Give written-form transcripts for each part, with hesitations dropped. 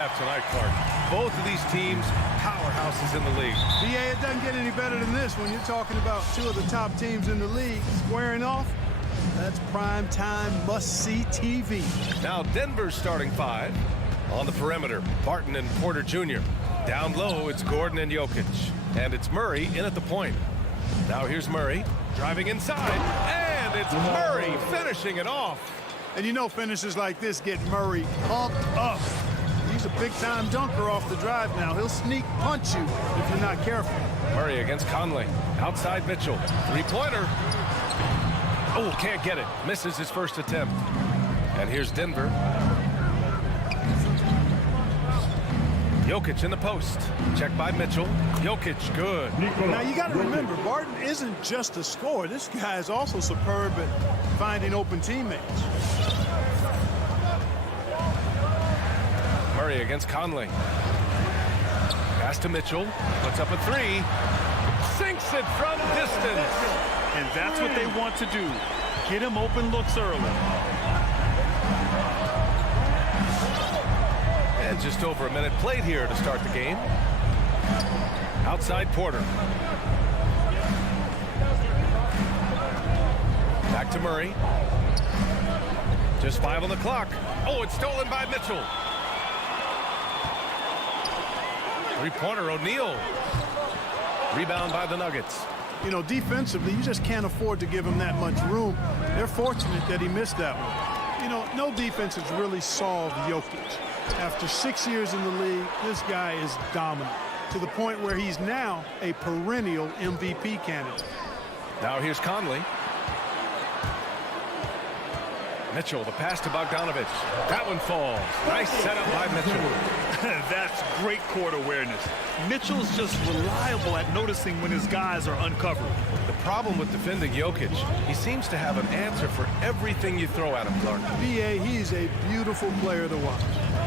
Tonight, Clark. Both of these teams, powerhouses in the league. BA, it doesn't get any better than this when you're talking about two of the top teams in the league squaring off. That's prime time must-see TV. Now Denver's starting five. On the perimeter, Barton and Porter Jr. Down low, it's Gordon and Jokic. And it's Murray in at the point. Now here's Murray, driving inside, and it's Murray finishing it off. And you know finishes like this get Murray pumped up. He's a big-time dunker off the drive now. He'll sneak punch you if you're not careful. Murray against Conley. Outside Mitchell. Three-pointer. Oh, can't get it. Misses his first attempt. And here's Denver. Jokic in the post. Check by Mitchell. Jokic, good. Now, you got to remember, Barton isn't just a scorer. This guy is also superb at finding open teammates. Murray against Conley. Pass to Mitchell. Puts up a three. Sinks it from distance. And that's what they want to do. Get him open looks early. And just over a minute played here to start the game. Outside Porter. Back to Murray. Just 5 on the clock. Oh, it's stolen by Mitchell. Three-pointer, O'Neal. Rebound by the Nuggets. You know, defensively, you just can't afford to give him that much room. They're fortunate that he missed that one. You know, no defense has really solved Jokic. After 6 years in the league, this guy is dominant to the point where he's now a perennial MVP candidate. Now here's Conley. Mitchell, the pass to Bogdanovich. That one falls. Nice setup by Mitchell. That's great court awareness. Mitchell's just reliable at noticing when his guys are uncovered. The problem with defending Jokic, he seems to have an answer for everything you throw at him, Clark. BA, he's a beautiful player to watch.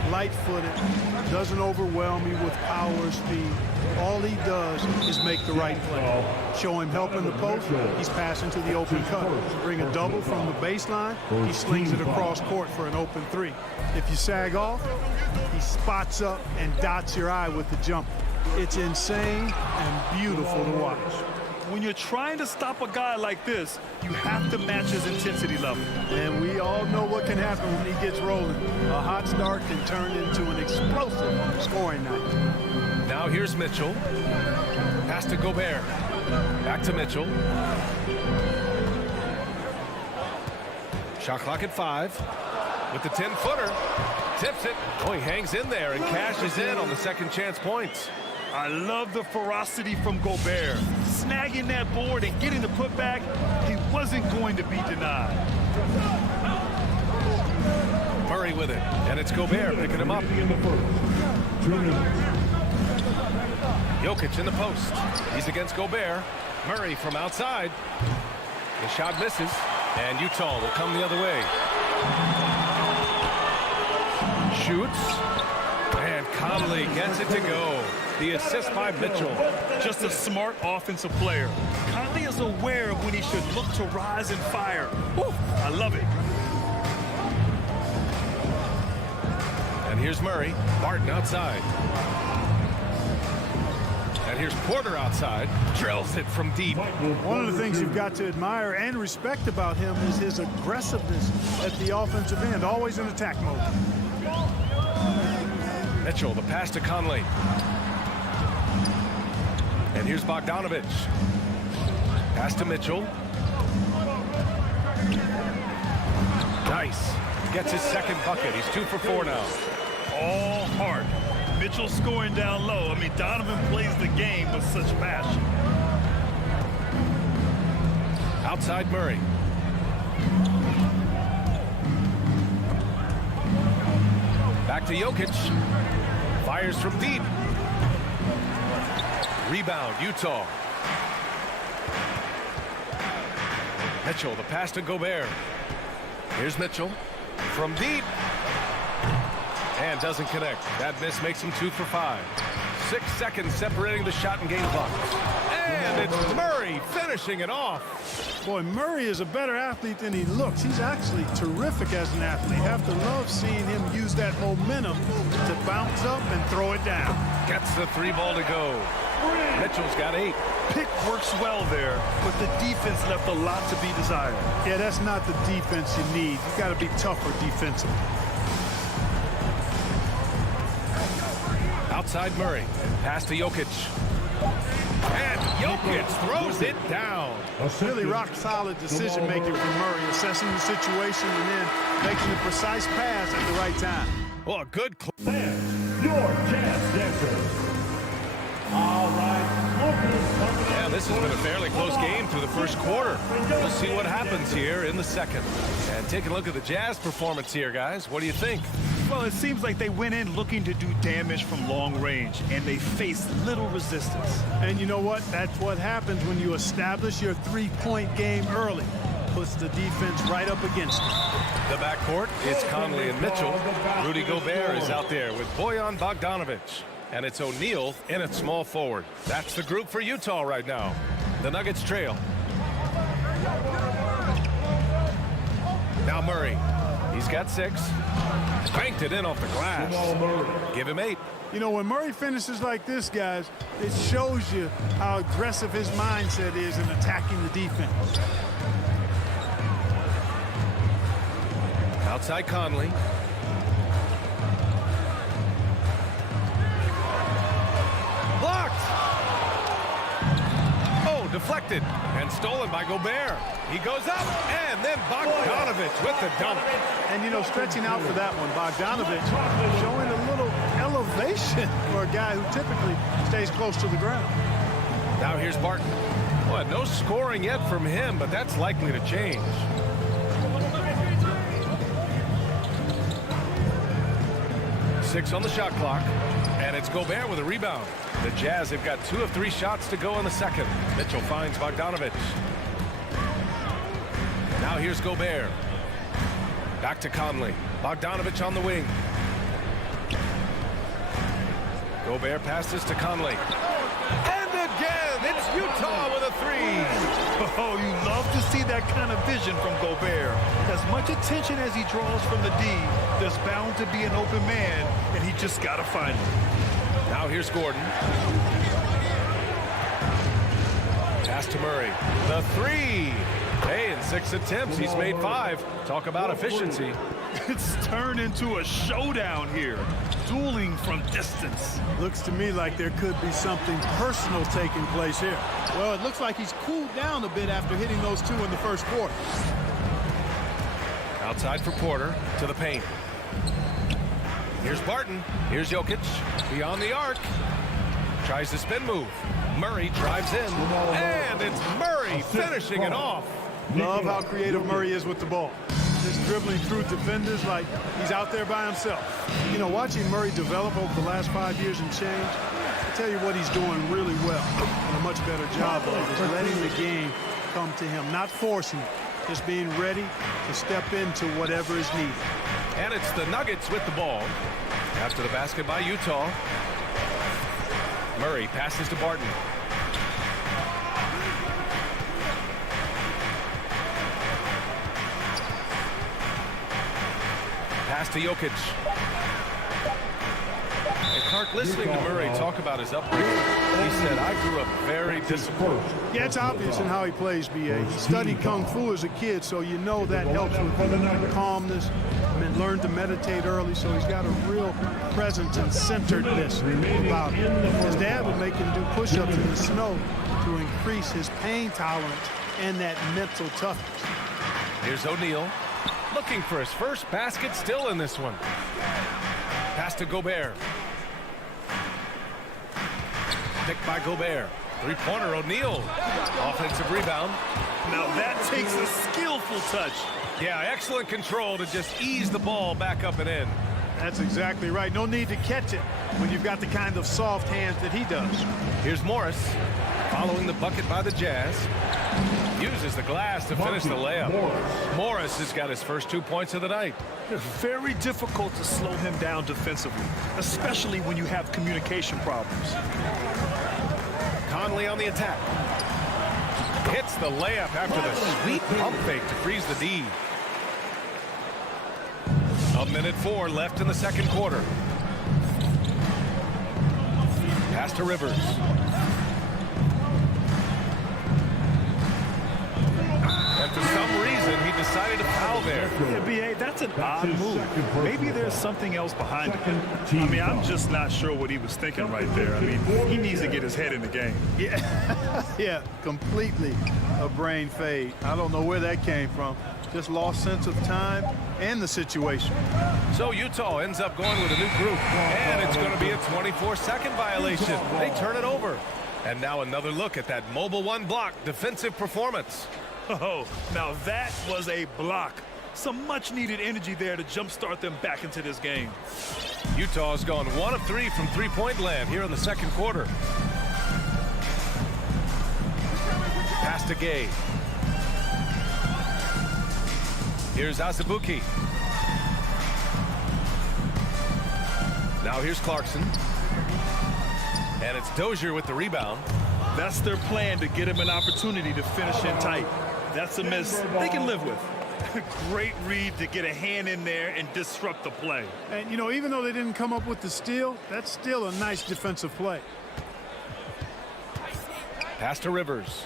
Light-footed, doesn't overwhelm you with power or speed. All he does is make the right play. Show him help in the post, he's passing to the open cutter. Bring a double from the baseline, he slings it across court for an open three. If you sag off, he spots up and dots your eye with the jumper. It's insane and beautiful to watch. When you're trying to stop a guy like this, you have to match his intensity level. And we all know what can happen when he gets rolling. A hot start can turn into an explosive scoring night. Now here's Mitchell. Pass to Gobert. Back to Mitchell. Shot clock at 5. With the 10-footer. Tips it. Oh, he hangs in there and cashes in on the second chance points. I love the ferocity from Gobert. Snagging that board and getting the putback, he wasn't going to be denied. Murray with it, and it's Gobert picking him up. Jokic in the post. He's against Gobert. Murray from outside. The shot misses, and Utah will come the other way. Shoots, and Conley gets it to go. The assist by Mitchell. Just a smart offensive player. Conley is aware of when he should look to rise and fire. Woo, I love it. And here's Murray. Barton outside. And here's Porter outside. Drills it from deep. One of the things you've got to admire and respect about him is his aggressiveness at the offensive end. Always in attack mode. Mitchell, the pass to Conley. And here's Bogdanovich. Pass to Mitchell. Nice. Gets his second bucket. He's 2 for 4 now. All heart. Mitchell scoring down low. I mean, Donovan plays the game with such passion. Outside Murray. Back to Jokic. Fires from deep. Rebound, Utah. Mitchell, the pass to Gobert. Here's Mitchell from deep. And doesn't connect. That miss makes him 2 for 5. 6 seconds separating the shot and game clock. And it's Murray finishing it off. Boy, Murray is a better athlete than he looks. He's actually terrific as an athlete. Have to love seeing him use that momentum to bounce up and throw it down. Gets the 3 ball to go. Mitchell's got 8. Pick works well there, but the defense left a lot to be desired. Yeah, that's not the defense you need. You got to be tougher defensively. Outside Murray. Pass to Jokic. And Jokic throws it down. Really rock-solid decision-making from Murray, assessing the situation and then making the precise pass at the right time. Well, a good Your Jazz Dancers. All right. Yeah, this has been a fairly close game through the first quarter. We'll see what happens here in the second. And take a look at the Jazz performance here, guys. What do you think? Well, it seems like they went in looking to do damage from long range, and they faced little resistance. And you know what? That's what happens when you establish your three-point game early. Puts the defense right up against it. The backcourt, it's Conley and Mitchell. Rudy Gobert is out there with Bojan Bogdanovic. And it's O'Neal in at small forward. That's the group for Utah right now. The Nuggets trail. Now Murray. He's got 6. Spanked it in off the glass. Give him 8. You know, when Murray finishes like this, guys, it shows you how aggressive his mindset is in attacking the defense. Outside Conley. Blocked! Oh, deflected and stolen by Gobert. He goes up, and then Bogdanovic with the dunk. And, you know, stretching out for that one, Bogdanovic showing a little elevation for a guy who typically stays close to the ground. Now here's Barton. Well, no scoring yet from him, but that's likely to change. Six on the shot clock, and it's Gobert with a rebound. The Jazz have got 2 of 3 shots to go in the second. Mitchell finds Bogdanovic. Now here's Gobert. Back to Conley. Bogdanovic on the wing. Gobert passes to Conley. And again, it's Utah with a 3. Oh, you love to see that kind of vision from Gobert. As much attention as he draws from the D, there's bound to be an open man, and he just got to find him. Now here's Gordon. Pass to Murray. The 3. Hey, in 6 attempts, he's made 5. Talk about efficiency. It's turned into a showdown here. Dueling from distance. Looks to me like there could be something personal taking place here. Well, it looks like he's cooled down a bit after hitting those 2 in the first quarter. Outside for Porter to the paint. Here's Barton. Here's Jokic. Beyond the arc. Tries the spin move. Murray drives in. And it's Murray finishing it off. Love how creative Murray is with the ball. Just dribbling through defenders like he's out there by himself. You know, watching Murray develop over the last 5 years and change, I tell you what he's doing really well. And a much better job of is letting the game come to him, not forcing it, just being ready to step into whatever is needed. And it's the Nuggets with the ball. After the basket by Utah. Murray passes to Barton. Pass to Jokic. And Clark, listening to Murray talk about his upbringing, he said, I grew up very disciplined. Yeah, it's obvious in how he plays, B.A. He studied Kung Fu as a kid, so you know that helps with calmness. And learned to meditate early, so he's got a real presence and centeredness about him. His dad would make him do push-ups in the snow to increase his pain tolerance and that mental toughness. Here's O'Neal. Looking for his first basket, still in this one. Pass to Gobert. Picked by Gobert. Three-pointer, O'Neal. Offensive rebound. Now that takes a skillful touch. Yeah, excellent control to just ease the ball back up and in. That's exactly right. No need to catch it when you've got the kind of soft hands that he does. Here's Morris. following the bucket by the Jazz. Uses the glass to finish the layup. Morris has got his first 2 points of the night. Very difficult to slow him down defensively, especially when you have communication problems. Conley on the attack. Hits the layup after the sweet pump fake to freeze the D. 1:04 left in the second quarter. Pass to Rivers. And for some reason, he decided to foul there. Yeah, B.A., that's an odd move. Maybe there's something else behind it. I mean, I'm just not sure what he was thinking right there. I mean, he needs to get his head in the game. Yeah, completely a brain fade. I don't know where that came from. Just lost sense of time and the situation. So Utah ends up going with a new group, and it's going to be a 24-second violation. They turn it over. And now another look at that Mobile One block defensive performance. Oh, now that was a block. Some much-needed energy there to jumpstart them back into this game. Utah's gone 1 of 3 from three-point land here in the second quarter. Pass to Gay. Here's Azubuike. Now here's Clarkson. And it's Dozier with the rebound. That's their plan, to get him an opportunity to finish in tight. That's a miss they can live with. Great read to get a hand in there and disrupt the play. And, you know, even though they didn't come up with the steal, that's still a nice defensive play. Pass to Rivers.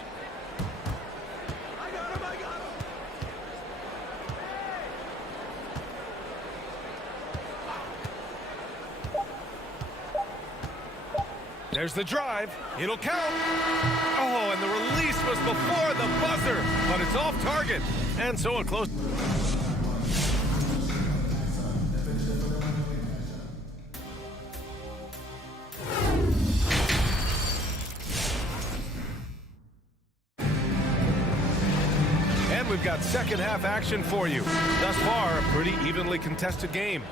There's the drive. It'll count. Oh, and the release was before the buzzer, but it's off target. And so it close. And we've got second half action for you. Thus far, a pretty evenly contested game.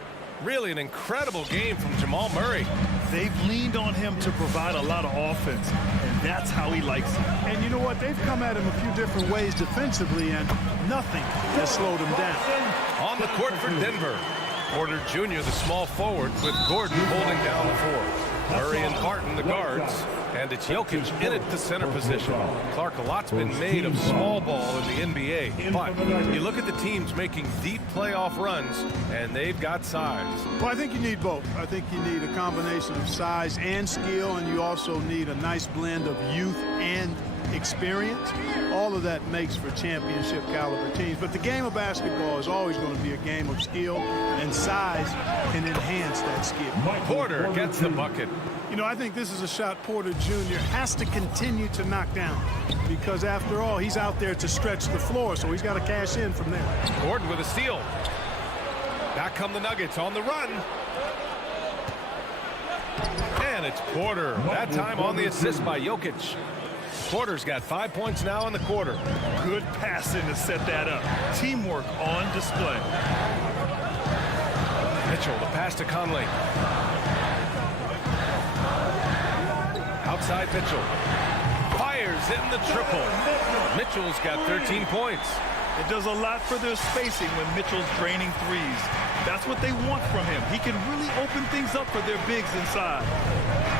Really an incredible game from Jamal Murray. They've leaned on him to provide a lot of offense, and that's how he likes it. And you know what? They've come at him a few different ways defensively, and nothing has slowed him down. On the court for Denver, Porter Jr., the small forward, with Gordon holding down the four. Murray and Barton, the guards, and it's Jokic in at the center position. Clark, a lot's been made of small ball in the NBA, but you look at the teams making deep playoff runs, and they've got size. Well, I think you need both. I think you need a combination of size and skill, and you also need a nice blend of youth and experience. All of that makes for championship caliber teams. But the game of basketball is always going to be a game of skill, and size can enhance that skill. Porter gets the bucket. You know, I think this is a shot Porter Jr. has to continue to knock down, because after all, he's out there to stretch the floor, so he's got to cash in from there. Gordon with a steal. Back come the Nuggets on the run. And it's Porter. That time on the assist by Jokic. Porter's got 5 points now in the quarter. Good passing to set that up. Teamwork on display. Mitchell, the pass to Conley. Outside Mitchell. Fires in the triple. Mitchell's got 13 points. It does a lot for their spacing when Mitchell's draining threes. That's what they want from him. He can really open things up for their bigs inside.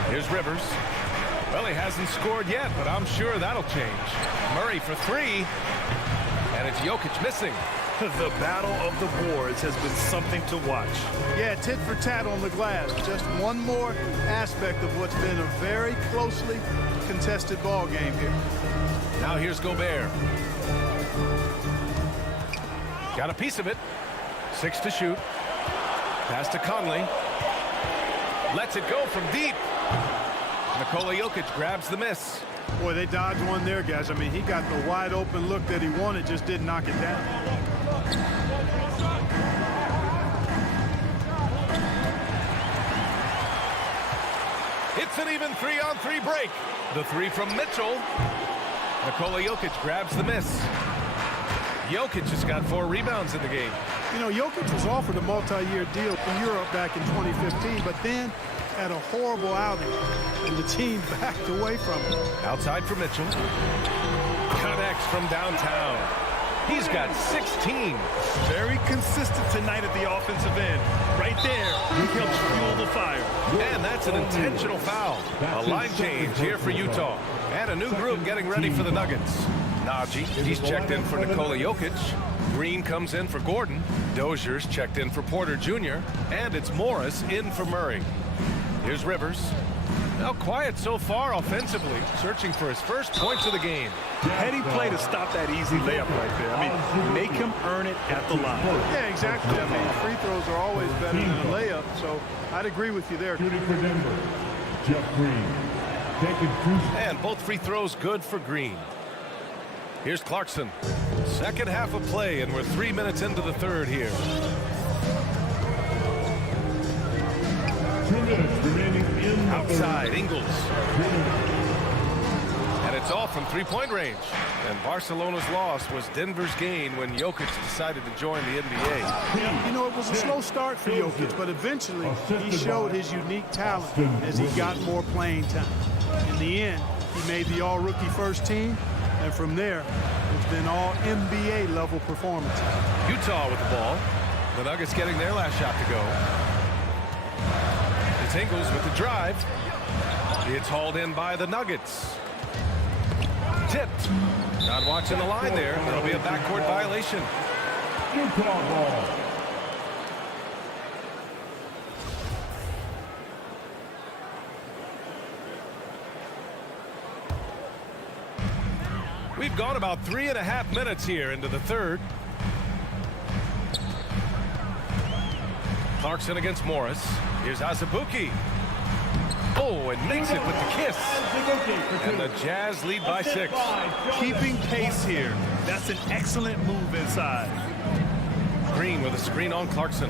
Here's Rivers. Well, he hasn't scored yet, but I'm sure that'll change. Murray for three, and it's Jokic missing. The battle of the boards has been something to watch. Yeah, tit for tat on the glass. Just one more aspect of what's been a very closely contested ball game here. Now here's Gobert. Got a piece of it. 6 to shoot. Pass to Conley. Lets it go from deep. Nikola Jokic grabs the miss. Boy, they dodged one there, guys. I mean, he got the wide open look that he wanted, just didn't knock it down. It's an even 3-on-3 break. The three from Mitchell. Nikola Jokic grabs the miss. Jokic has got 4 rebounds in the game. You know, Jokic was offered a multi-year deal in Europe back in 2015, but then had a horrible outing, and the team backed away from him. Outside for Mitchell. Connects from downtown. He's got 16. Very consistent tonight at the offensive end. Right there, he helps fuel the fire. And that's an intentional foul. A line change here for Utah. And a new group getting ready for the Nuggets. Najee, he's checked in for Nikola Jokic. Green comes in for Gordon. Dozier's checked in for Porter Jr. And it's Morris in for Murray. Here's Rivers. Now quiet so far offensively, searching for his first points of the game. Heady play to stop that easy layup right there. I mean, make him earn it at the line. Yeah, exactly. I mean, free throws are always better than a layup, so I'd agree with you there. Shooting for Denver, Jeff Green. And both free throws good for Green. Here's Clarkson. Second half of play, and we're 3 minutes into the third here. 2 minutes remaining in the Outside, third. Ingles. And it's off from three-point range. And Barcelona's loss was Denver's gain when Jokic decided to join the NBA. You know, it was a slow start for Jokic, but eventually he showed his unique talent as he got more playing time. In the end, he made the all-rookie first team, and from there, it's been all NBA level performances. Utah with the ball. The Nuggets getting their last shot to go. It's Ingles with the drive. It's hauled in by the Nuggets. Tipped. Not watching the line there. There'll be a backcourt violation. Utah ball. We've gone about 3.5 minutes here into the third. Clarkson against Morris. Here's Azubuike. Oh, and makes it with the kiss. And the Jazz lead by 6. Keeping pace here. That's an excellent move inside. Green with a screen on Clarkson.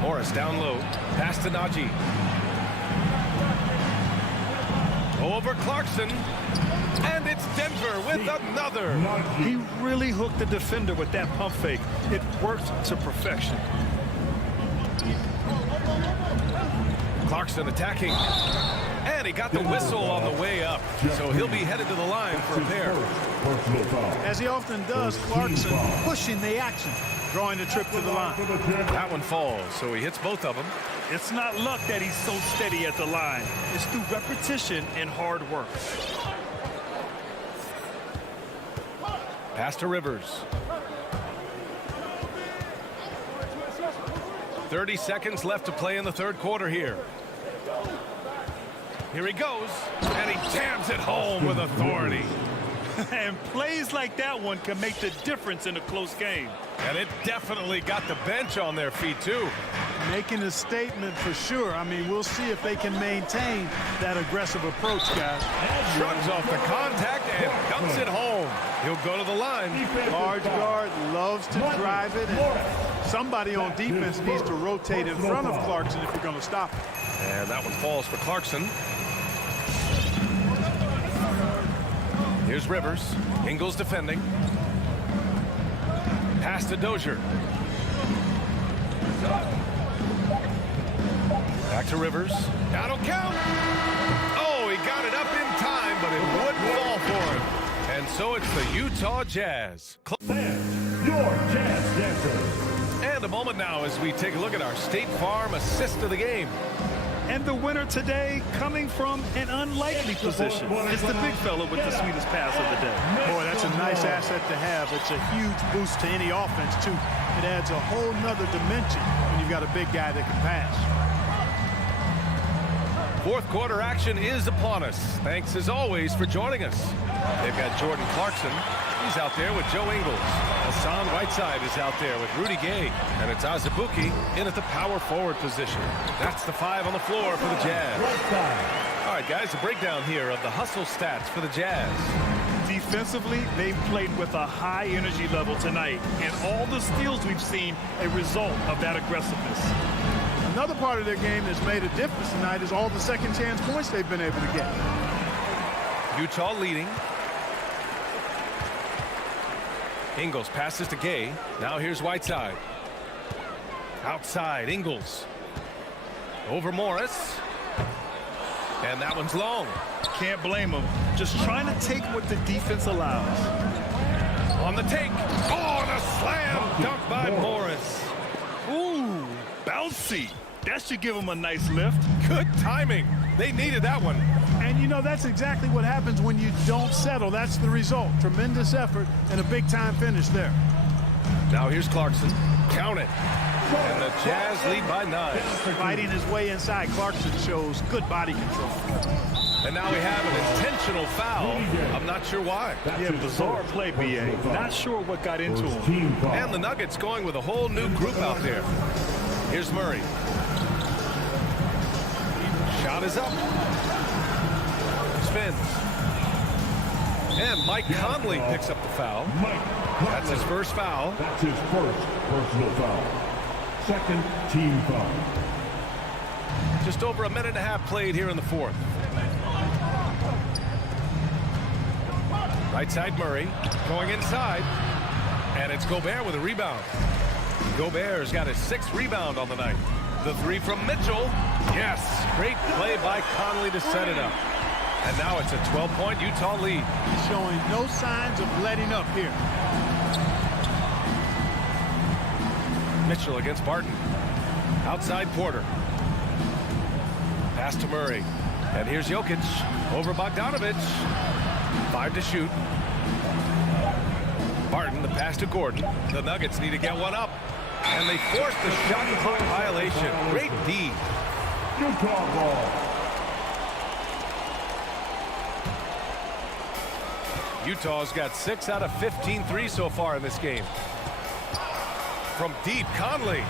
Morris down low. Pass to Najee. Over Clarkson. And it's Denver with another. He really hooked the defender with that pump fake. It worked to perfection. Clarkson attacking. And he got the whistle on the way up. So he'll be headed to the line for a pair. As he often does, Clarkson pushing the action, drawing the trip to the line. That one falls, so he hits both of them. It's not luck that he's so steady at the line. It's through repetition and hard work. Pass to Rivers. 30 seconds left to play in the third quarter here. Here he goes, and he jams it home with authority. And plays like that one can make the difference in a close game. And it definitely got the bench on their feet, too. Making a statement for sure. I mean, we'll see if they can maintain that aggressive approach, guys. Shrugs off the contact and dumps it home. He'll go to the line. Large guard loves to drive it, and somebody on defense needs to rotate in front of Clarkson if you're going to stop him. And that one falls for Clarkson. Here's Rivers. Ingles defending. Pass to Dozier. Back to Rivers. That'll count. Oh, he got it up in time, but it wouldn't fall for him. And so it's the Utah Jazz. And your Jazz dancers. And a moment now as we take a look at our State Farm assist of the game. And the winner today coming from an unlikely position. It's the big fella with the sweetest pass of the day. Boy, that's a nice asset to have. It's a huge boost to any offense, too. It adds a whole nother dimension when you've got a big guy that can pass. Fourth quarter action is upon us. Thanks as always for joining us. They've got Jordan Clarkson. He's out there with Joe Ingles. Hassan Whiteside is out there with Rudy Gay. And it's Azubuike in at the power forward position. That's the 5 on the floor for the Jazz. All right, guys, a breakdown here of the hustle stats for the Jazz. Defensively, they've played with a high energy level tonight. And all the steals we've seen a result of that aggressiveness. Another part of their game that's made a difference tonight is all the second chance points they've been able to get. Utah leading. Ingles passes to Gay. Now here's Whiteside. Outside, Ingles. Over Morris. And that one's long. Can't blame him. Just trying to take what the defense allows. On the take. Oh, and a slam dunk by Morris. Ooh, bouncy. That should give him a nice lift. Good timing. They needed that one. And you know, that's exactly what happens when you don't settle. That's the result. Tremendous effort and a big-time finish there. Now here's Clarkson. Count it. And the Jazz lead by 9. Fighting his way inside, Clarkson shows good body control. And now we have an intentional foul. I'm not sure why. Yeah, bizarre play, B.A. Not sure what got into him. And the Nuggets going with a whole new group out there. Here's Murray. Shot is up. Spins. And Mike Conley picks up the foul. That's his first foul. That's his first personal foul. Second team foul. Just over a minute and a half played here in the fourth. Right side Murray going inside. And it's Gobert with a rebound. Gobert's got his 6th rebound on the night. The 3 from Mitchell. Yes, great play by Conley to set it up. And now it's a 12-point Utah lead. He's showing no signs of letting up here. Mitchell against Barton. Outside Porter. Pass to Murray. And here's Jokic over Bogdanovich. 5 to shoot. Barton, the pass to Gordon. The Nuggets need to get one up. And they forced the shot clock violation. Great D. Utah ball. Utah's got 6 out of 15 threes so far in this game. From deep, Conley.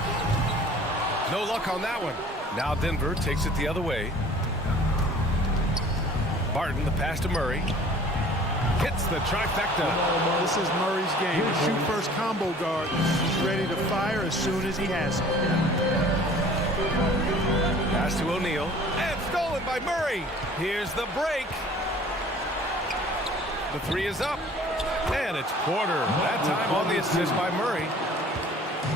No luck on that one. Now Denver takes it the other way. Barton, the pass to Murray. Hits the trifecta. This is Murray's game. A shoot-first combo guard. He's ready to fire as soon as he has it. Pass to O'Neal. And stolen by Murray. Here's the break. The 3 is up. And it's Porter. That time on the assist by Murray.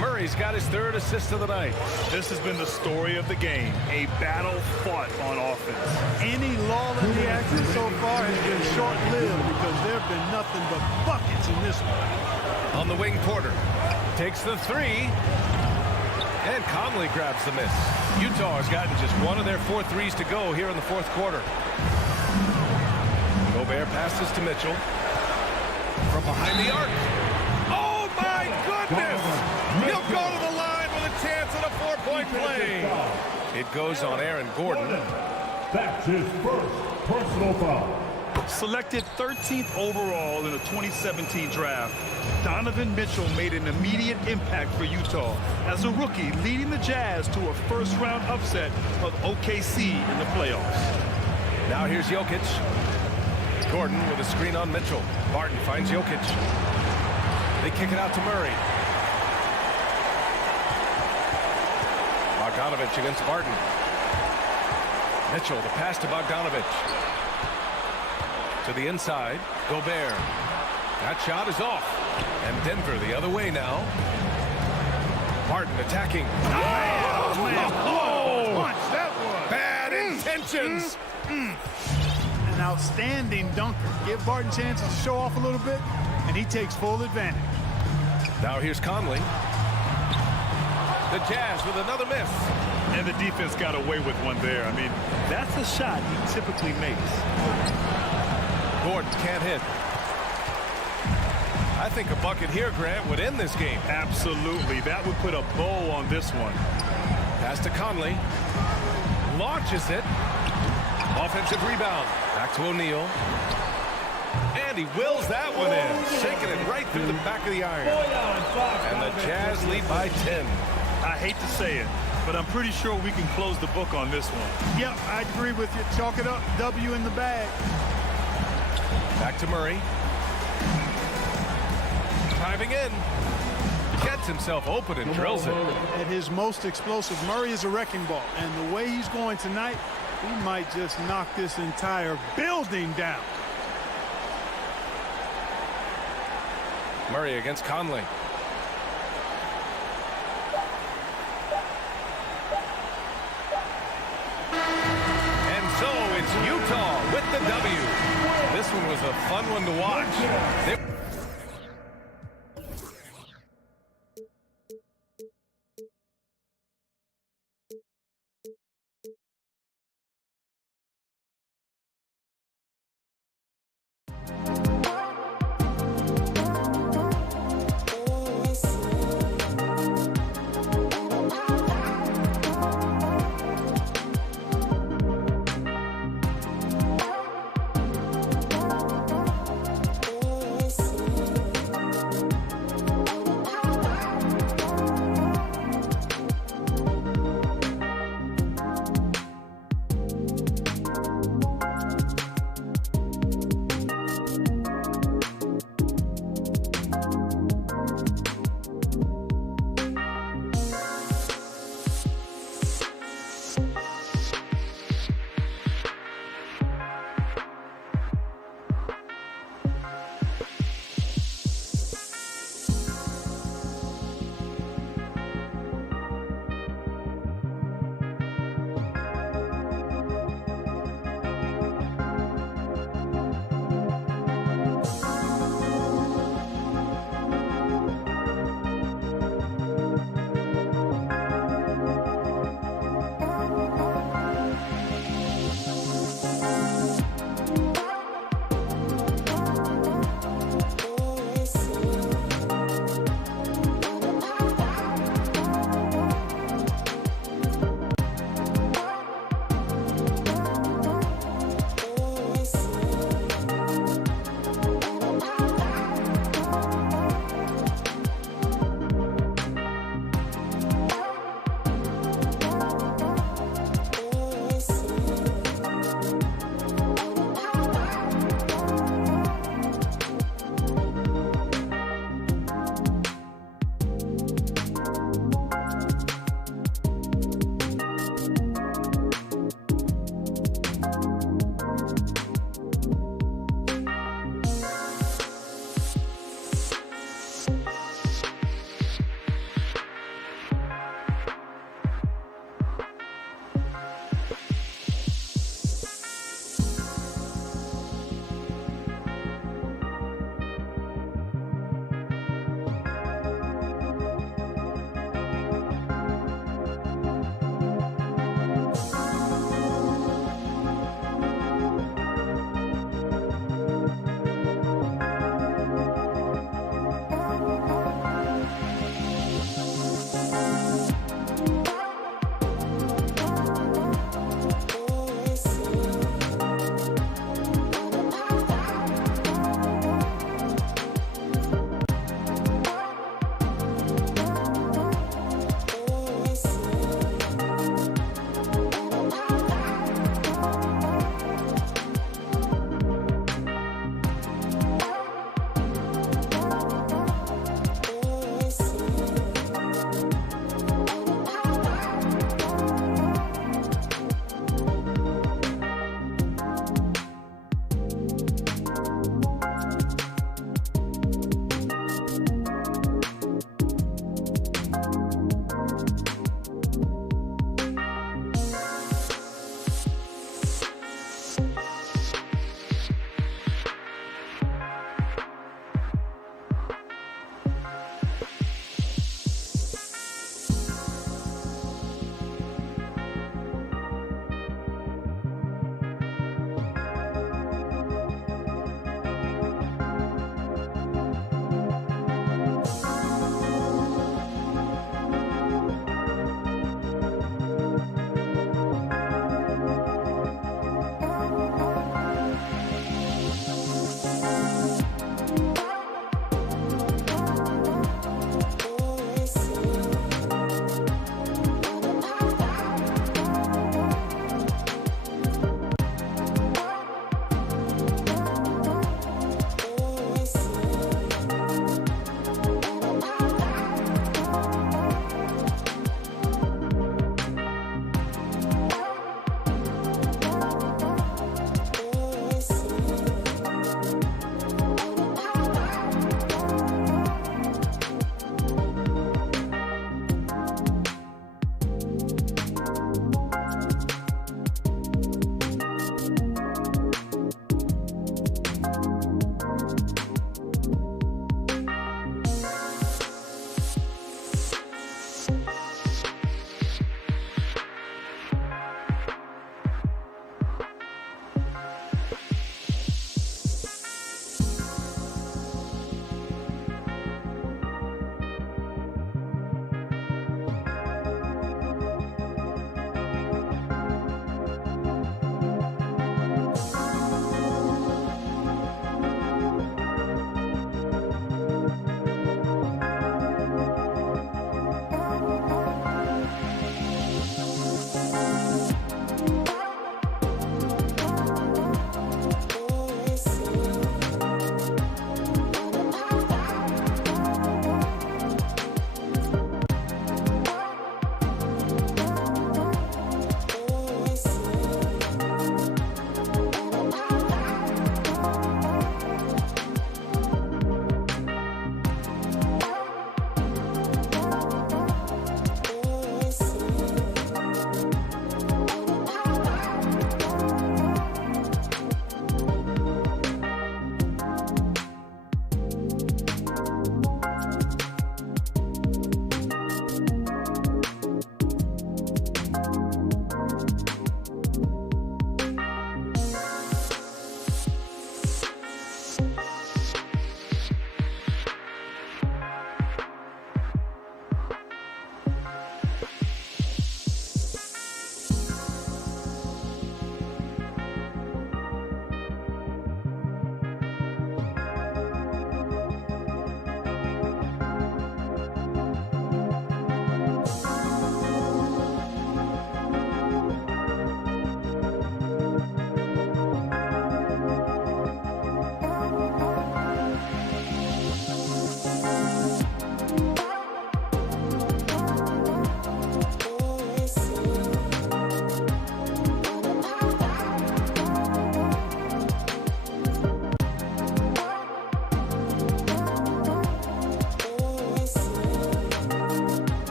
Murray's got his 3rd assist of the night. This has been the story of the game. A battle fought on offense. Any lull in the action so far has been short-lived because there have been nothing but buckets in this one. On the wing, Porter takes the 3. And Conley grabs the miss. Utah has gotten just 1 of their 4 threes to go here in the 4th quarter. Gobert passes to Mitchell. From behind the arc. Oh, my goodness! He'll go to the line with a chance at a 4-point play. It goes on Aaron Gordon. That's his first personal foul. Selected 13th overall in the 2017 draft, Donovan Mitchell made an immediate impact for Utah as a rookie, leading the Jazz to a first-round upset of OKC in the playoffs. Now here's Jokic. Gordon with a screen on Mitchell. Barton finds Jokic. They kick it out to Murray. Bogdanovich against Barton. Mitchell, the pass to Bogdanovich. To the inside, Gobert. That shot is off. And Denver the other way now. Barton attacking. Oh, man. Oh, Punch, that was. bad intentions. An outstanding dunker. Give Barton chances to show off a little bit, and he takes full advantage. Now here's Conley. The Jazz with another miss. And the defense got away with one there. I mean, that's a shot he typically makes. Gordon can't hit. I think a bucket here, Grant, would end this game. Absolutely. That would put a bow on this one. Pass to Conley. Launches it. Offensive rebound. Back to O'Neal. And he wills that one in. Shaking it right through the back of the iron. And the Jazz lead by 10. I hate to say it, but I'm pretty sure we can close the book on this one. Yep, I agree with you. Chalk it up. W in the bag. Back to Murray. Driving in. Gets himself open and drills it. At his most explosive, Murray is a wrecking ball. And the way he's going tonight, he might just knock this entire building down. Murray against Conley. the W. This one was a fun one to watch.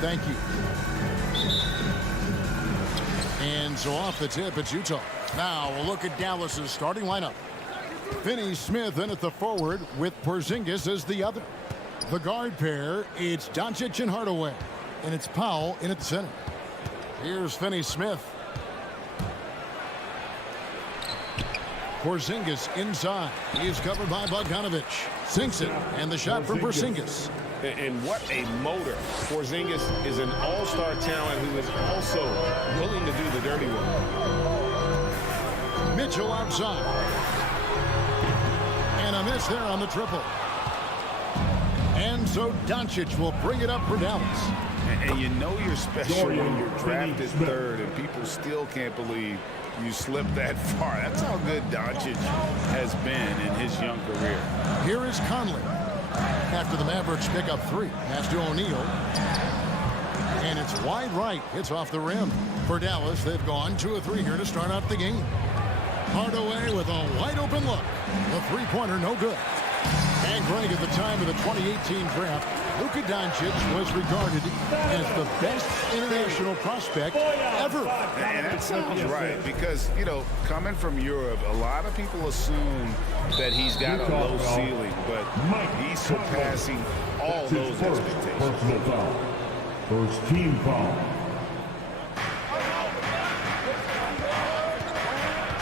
thank you. And so off the tip, it's Utah. Now we'll look at Dallas's starting lineup. Finney Smith in at the forward with Porzingis as the other. The guard pair, it's Doncic and Hardaway. And it's Powell in at the center. Here's Finney Smith. Porzingis inside. He is covered by Bogdanovic. Sinks it. And the shot from Porzingis. And what a motor. Porzingis is an all-star talent who is also willing to do the dirty work. Mitchell outside. And a miss there on the triple. And so Doncic will bring it up for Dallas. And you know you're special when you're drafted third and people still can't believe you slipped that far. That's how good Doncic has been in his young career. Here is Conley. After the Mavericks pick up 3. Pass to O'Neal. And it's wide right. It's off the rim. For Dallas, they've gone 2 of 3 here to start out the game. Hardaway with a wide open look. The three-pointer no good. And Greg, at the time of the 2018 draft, Luka Doncic was regarded as the best international prospect ever. And that sounds right because, you know, coming from Europe, a lot of people assume that he's got a low ceiling, but he's surpassing all those expectations. Personal foul. First team foul.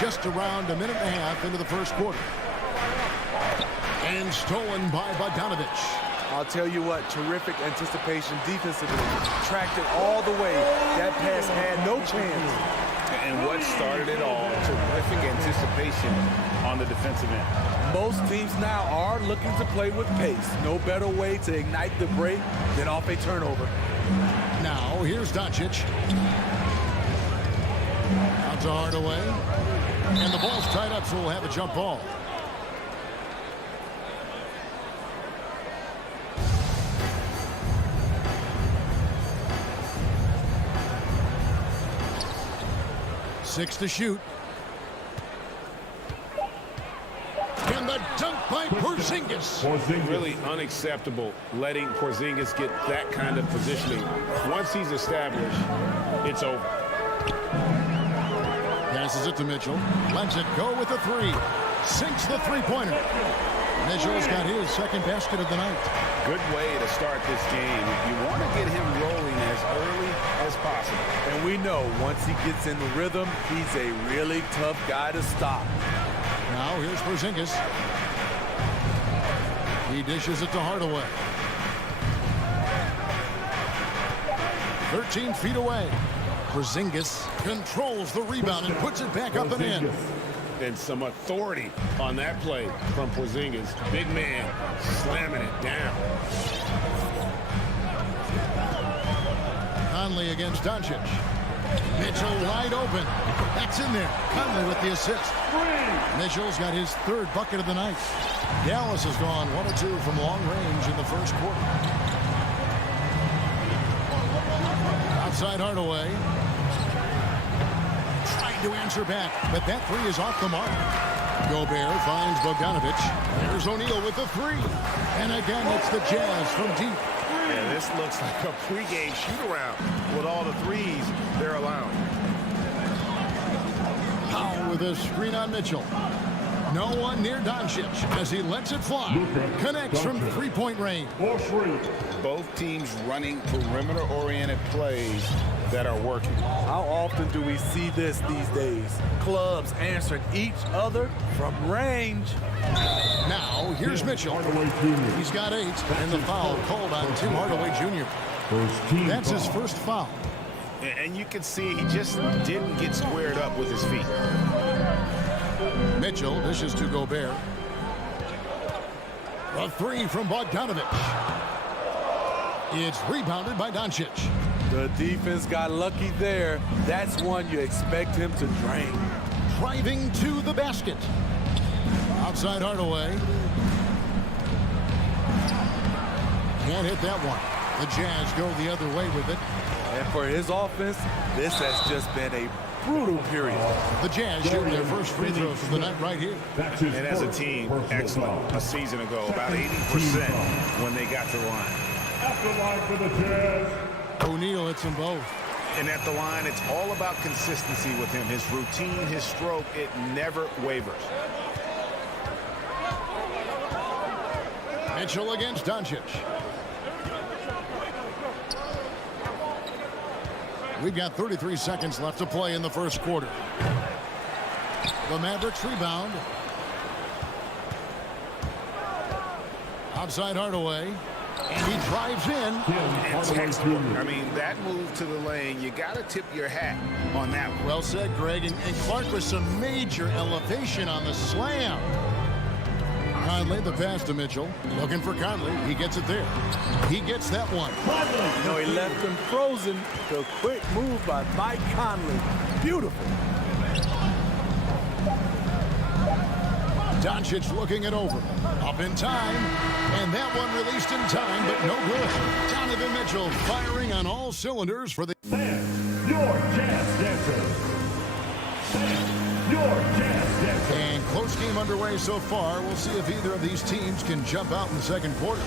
Just around a minute and a half into the first quarter. And stolen by Bogdanovic. I'll tell you what, terrific anticipation defensively. Tracked it all the way. That pass had no chance. And what started it all, terrific anticipation on the defensive end. Most teams now are looking to play with pace. No better way to ignite the break than off a turnover. Now, here's Doncic. Out to Hardaway. And the ball's tied up, so we'll have a jump ball. Six to shoot. And the dunk by Porzingis. Really unacceptable letting Porzingis get that kind of positioning. Once he's established, it's over. Passes it to Mitchell. Lets it go with the 3. Sinks the three-pointer. Mitchell's got his second basket of the night. Good way to start this game. You want to get him rolling as early as possible. And we know once he gets in the rhythm, he's a really tough guy to stop. Now here's Porzingis. He dishes it to Hardaway. 13 feet away. Porzingis controls the rebound and puts it back up and in. And some authority on that play from Porzingis. Big man slamming it down. Conley against Doncic. Mitchell wide open. That's in there. Conley with the assist. Mitchell's got his 3rd bucket of the night. Dallas has gone 1 of 2 from long range in the first quarter. Outside Hardaway. Trying to answer back, but that 3 is off the mark. Gobert finds Bogdanovic. There's O'Neal with the 3. And again, it's the Jazz from deep. Yeah, this looks like a pregame shoot-around with all the threes they're allowing. Powell with a screen on Mitchell. No one near Doncic as he lets it fly. Connects from three-point range. Both teams running perimeter-oriented plays that are working. How often do we see this these days? Clubs answering each other from range. Now, here's Mitchell. He's got 8, and the foul called on Tim Hardaway Jr. That's his first foul. And you can see he just didn't get squared up with his feet. Mitchell dishes to Gobert. A 3 from Bogdanovic. It's rebounded by Doncic. The defense got lucky there. That's one you expect him to drain. Driving to the basket. Outside Hardaway. Can't hit that one. The Jazz go the other way with it. And for his offense, this has just been a brutal period. The Jazz shooting their first free throws of the night right here. And as a team, excellent. A season ago, about 80% when they got to the line. At the line for the Jazz, O'Neal hits them both. And at the line, it's all about consistency with him. His routine, his stroke, it never wavers. Mitchell against Doncic. We've got 33 seconds left to play in the first quarter. The Mavericks rebound. Outside Hardaway. And he drives in. And textbook. I mean, that move to the lane, you got to tip your hat on that one. Well said, Greg. And Clark with some major elevation on the slam. Conley, the pass to Mitchell. Looking for Conley. He gets it there. He gets that one. You know, he left him frozen. The quick move by Mike Conley. Beautiful. Doncic looking it over. Up in time. And that one released in time, but no good. Donovan Mitchell firing on all cylinders for the... Sam, your Jazz Dancer. Sam, your Jazz Dancer. And close game underway so far. We'll see if either of these teams can jump out in the second quarter.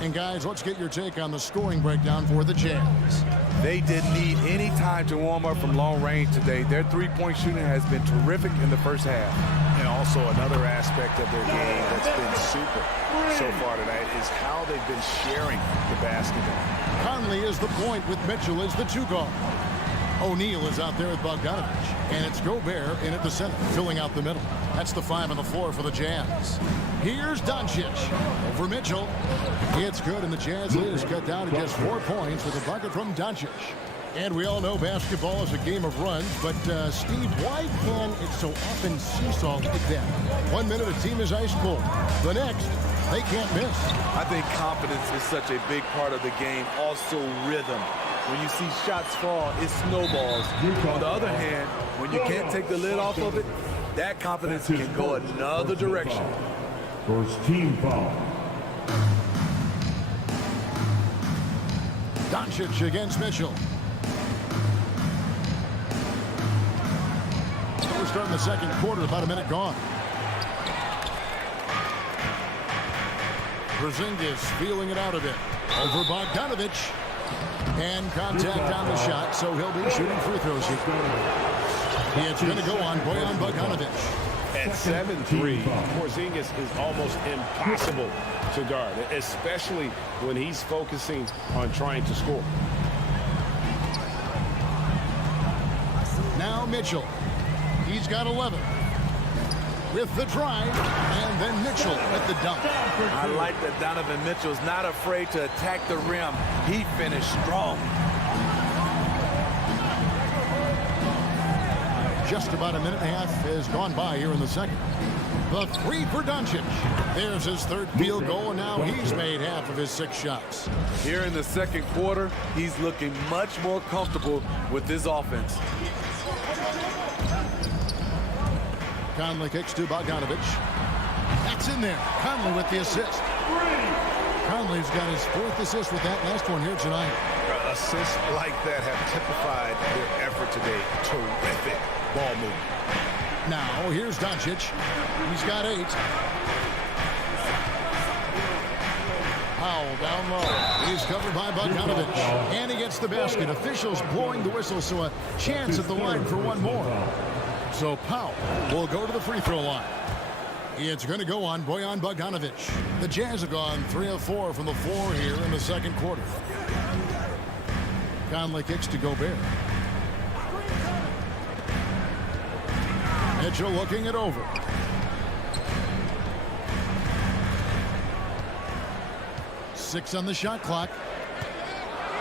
And guys, let's get your take on the scoring breakdown for the Jazz. They didn't need any time to warm up from long range today. Their three-point shooting has been terrific in the first half. And also another aspect of their game that's been super so far tonight is how they've been sharing the basketball. Conley is the point with Mitchell as the two guard. O'Neal is out there with Bogdanovich. And it's Gobert in at the center, filling out the middle. That's the 5 on the floor for the Jazz. Here's Doncic over Mitchell. It's good, and the Jazz is cut down to just 4 points with a bucket from Doncic. And we all know basketball is a game of runs, but Steve, why can it so often seesaw like that? 1 minute a team is ice cold. The next, they can't miss. I think confidence is such a big part of the game. Also rhythm. When you see shots fall, it snowballs. On the other hand, when you can't take the lid off of it, that confidence can go another direction. First team foul. Doncic against Mitchell. We're starting the second quarter, about a minute gone. Porzingis feeling it out a bit. Over Bogdanovich. And contact on the shot, so he'll be shooting free throws here. It's going to go on Bojan Bogdanovich. At 7'3", Porzingis is almost impossible to guard, especially when he's focusing on trying to score. Now Mitchell. He's got 11. With the drive, and then Mitchell with the dunk. I like that Donovan Mitchell's not afraid to attack the rim. He finished strong. Just about a minute and a half has gone by here in the second. The 3 for Doncic. There's his third field goal, and now he's made half of his 6 shots. Here in the second quarter, he's looking much more comfortable with his offense. Conley kicks to Bogdanovich. That's in there. Conley with the assist. Conley's got his 4th assist with that last one here tonight. Assists like that have typified their effort today. Terrific ball movement. Now, here's Doncic. He's got 8. Powell down low. He's covered by Bogdanovich. And he gets the basket. Officials blowing the whistle, so a chance at the line for one more. So Powell will go to the free throw line. It's going to go on Bojan Bogdanovich. The Jazz have gone 3 of 4 from the floor here in the second quarter. Conley kicks to Gobert. Mitchell looking it over. Six on the shot clock.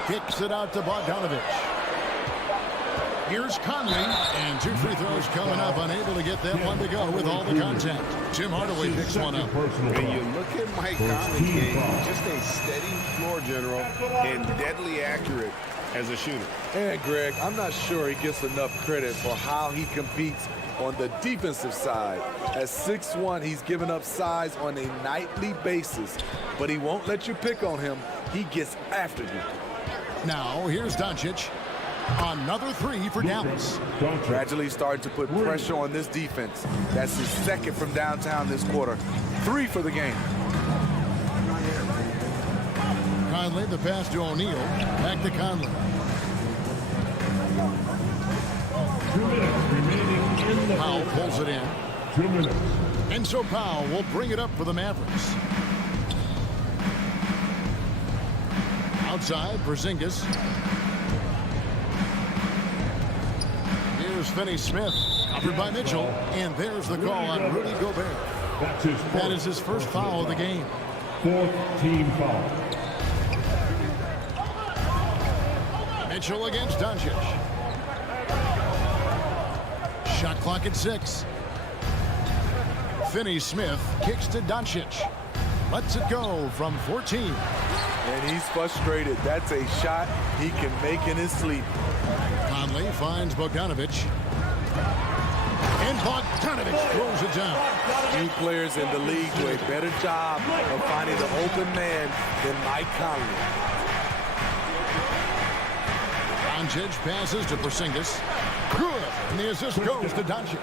Kicks it out to Bogdanovich. Here's Conley, and 2 free throws coming up, unable to get that one to go with all the contact. Tim Hardaway picks one up. When you look at Mike Conley's game, just a steady floor general and deadly accurate as a shooter. And Greg, I'm not sure he gets enough credit for how he competes on the defensive side. At 6'1", he's given up size on a nightly basis, but he won't let you pick on him. He gets after you. Now, here's Doncic. Another 3 for Dallas. Gradually starting to put pressure on this defense. That's his 2nd from downtown this quarter. 3 for the game. Conley, the pass to O'Neal. Back to Conley. 2 minutes remaining in the Powell first pulls half. it in. 2 minutes. And so Powell will bring it up for the Mavericks. Outside, Porzingis. Here's Finney-Smith, covered by Mitchell. And there's the call on Rudy Gobert. That's his That fourth is his first foul of the game. 4th team foul. Mitchell against Doncic. Shot clock at 6. Finney-Smith kicks to Doncic. Lets it go from 14. And he's frustrated. That's a shot he can make in his sleep. Conley finds Bogdanovic. And Bogdanovic throws it down. Few players in the league do a better job of finding the open man than Mike Conley. Doncic passes to Porzingis. Good. And the assist goes to Doncic.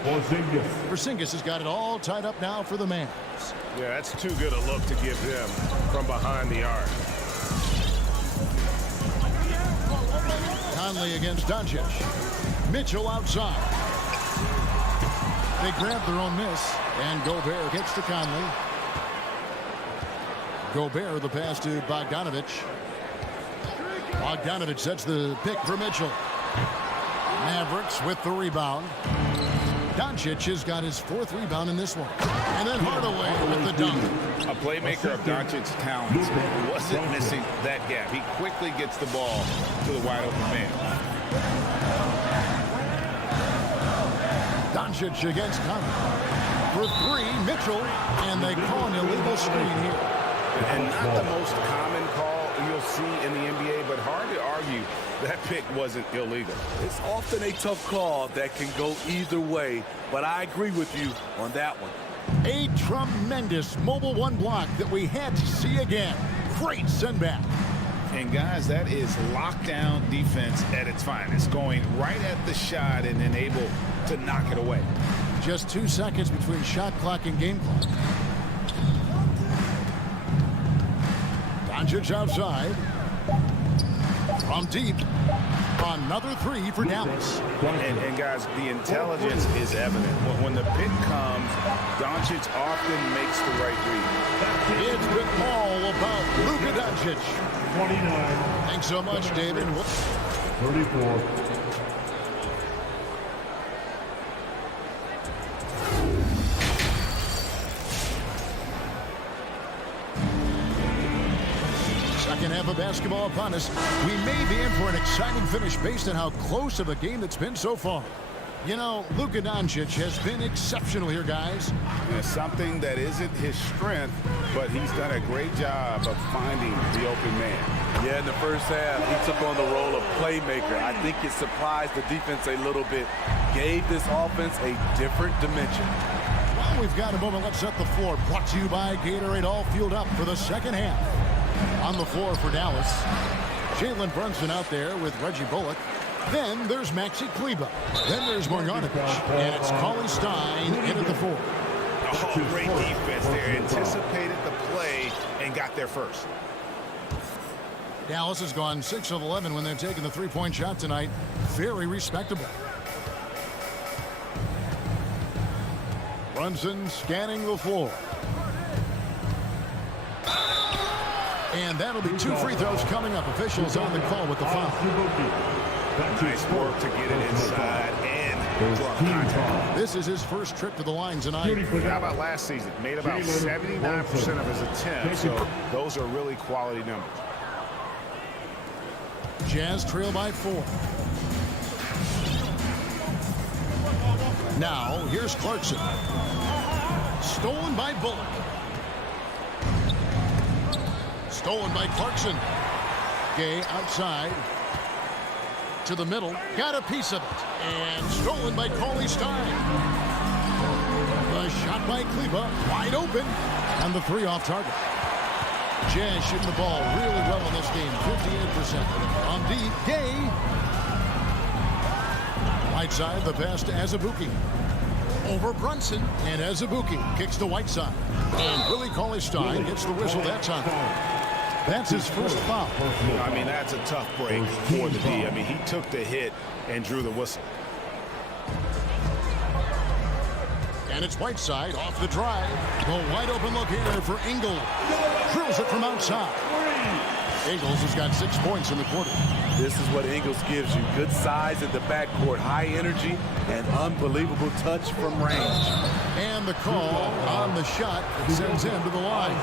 Porzingis has got it all tied up now for the Mavs. Yeah, that's too good a look to give them from behind the arc. Conley against Doncic. Mitchell outside. They grab their own miss, and Gobert gets to Conley. Gobert, the pass to Bogdanovic. Bogdanovic sets the pick for Mitchell. Mavericks with the rebound. Doncic has got his 4th rebound in this one. And then Hardaway with the dunk. A playmaker of Doncic's talents wasn't missing that gap. He quickly gets the ball to the wide open man. Doncic against Conley. For 3, Mitchell. And they call an illegal screen here. And not the most common call you'll see in the NBA, but hard to argue that pick wasn't illegal. It's often a tough call that can go either way, but I agree with you on that one. A tremendous Mobile 1 block that we had to see again. Great send back. And guys, that is lockdown defense at its finest, going right at the shot and then able to knock it away. Just 2 seconds between shot clock and game clock. Doncic outside. From deep. Another 3 for Dallas. And guys, the intelligence is evident. When the pick comes, Doncic often makes the right read. It's been all about Luka Doncic. 29. Thanks so much, David. 34. Second half of basketball upon us. We may be in for an exciting finish based on how close of a game it's been so far. You know, Luka Doncic has been exceptional here, guys. And something that isn't his strength, but he's done a great job of finding the open man. Yeah, in the first half, he took on the role of playmaker. I think it surprised the defense a little bit, gave this offense a different dimension. Well, we've got a moment. Let's set the floor. Brought to you by Gatorade, all fueled up for the second half. On the floor for Dallas, Jalen Brunson out there with Reggie Bullock. Then there's Maxi Kleber. Then there's Bogdanovic. And it's Cauley Stein in at the 4. Oh, great defense there. Anticipated the play and got there first. Dallas has gone 6 of 11 when they've taken the 3-point shot tonight. Very respectable. Brunson scanning the floor. And that'll be 2 free throws coming up. Officials on the call with the foul. Nice work to get it inside and draw contact. This is his first trip to the line tonight. How about last season? Made about 79% of his attempts, so those are really quality numbers. Jazz trail by 4. Now, here's Clarkson. Stolen by Bullock. Stolen by Clarkson. Gay outside. To the middle. Got a piece of it. And stolen by Cauley Stein. The shot by Kleber. Wide open. And the 3 off target. Jazz shooting the ball really well in this game. 58%. On deep. Gay. Right side. The pass to Azubuike. Over Brunson. And Azubuike kicks to Whiteside. And Willie Cauley Stein gets the whistle that time. That's his first foul. I mean, that's a tough break for the D. I mean, he took the hit and drew the whistle. And it's Whiteside off the drive. The wide open look here for Ingles. Drills it from outside. Ingles has got 6 points in the quarter. This is what Ingles gives you. Good size at the backcourt, high energy, and unbelievable touch from range. And the call on the shot sends him to the line.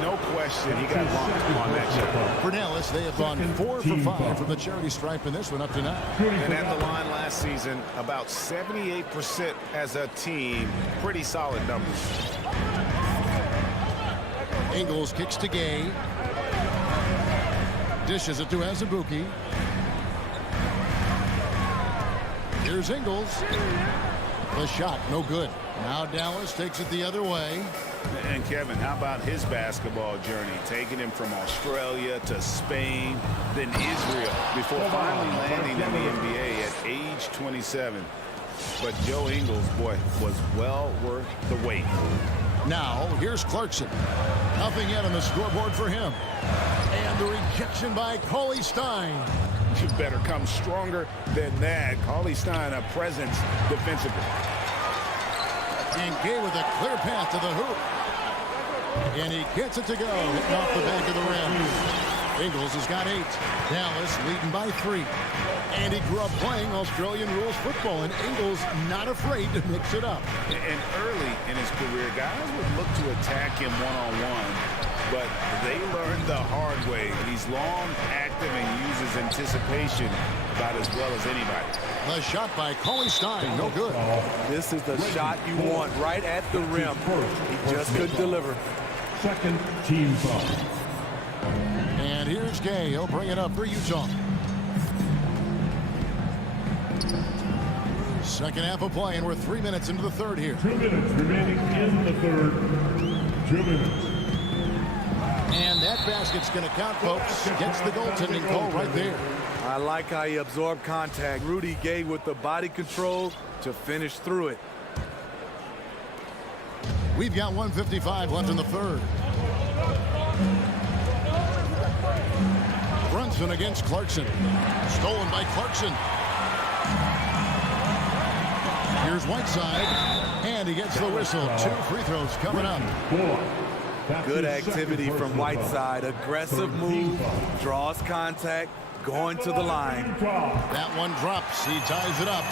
No question, he got bumped on that shot. For Dallas, they have gone 4 for 5 from the charity stripe in this one up to now. And at the line last season, about 78% as a team. Pretty solid numbers. Ingles kicks to Gay. Dishes it to Azubuike. Here's Ingles. The shot, no good. Now Dallas takes it the other way. And Kevin, how about his basketball journey? Taking him from Australia to Spain, then Israel, before finally landing in the NBA at age 27. But Joe Ingles, boy, was well worth the wait. Now, here's Clarkson. Nothing yet on the scoreboard for him. And the rejection by Cauley Stein. You better come stronger than that. Cauley Stein, a presence defensively. And Gay with a clear path to the hoop. And he gets it to go, hitting off the back of the rim. Ingles has got 8. Dallas leading by 3. And he grew up playing Australian rules football, and Ingles not afraid to mix it up. And early in his career, guys would look to attack him one-on-one, but they learned the hard way. He's long, active, and uses anticipation about as well as anybody. The shot by Cauley Stein, no good. This is the shot you want right at the rim. He just couldn't deliver. Second team foul. And here's Gay. He'll bring it up for Utah. Second half of play, and we're 3 minutes into the third here. 2 minutes remaining in the third. 2 minutes. And that basket's going to count, folks. Gets the goaltending call right there. I like how he absorbed contact. Rudy Gay with the body control to finish through it. We've got 1:55 left in the third. Brunson against Clarkson. Stolen by Clarkson. Here's Whiteside, and he gets the whistle. 2 free throws coming up. Good activity from Whiteside. Aggressive move, draws contact, going to the line. That one drops. He ties it up.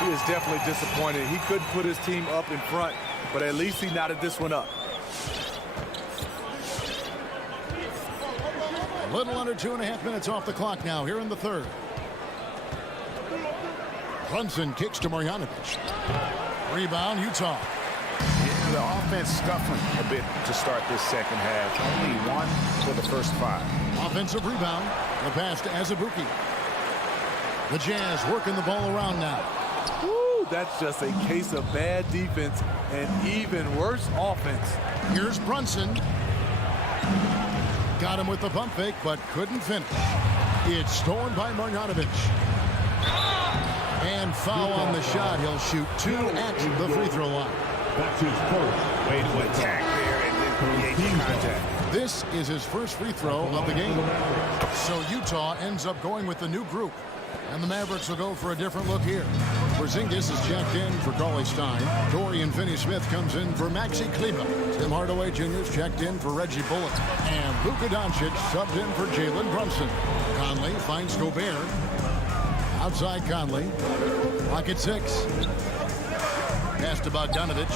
He is definitely disappointed. He couldn't put his team up in front, but at least he knotted this one up. A little under 2.5 minutes off the clock now here in the third. Brunson kicks to Marjanovic. Rebound, Utah. Yeah, the offense scuffling a bit to start this second half. Only 1 for the first 5. Offensive rebound. The pass to Azubuike. The Jazz working the ball around now. Woo, that's just a case of bad defense and even worse offense. Here's Brunson. Got him with the pump fake, but couldn't finish. It's stolen by Marjanovic. And foul on the shot. He'll shoot 2 at the free throw line. That's his first. Way to attack there and then create contact. This is his first free throw of the game. So Utah ends up going with the new group. And the Mavericks will go for a different look here. Porzingis is checked in for Cauley Stein. Dorian Finney-Smith comes in for Maxi Kleber. Tim Hardaway Jr. is checked in for Reggie Bullock. And Luka Doncic subbed in for Jalen Brunson. Conley finds Gobert. Outside Conley. Clock at 6. Pass to Bogdanovic.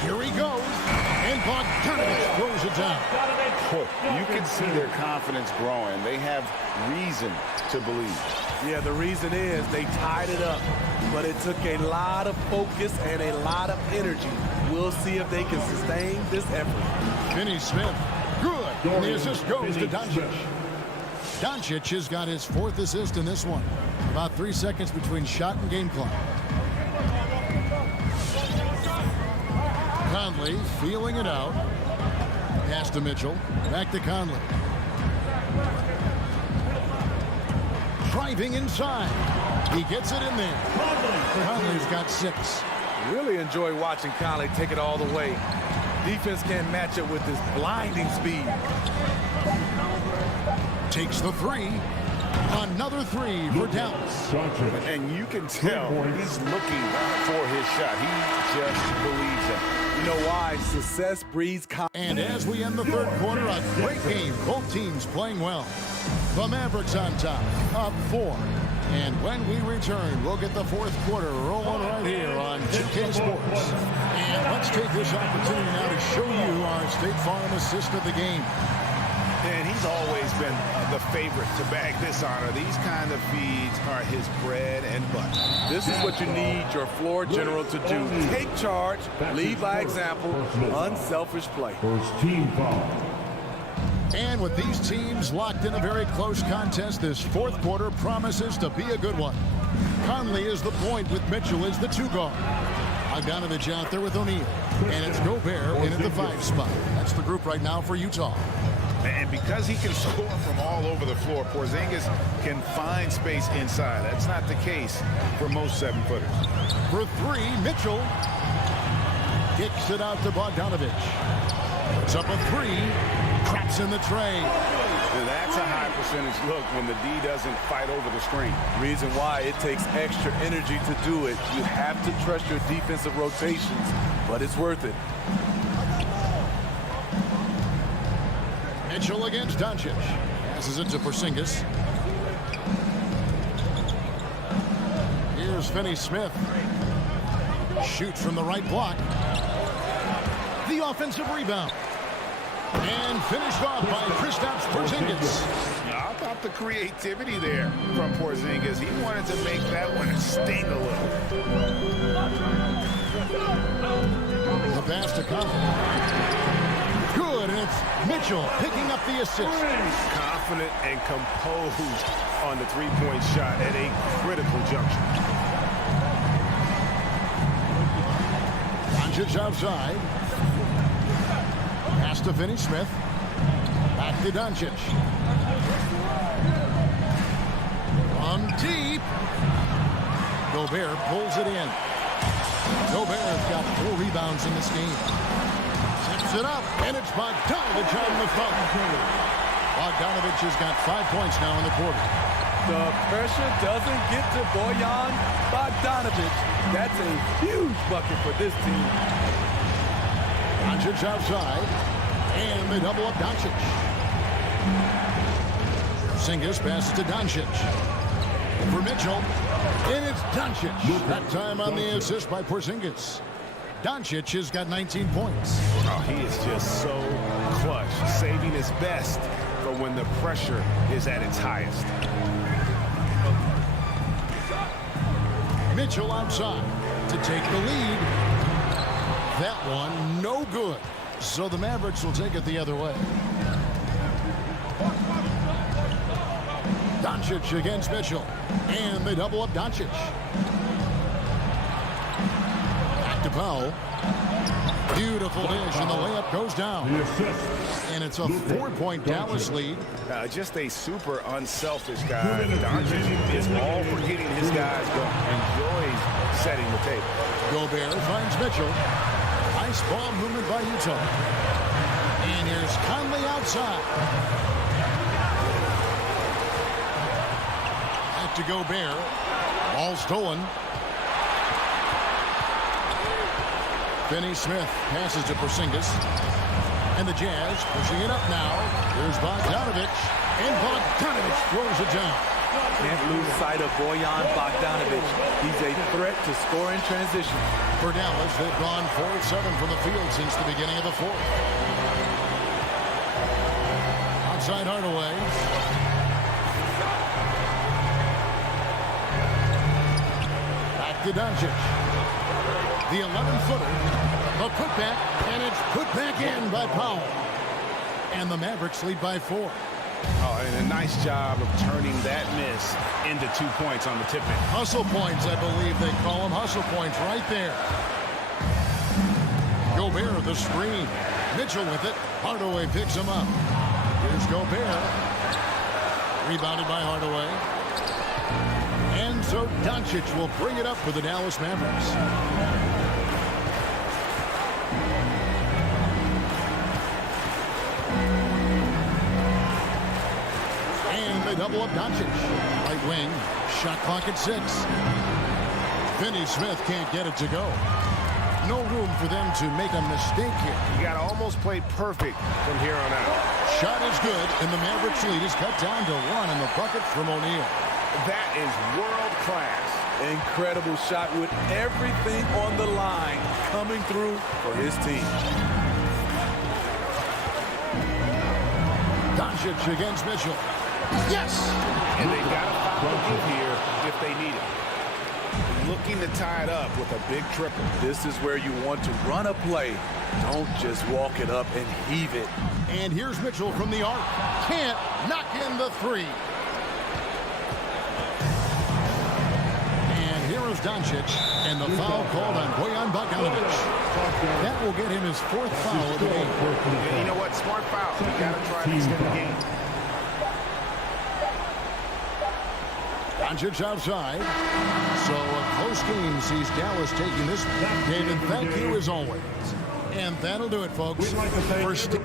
Here he goes. And Bogdanovic throws it down. You can see their confidence growing. They have reason to believe. Yeah, the reason is they tied it up, but it took a lot of focus and a lot of energy. We'll see if they can sustain this effort. Finney-Smith. Good. And the assist goes to Doncic. Doncic has got his 4th assist in this one. About 3 seconds between shot and game clock. Conley feeling it out. Pass to Mitchell. Back to Conley. Driving inside. He gets it in there. Conley's got 6. Really enjoy watching Conley take it all the way. Defense can't match up with his blinding speed. Takes the three. Another three for Dallas. And you can tell he's looking for his shot. He just believes it. You know why? Success breeds And as we end the third quarter, a great game. Both teams playing well. The Mavericks on top, up 4. And when we return, we'll get the fourth quarter rolling right here on 2K Sports. And let's take this opportunity now to show you our State Farm assist of the game. And he's always been the favorite to bag this honor. These kind of feeds are his bread and butter. This is what you need your floor general to do. Take charge, lead by example, unselfish play. First team foul. And with these teams locked in a very close contest, this fourth quarter promises to be a good one. Conley is the point with Mitchell as the 2 guard. Bogdanovich out there with O'Neal. And it's Gobert in at the 5 spot. That's the group right now for Utah. And because he can score from all over the floor, Porzingis can find space inside. That's not the case for most 7-footers. For 3, Mitchell kicks it out to Bogdanovich. Puts up a 3, traps in the tray. And that's a high percentage look when the D doesn't fight over the screen. Reason why it takes extra energy to do it. You have to trust your defensive rotations, but it's worth it. Mitchell against Doncic. Passes it to Porzingis. Here's Finney-Smith. Shoots from the right block. The offensive rebound. And finished off by Kristaps Porzingis. How about the creativity there from Porzingis? He wanted to make that one sting a little. The pass to Conley. Good, and it's Mitchell picking up the assist. Confident and composed on the three-point shot at a critical juncture. Doncic outside. Pass to Finney-Smith. Back to Doncic. From deep. Gobert pulls it in. Gobert's got 4 rebounds in this game. Tips it up, and it's Bogdanovich on the foul. Bogdanovich has got 5 points now in the quarter. The pressure doesn't get to Bojan Bogdanovich. That's a huge bucket for this team. Doncic outside, and they double up Doncic. Porzingis passes to Doncic. For Mitchell, and it's Doncic. That time on the assist by Porzingis. Doncic has got 19 points. Oh, he is just so clutch, saving his best for when the pressure is at its highest. Mitchell outside to take the lead. That one no good. So the Mavericks will take it the other way. Doncic against Mitchell. And they double up Doncic. Back to Powell. Beautiful dish, and the layup goes down. And it's a 4-point Dallas lead. Just a super unselfish guy. Doncic is all for getting his guys going. Enjoys setting the table. Gobert finds Mitchell. Nice ball movement by Utah. And here's Conley outside. Back to Gobert. Ball stolen. Finney-Smith passes to Porzingis. And the Jazz pushing it up now. Here's Bogdanovich. And Bogdanovich throws it down. Can't lose sight of Bojan Bogdanovich. He's a threat to score in transition. For Dallas, they've gone 4-7 from the field since the beginning of the fourth. Outside Hardaway. Back to Doncic. The 11-footer. A putback, and it's put back in by Powell. And the Mavericks lead by 4. Oh, and a nice job of turning that miss into 2 points on the tip-in. Hustle points, I believe they call them. Hustle points right there. Gobert, the screen. Mitchell with it. Hardaway picks him up. Here's Gobert. Rebounded by Hardaway. And so Doncic will bring it up for the Dallas Mavericks. double up Doncic. Right wing, shot clock at 6. Finney Smith can't get it to go. No room for them to make a mistake here. You got to almost play perfect from here on out. Shot is good, and the Mavericks lead is cut down to 1 in the bucket from O'Neal. That is world class. Incredible shot with everything on the line coming through for his team. Doncic against Mitchell. Yes! And they've got a foul to give here if they need it. Looking to tie it up with a big triple. This is where you want to run a play. Don't just walk it up and heave it. And here's Mitchell from the arc. Can't knock in the 3. And here is Doncic, and the foul called on Bojan Bogdanovic. That will get him his 4th foul of the game. And you know what? Smart foul. You got to try to extend the game. Doncic outside. So a close game sees Dallas taking this. David, thank you as always. And that'll do it, folks. First.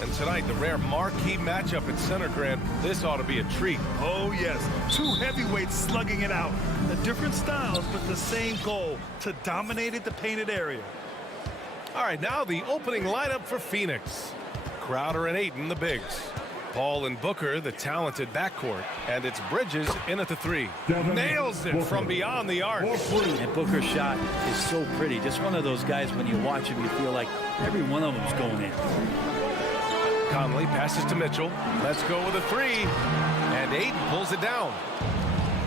And tonight, the rare marquee matchup at center, Grant. This ought to be a treat. Oh, yes. Two heavyweights slugging it out. The different styles, but the same goal, to dominate the painted area. All right, now the opening lineup for Phoenix. Crowder and Ayton, the bigs. Paul and Booker, the talented backcourt. And it's Bridges in at the 3. Nails it from beyond the arc. And Booker's shot is so pretty. Just one of those guys, when you watch him, you feel like every one of them's going in. Conley passes to Mitchell. Let's go with a 3. And Ayton pulls it down.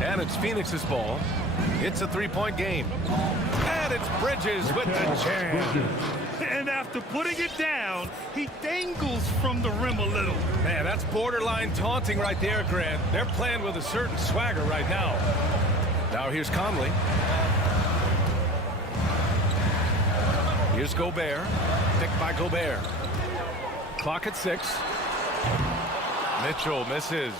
And it's Phoenix's ball. It's a 3-point game. And it's Bridges with the jam. And after putting it down, he dangles from the rim a little. Man, that's borderline taunting right there, Grant. They're playing with a certain swagger right now. Now here's Conley. Here's Gobert. Picked by Gobert. Clock at 6. Mitchell misses.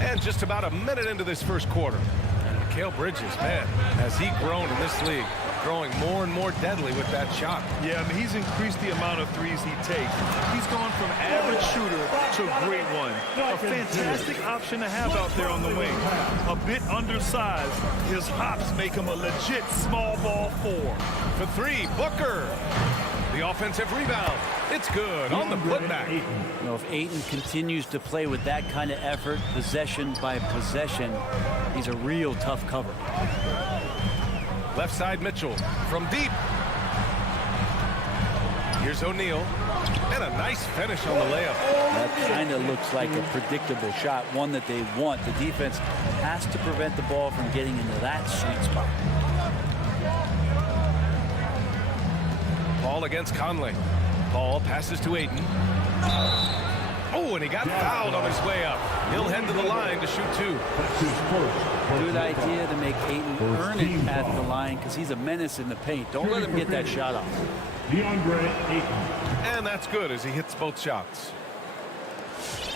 And just about a minute into this first quarter. And Mikal Bridges, man, has he grown in this league? Growing more and more deadly with that shot. Yeah, I mean, he's increased the amount of threes he takes. He's gone from average shooter to a great one. A fantastic option to have out there on the wing. A bit undersized. His hops make him a legit small ball 4. For 3, Booker. The offensive rebound. It's good on the putback. You know, if Ayton continues to play with that kind of effort, possession by possession, he's a real tough cover. Left side Mitchell from deep. Here's O'Neal. And a nice finish on the layup. That kind of looks like a predictable shot, one that they want. The defense has to prevent the ball from getting into that sweet spot. Paul against Conley. Paul passes to Ayton. Oh, and he got fouled on his way up. He'll head to the line to shoot 2. Good idea to make Ayton earn it at the line because he's a menace in the paint. Don't let him get that shot off. DeAndre Ayton. And that's good as he hits both shots.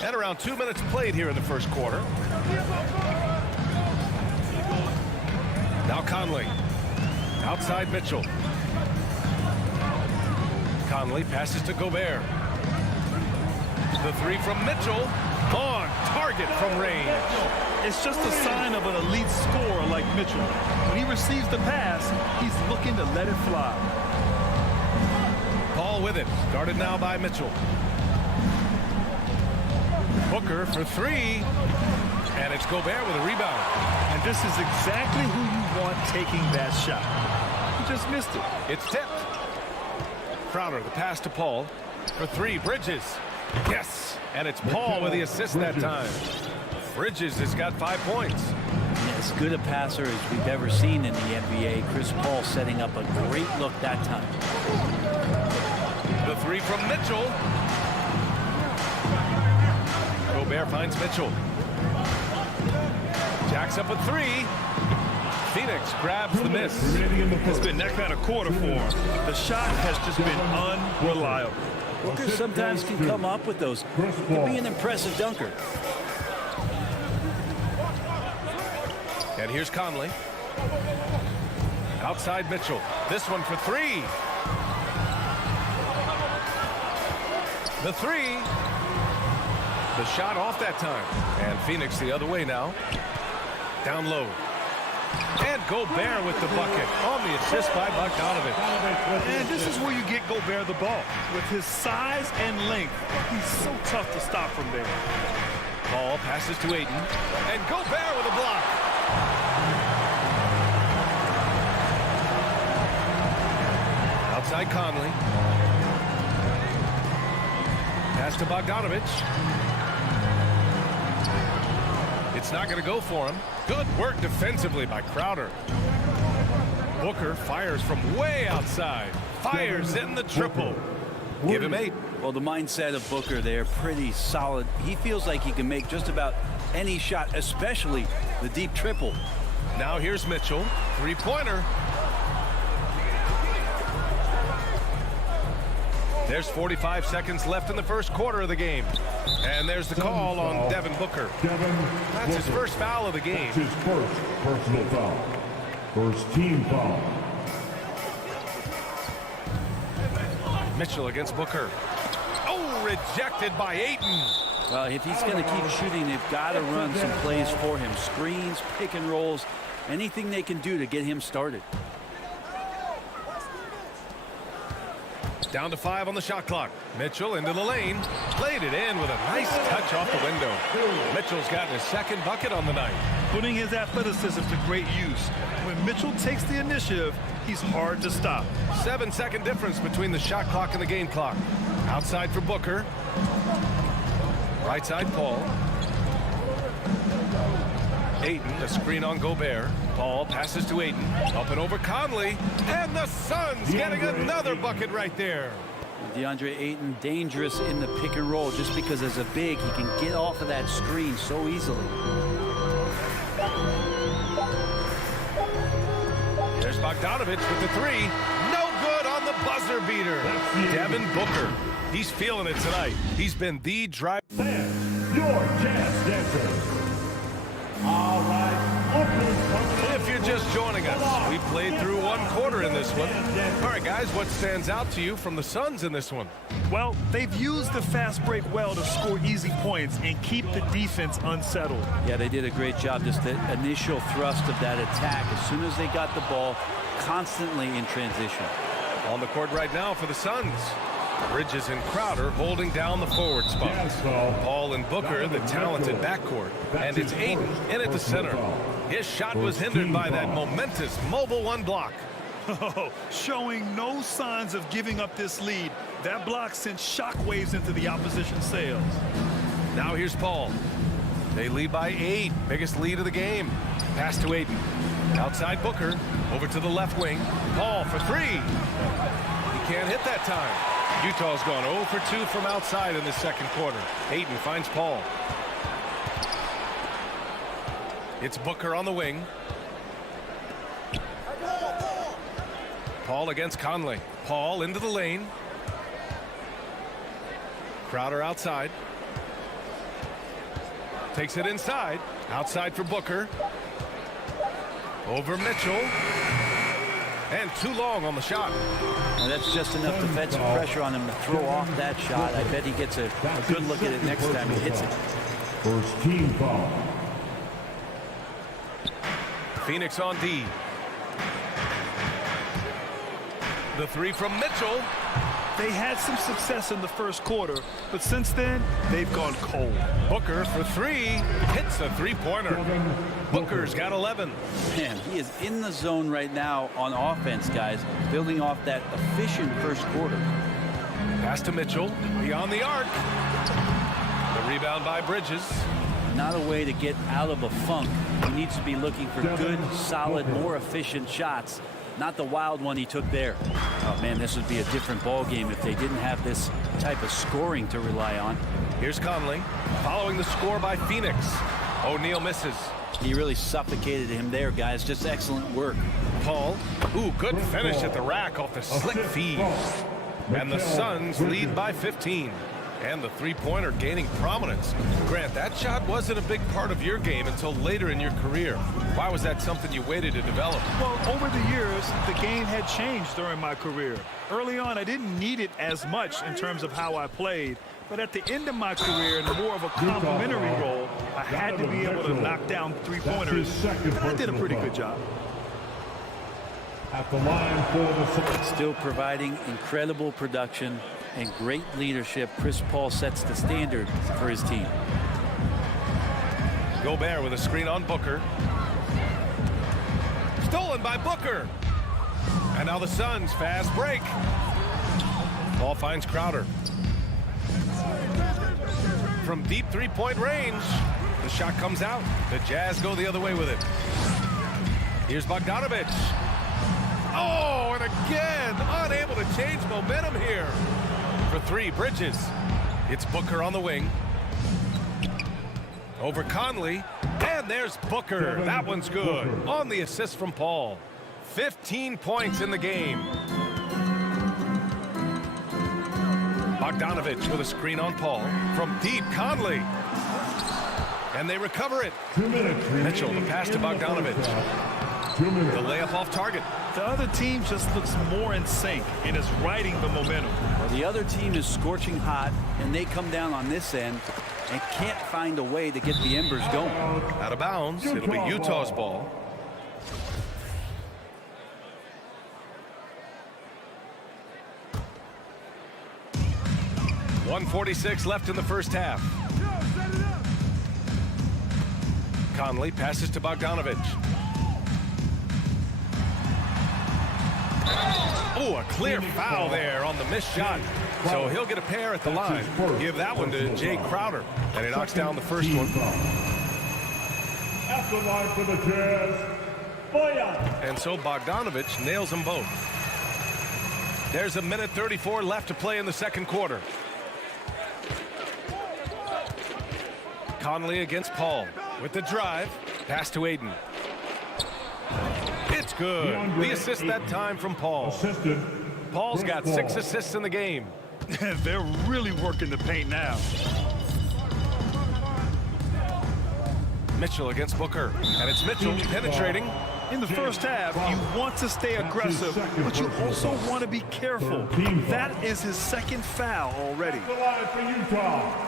And around 2 minutes played here in the first quarter. Now Conley. Outside Mitchell. Conley passes to Gobert. The 3 from Mitchell. On target from range. It's just a sign of an elite scorer like Mitchell. When he receives the pass, he's looking to let it fly. Paul with it. Guarded now by Mitchell. Booker for 3. And it's Gobert with a rebound. And this is exactly who you want taking that shot. He just missed it. It's tipped. Crowder, the pass to Paul. For 3, Bridges. Yes. And it's Paul with the assist that time. Bridges has got 5 points. As good a passer as we've ever seen in the NBA. Chris Paul setting up a great look that time. The 3 from Mitchell. Gobert finds Mitchell. Jacks up a 3. Phoenix grabs the miss. It's been that kind of quarter for him. The shot has just been unreliable. Booker sometimes can come up with those. He'll be an impressive dunker. And here's Conley. Outside Mitchell. This one for 3. The 3. The shot off that time. And Phoenix the other way now. Down low. And Gobert with the bucket on the assist by Bogdanovich. And this is where you get Gobert the ball. With his size and length, he's so tough to stop from there. Paul passes to Ayton. And Gobert with a block. Outside Conley. Pass to Bogdanovich. It's not going to go for him. Good work defensively by Crowder. Booker fires from way outside. Fires in the triple. Give him 8. Well, the mindset of Booker there, pretty solid. He feels like he can make just about any shot, especially the deep triple. Now here's Mitchell. 3-pointer. There's 45 seconds left in the first quarter of the game. And there's the call on Devin Booker. That's his first foul of the game. That's his first personal foul. First team foul. Mitchell against Booker. Oh, Oh, rejected by Ayton. Well, if he's going to keep shooting, they've got to run some plays for him. Screens, pick and rolls, anything they can do to get him started. Down to 5 on the shot clock. Mitchell into the lane. Played it in with a nice touch off the window. Mitchell's gotten his second bucket on the night. Putting his athleticism to great use. When Mitchell takes the initiative, he's hard to stop. 7-second difference between the shot clock and the game clock. Outside for Booker. Right side, Paul. Ayton, a screen on Gobert. Paul passes to Ayton. Up and over Conley. And the Suns getting another bucket right there. DeAndre Ayton dangerous in the pick and roll just because as a big, he can get off of that screen so easily. There's Bogdanovich with the three. No good on the buzzer beater. Devin Booker. He's feeling it tonight. He's been the drive. Fans, your Jazz dancers. All right. If you're just joining us, we played through one quarter in this one. All right, guys, what stands out to you from the Suns in this one? Well, they've used the fast break well to score easy points and keep the defense unsettled. Yeah, they did a great job. Just the initial thrust of that attack. As soon as they got the ball, constantly in transition. On the court right now for the Suns. Bridges and Crowder holding down the forward spot. Paul and Booker, the talented backcourt. And it's Ayton in at the center. His shot was hindered by that momentous mobile one block. Showing no signs of giving up this lead. That block sent shockwaves into the opposition sails. Now here's Paul. They lead by 8. Biggest lead of the game. Pass to Ayton. Outside Booker. Over to the left wing. Paul for 3. He can't hit that time. Utah's gone 0 for 2 from outside in the second quarter. Ayton finds Paul. It's Booker on the wing. Paul against Conley. Paul into the lane. Crowder outside. Takes it inside. Outside for Booker. Over Mitchell. And too long on the shot. And that's just enough defensive pressure on him to throw off that shot. I bet he gets a good look at it next time he hits it. First team foul. Phoenix on D. The 3 from Mitchell. They had some success in the first quarter, but since then, they've gone cold. Booker for 3. Hits a three-pointer. Booker's got 11. Man, he is in the zone right now on offense, guys, building off that efficient first quarter. Pass to Mitchell. Beyond the arc. The rebound by Bridges. Not a way to get out of a funk. He needs to be looking for good, solid, more efficient shots. Not the wild one he took there. Oh, man, this would be a different ball game if they didn't have this type of scoring to rely on. Here's Conley. Following the score by Phoenix. O'Neal misses. He really suffocated him there, guys. Just excellent work. Paul. Ooh, good finish at the rack off the slick feed. And the Suns lead by 15. And the three-pointer gaining prominence. Grant, that shot wasn't a big part of your game until later in your career. Why was that something you waited to develop? Well, over the years, the game had changed during my career. Early on, I didn't need it as much in terms of how I played. But at the end of my career, in more of a complementary role, I had to be able to knock down three-pointers. And I did a pretty good job. At the line for the Suns. Still providing incredible production and great leadership. Chris Paul sets the standard for his team. Gobert with a screen on Booker. Stolen by Booker. And now the Suns fast break. Ball finds Crowder. From deep three-point range, the shot comes out. The Jazz go the other way with it. Here's Bogdanovich. Oh, and again, unable to change momentum here. For 3, Bridges. It's Booker on the wing. Over Conley. And there's Booker. That one's good. On the assist from Paul. 15 points in the game. Bogdanovich with a screen on Paul. From deep, Conley. And they recover it. 2 minutes. Mitchell, the pass to Bogdanovich. 2 minutes. The layup off target. The other team just looks more in sync and is riding the momentum. Well, the other team is scorching hot, and they come down on this end and can't find a way to get the embers going. Out of bounds. It'll be Utah's ball. .146 left in the first half. Conley passes to Bogdanovich. Oh, a clear foul there on the missed shot. So he'll get a pair at the line. Give that one to Jay Crowder. And he knocks down the first one. At the line for the Jazz, Boyan. And so Bogdanovich nails them both. There's a minute 34 left to play in the second quarter. Conley against Paul with the drive. Pass to Aiden. It's good. The assist that time from Paul. Paul's got 6 assists in the game. They're really working the paint now. Mitchell against Booker. And it's Mitchell penetrating. In the first half, you want to stay aggressive, but you also want to be careful. That is his second foul already. At the line for Utah,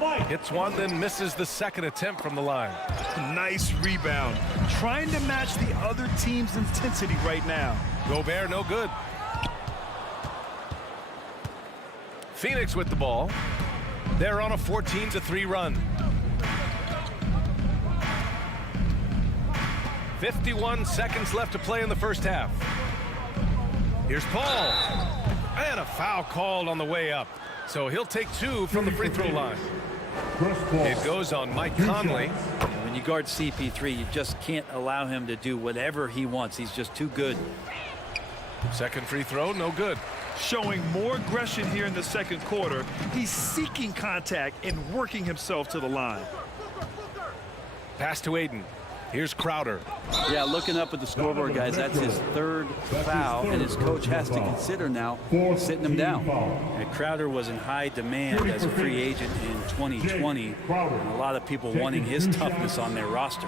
Mike. Hits one, then misses the second attempt from the line. Nice rebound. Trying to match the other team's intensity right now. Gobert, no good. Phoenix with the ball. They're on a 14-3 run. 51 seconds left to play in the first half. Here's Paul. And a foul called on the way up. So he'll take 2 from the free throw line. It goes on Mike Conley. When you guard CP3, you just can't allow him to do whatever he wants. He's just too good. Second free throw, no good. Showing more aggression here in the second quarter. He's seeking contact and working himself to the line. Pass to Aiden. Here's Crowder. Yeah, looking up at the scoreboard, guys, that's his third foul, and his coach has to consider now sitting him down. And Crowder was in high demand as a free agent in 2020, and a lot of people wanting his toughness on their roster.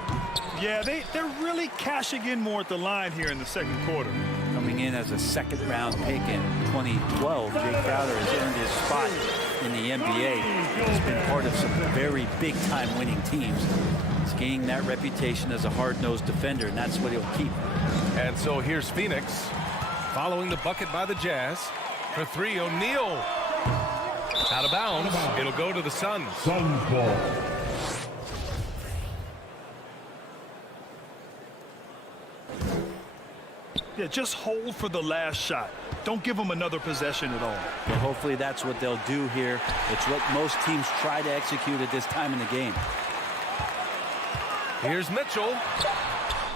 Yeah, they're really cashing in more at the line here in the second quarter. Coming in as a second-round pick in 2012, Jay Crowder has earned his spot in the NBA. He's been part of some very big-time winning teams. He's gaining that reputation as a hard-nosed defender, and that's what he'll keep. And so here's Phoenix following the bucket by the Jazz. For 3, O'Neal. Out of bounds. It'll go to the Suns. Suns ball. Yeah, just hold for the last shot. Don't give them another possession at all. And hopefully that's what they'll do here. It's what most teams try to execute at this time in the game. Here's Mitchell.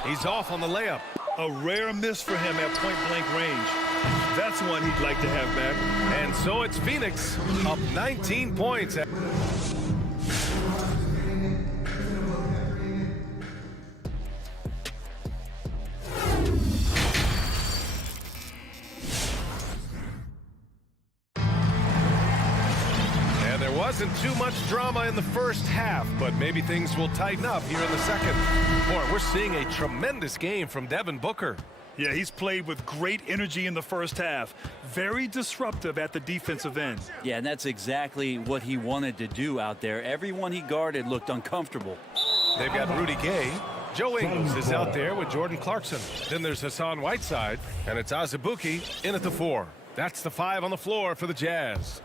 He's off on the layup. A rare miss for him at point-blank range. That's one he'd like to have back. And so it's Phoenix up 19 points. Wasn't too much drama in the first half, but maybe things will tighten up here in the second. Boy, we're seeing a tremendous game from Devin Booker. Yeah, he's played with great energy in the first half. Very disruptive at the defensive end. Yeah, and that's exactly what he wanted to do out there. Everyone he guarded looked uncomfortable. They've got Rudy Gay. Joe Ingles is out there with Jordan Clarkson. Then there's Hassan Whiteside, and it's Azubuike in at the 4. That's the 5 on the floor for the Jazz.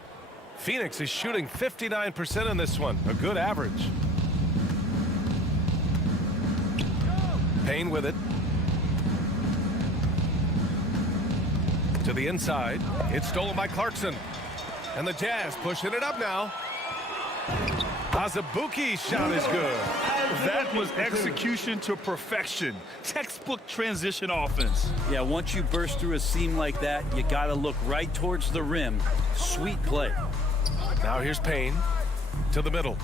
Phoenix is shooting 59% in this one, a good average. Payne with it. To the inside. It's stolen by Clarkson. And the Jazz pushing it up now. Azubuike's shot is good. That was execution to perfection. Textbook transition offense. Yeah, once you burst through a seam like that, you got to look right towards the rim. Sweet play. Now here's Payne to the middle.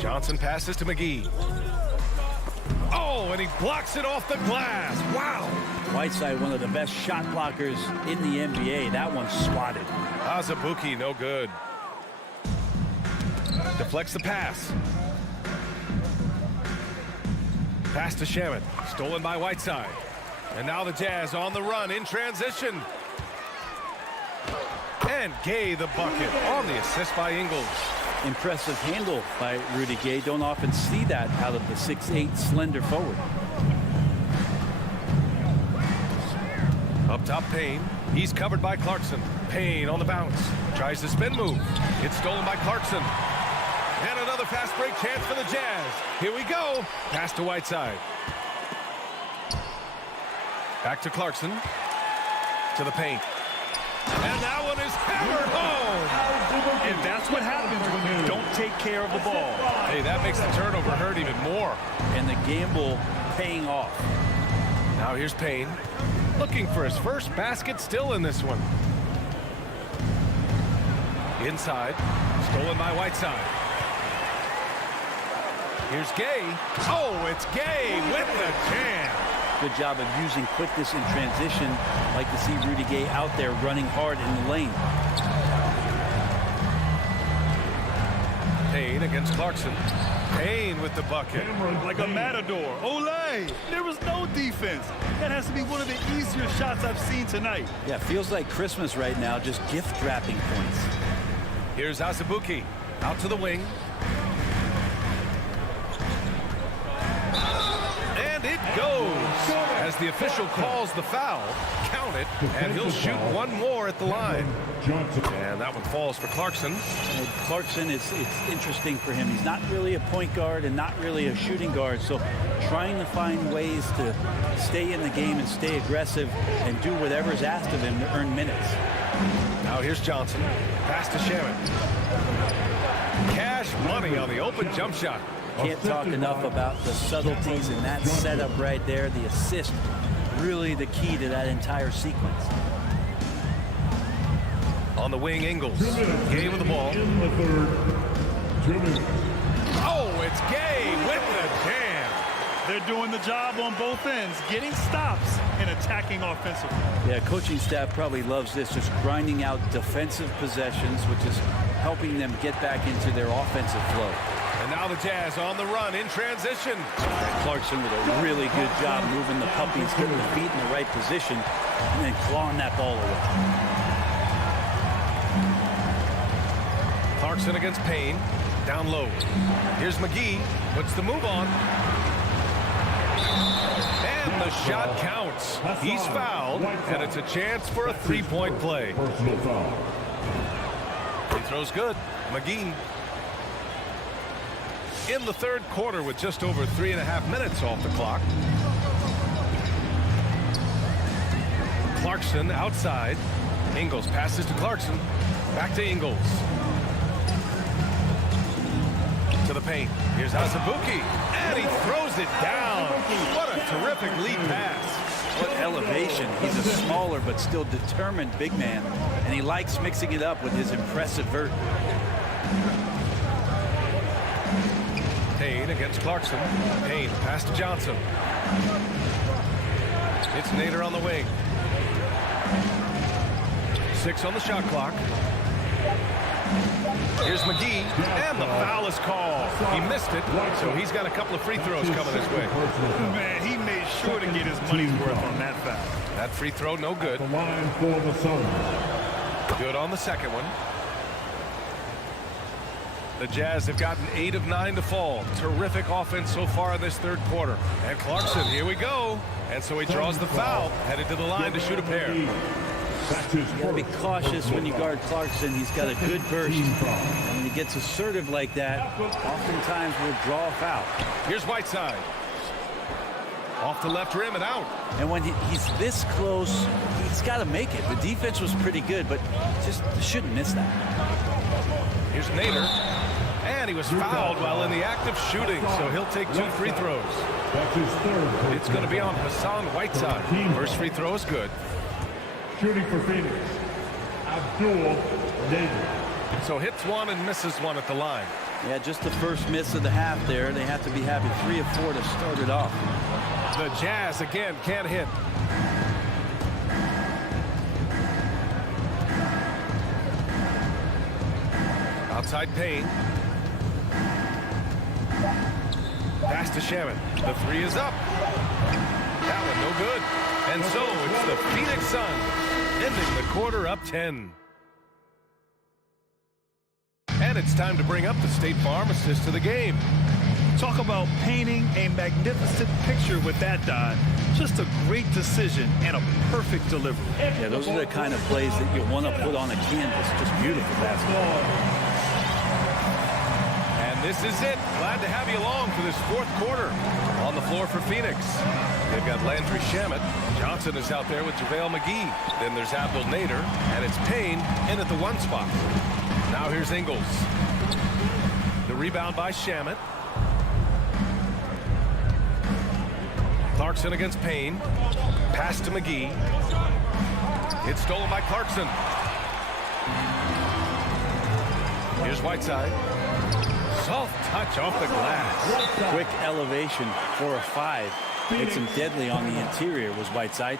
Johnson passes to McGee. Oh, and he blocks it off the glass. Wow. Whiteside, one of the best shot blockers in the NBA. That one's swatted. Azubuike, no good. Deflects the pass. Pass to Shamet. Stolen by Whiteside. And now the Jazz on the run in transition. And Gay the bucket on the assist by Ingles. Impressive handle by Rudy Gay. Don't often see that out of the 6'8" slender forward. Up top, Payne. He's covered by Clarkson. Payne on the bounce. Tries the spin move. It's stolen by Clarkson. And another fast break chance for the Jazz. Here we go. Pass to Whiteside. Back to Clarkson. To the paint. And that one is hammered home. And that's what happens when you don't take care of the ball. Hey, that makes the turnover hurt even more. And the gamble paying off. Now here's Payne. Looking for his first basket still in this one. Inside. Stolen by Whiteside. Here's Gay. Oh, it's Gay with the jam. Good job of using quickness in transition. Like to see Rudy Gay out there running hard in the lane. Payne against Clarkson. Payne with the bucket. Like a matador. Olay! There was no defense. That has to be one of the easier shots I've seen tonight. Yeah, feels like Christmas right now, just gift wrapping points. Here's Azubuike. Out to the wing. And it goes. As the official calls the foul, count it, and he'll shoot one more at the line. And that one falls for Clarkson. And Clarkson, it's interesting for him. He's not really a point guard and not really a shooting guard, so trying to find ways to stay in the game and stay aggressive and do whatever's asked of him to earn minutes. Now here's Johnson. Pass to Shaman. Cash money on the open jump shot. Can't talk enough about the subtleties in that setup right there. The assist, really the key to that entire sequence. On the wing, Ingles. Gay with the ball. In the third, 2 minutes. Oh, it's Gay with the jam. They're doing the job on both ends, getting stops and attacking offensively. Yeah, coaching staff probably loves this, just grinding out defensive possessions, which is helping them get back into their offensive flow. And now the Jazz on the run in transition. Clarkson with a really good job moving the puppies, getting the feet in the right position, and then clawing that ball away. Clarkson against Payne. Down low. Here's McGee. Puts the move on. And the shot counts. He's fouled, and it's a chance for a three-point play. Personal foul. Free throw's good. McGee. In the third quarter with just over 3.5 minutes off the clock. Clarkson outside. Ingles passes to Clarkson. Back to Ingles. To the paint. Here's Azubuike. And he throws it down. What a terrific lead pass. What elevation. He's a smaller but still determined big man. And he likes mixing it up with his impressive vert. Payne against Clarkson. Payne pass to Johnson. It's Nader on the wing. 6 on the shot clock. Here's McGee, and the foul is called. He missed it, so he's got a couple of free throws coming his way. Man, he made sure to get his money's worth on that foul. That free throw, no good. The line for the Suns. Good on the second one. The Jazz have gotten 8 of 9 to fall. Terrific offense so far in this third quarter. And Clarkson, here we go. And so he draws the foul, headed to the line to shoot a pair. You gotta be cautious when you guard Clarkson. He's got a good burst. And when he gets assertive like that, oftentimes will draw a foul. Here's Whiteside. Off the left rim and out. And when he's this close, he's got to make it. The defense was pretty good, but just shouldn't miss that. Here's Nader. And he was fouled while in the act of shooting, so he'll take 2 free throws. That's his third. It's going to be on Hassan Whiteside. First free throw is good. Shooting for Phoenix, Abdul Nader. So hits 1 and misses 1 at the line. Yeah, just the first miss of the half there. They have to be having 3 of 4 to start it off. The Jazz again can't hit. Outside Payne. Pass to Shaman. The 3 is up. That one no good. And so it's the Phoenix Suns ending the quarter up 10. And it's time to bring up the State Farm assist to the game. Talk about painting a magnificent picture with that, Don. Just a great decision and a perfect delivery. Yeah, those are the kind of plays that you want to put on a canvas. Just beautiful basketball. And this is it. Glad to have you along for this fourth quarter. On the floor for Phoenix, they've got Landry Shamet. Johnson is out there with JaVale McGee. Then there's Abdul Nader, and it's Payne in at the 1 spot. Now here's Ingles. The rebound by Shamet. Clarkson against Payne. Pass to McGee. It's stolen by Clarkson. Here's Whiteside. Soft touch off the glass. Quick elevation for a 5. Hits him deadly on the interior was Whiteside.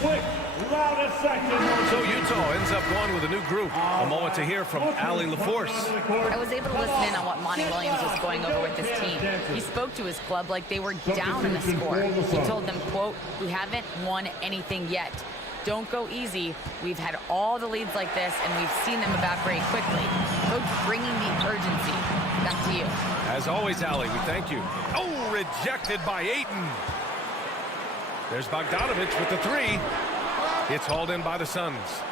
Quick, loudest second. So Utah ends up going with a new group. A moment to hear from Allie LaForce. I was able to listen in on what Monty Williams was going over with his team. He spoke to his club like they were down in the score. He told them, quote, "We haven't won anything yet. Don't go easy. We've had all the leads like this, and we've seen them evaporate quickly." Coach bringing the urgency. Back to you. As always, Allie, we thank you. Oh, rejected by Ayton. There's Bogdanovich with the 3. It's hauled in by the Suns.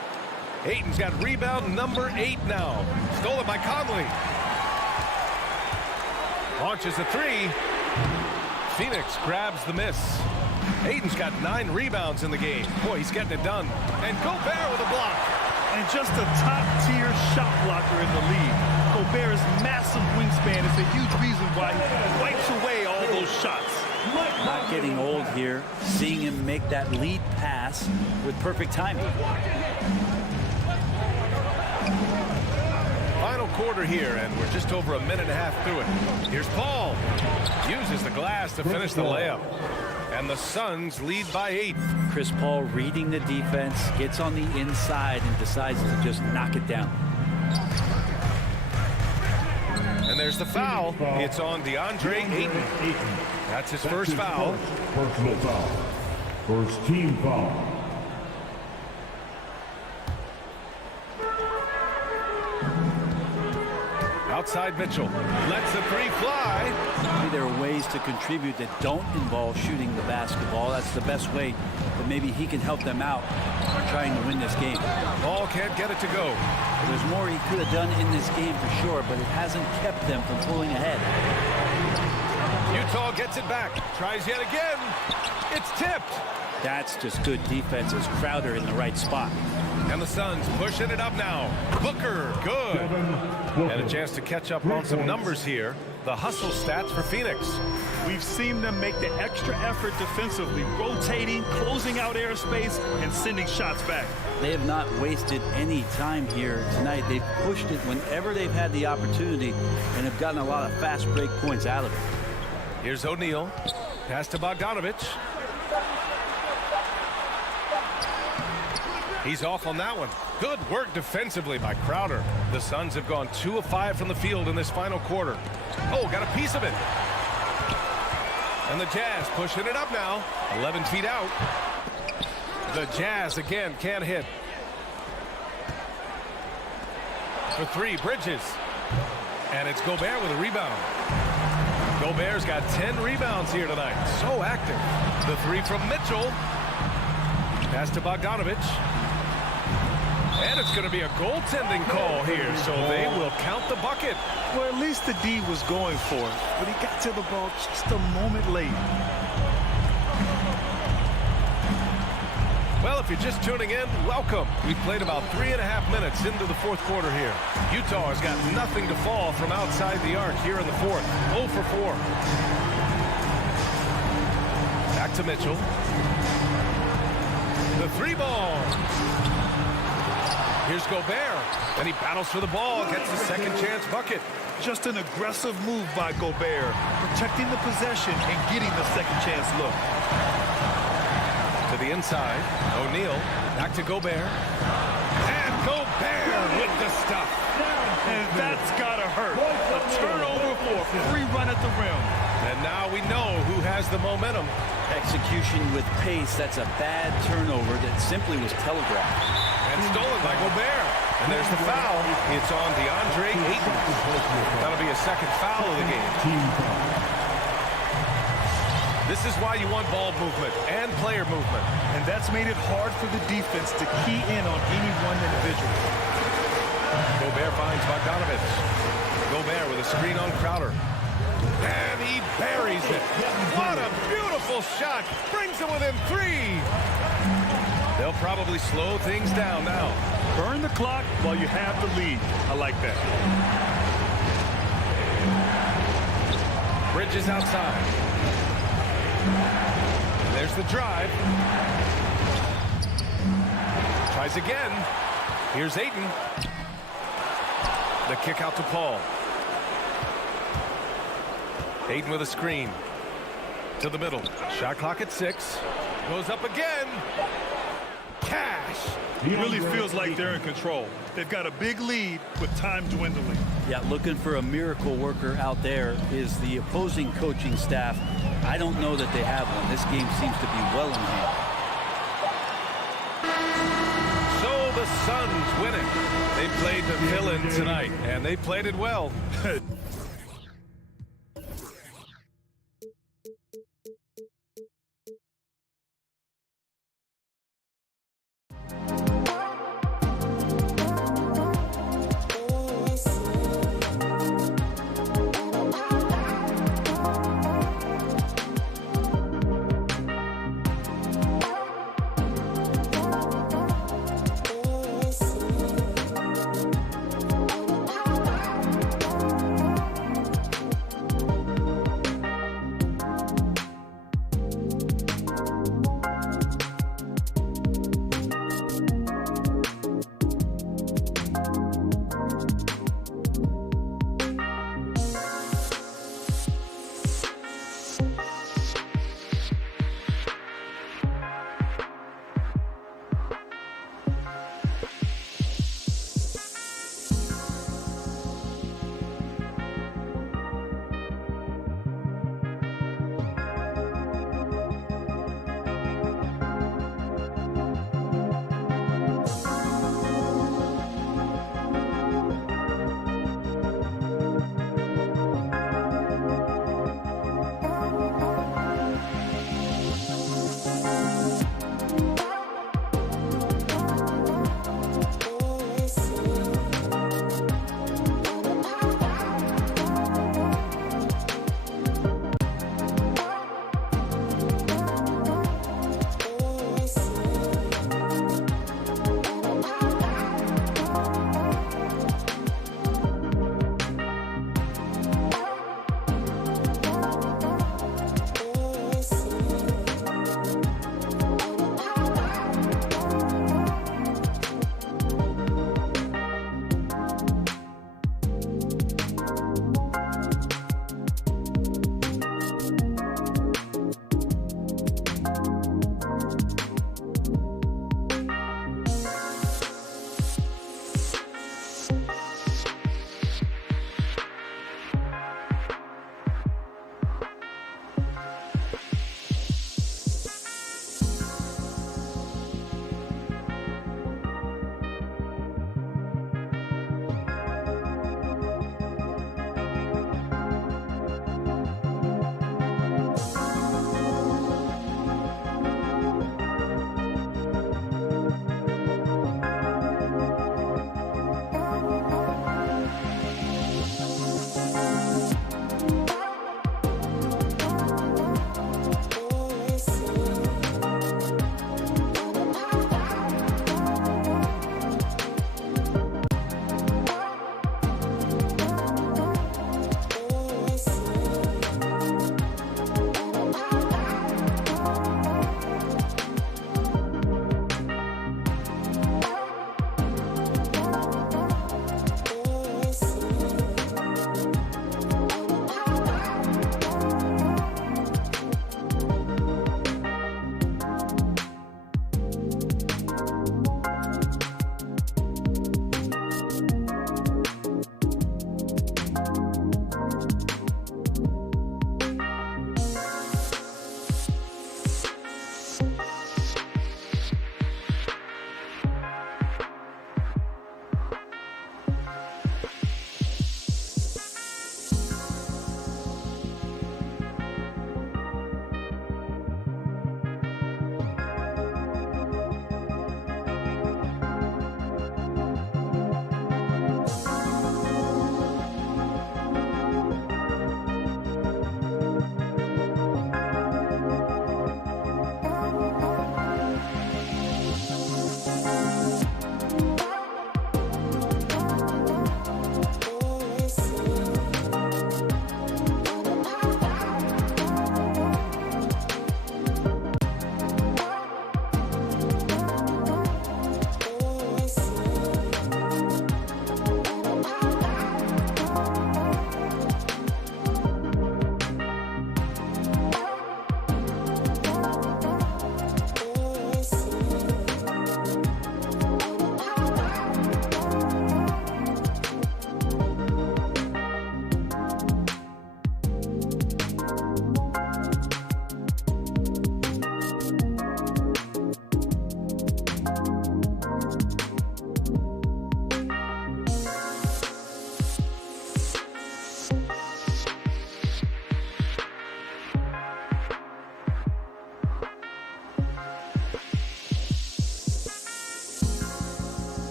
Ayton's got rebound number 8 now. Stolen by Conley. Launches a 3. Phoenix grabs the miss. Ayton's got 9 rebounds in the game. Boy, he's getting it done. And Gobert with a block. And just a top-tier shot blocker in the league. Gobert's massive wingspan is a huge reason why he wipes away all those shots. Not getting old here. Seeing him make that lead pass with perfect timing. Final quarter here, and we're just over a minute and a half through it. Here's Paul. Uses the glass to finish the layup. And the Suns lead by 8. Chris Paul reading the defense, gets on the inside and decides to just knock it down. And there's the foul. It's on DeAndre Ayton. That's his first foul. Personal foul. First team foul. Outside Mitchell. Lets the 3 fly. Maybe there are ways to contribute that don't involve shooting the basketball. That's the best way. But maybe he can help them out trying to win this game. Ball can't get it to go. There's more he could have done in this game for sure, but it hasn't kept them from pulling ahead. Utah gets it back. Tries yet again. It's tipped. That's just good defense as Crowder in the right spot. And the Suns pushing it up now. Booker, good. And a chance to catch up on some numbers here. The hustle stats for Phoenix. We've seen them make the extra effort defensively, rotating, closing out airspace, and sending shots back. They have not wasted any time here tonight. They've pushed it whenever they've had the opportunity and have gotten a lot of fast break points out of it. Here's O'Neal. Pass to Bogdanovich. He's off on that one. Good work defensively by Crowder. The Suns have gone 2 of 5 from the field in this final quarter. Oh, got a piece of it. And the Jazz pushing it up now. 11 feet out. The Jazz again can't hit. For 3, Bridges. And it's Gobert with a rebound. Gobert's got 10 rebounds here tonight. So active. The 3 from Mitchell. Pass to Bogdanovich. And it's going to be a goaltending call here, so they will count the bucket. Well, at least the D was going for it, but he got to the ball just a moment late. Well, if you're just tuning in, welcome. We've played about 3.5 minutes into the fourth quarter here. Utah has got nothing to fall from outside the arc here in the fourth. 0 for 4. Back to Mitchell. The 3 ball. Here's Gobert, and he battles for the ball, gets the second chance bucket. Just an aggressive move by Gobert, protecting the possession and getting the second chance look. To the inside, O'Neal, back to Gobert. And Gobert with the stuff. And that's gotta hurt. A turnover for a free run at the rim. And now we know who has the momentum. Execution with pace. That's a bad turnover that simply was telegraphed. And stolen by Gobert. And there's the foul. It's on DeAndre Ayton. That'll be a second foul of the game. This is why you want ball movement and player movement. And that's made it hard for the defense to key in on any one individual. Gobert finds Bogdanovich. Gobert with a screen on Crowder. And he buries it. What a beautiful shot. Brings it within 3. They'll probably slow things down now. Burn the clock while you have the lead. I like that. Bridges outside. There's the drive. Tries again. Here's Ayton. The kick out to Paul. Ayton with a screen. To the middle. Shot clock at 6. Goes up again. Cash. It really feels like they're in control. They've got a big lead with time dwindling. Yeah, looking for a miracle worker out there is the opposing coaching staff. I don't know that they have one. This game seems to be well in hand. So the Suns win it. They played the villain tonight, and they played it well.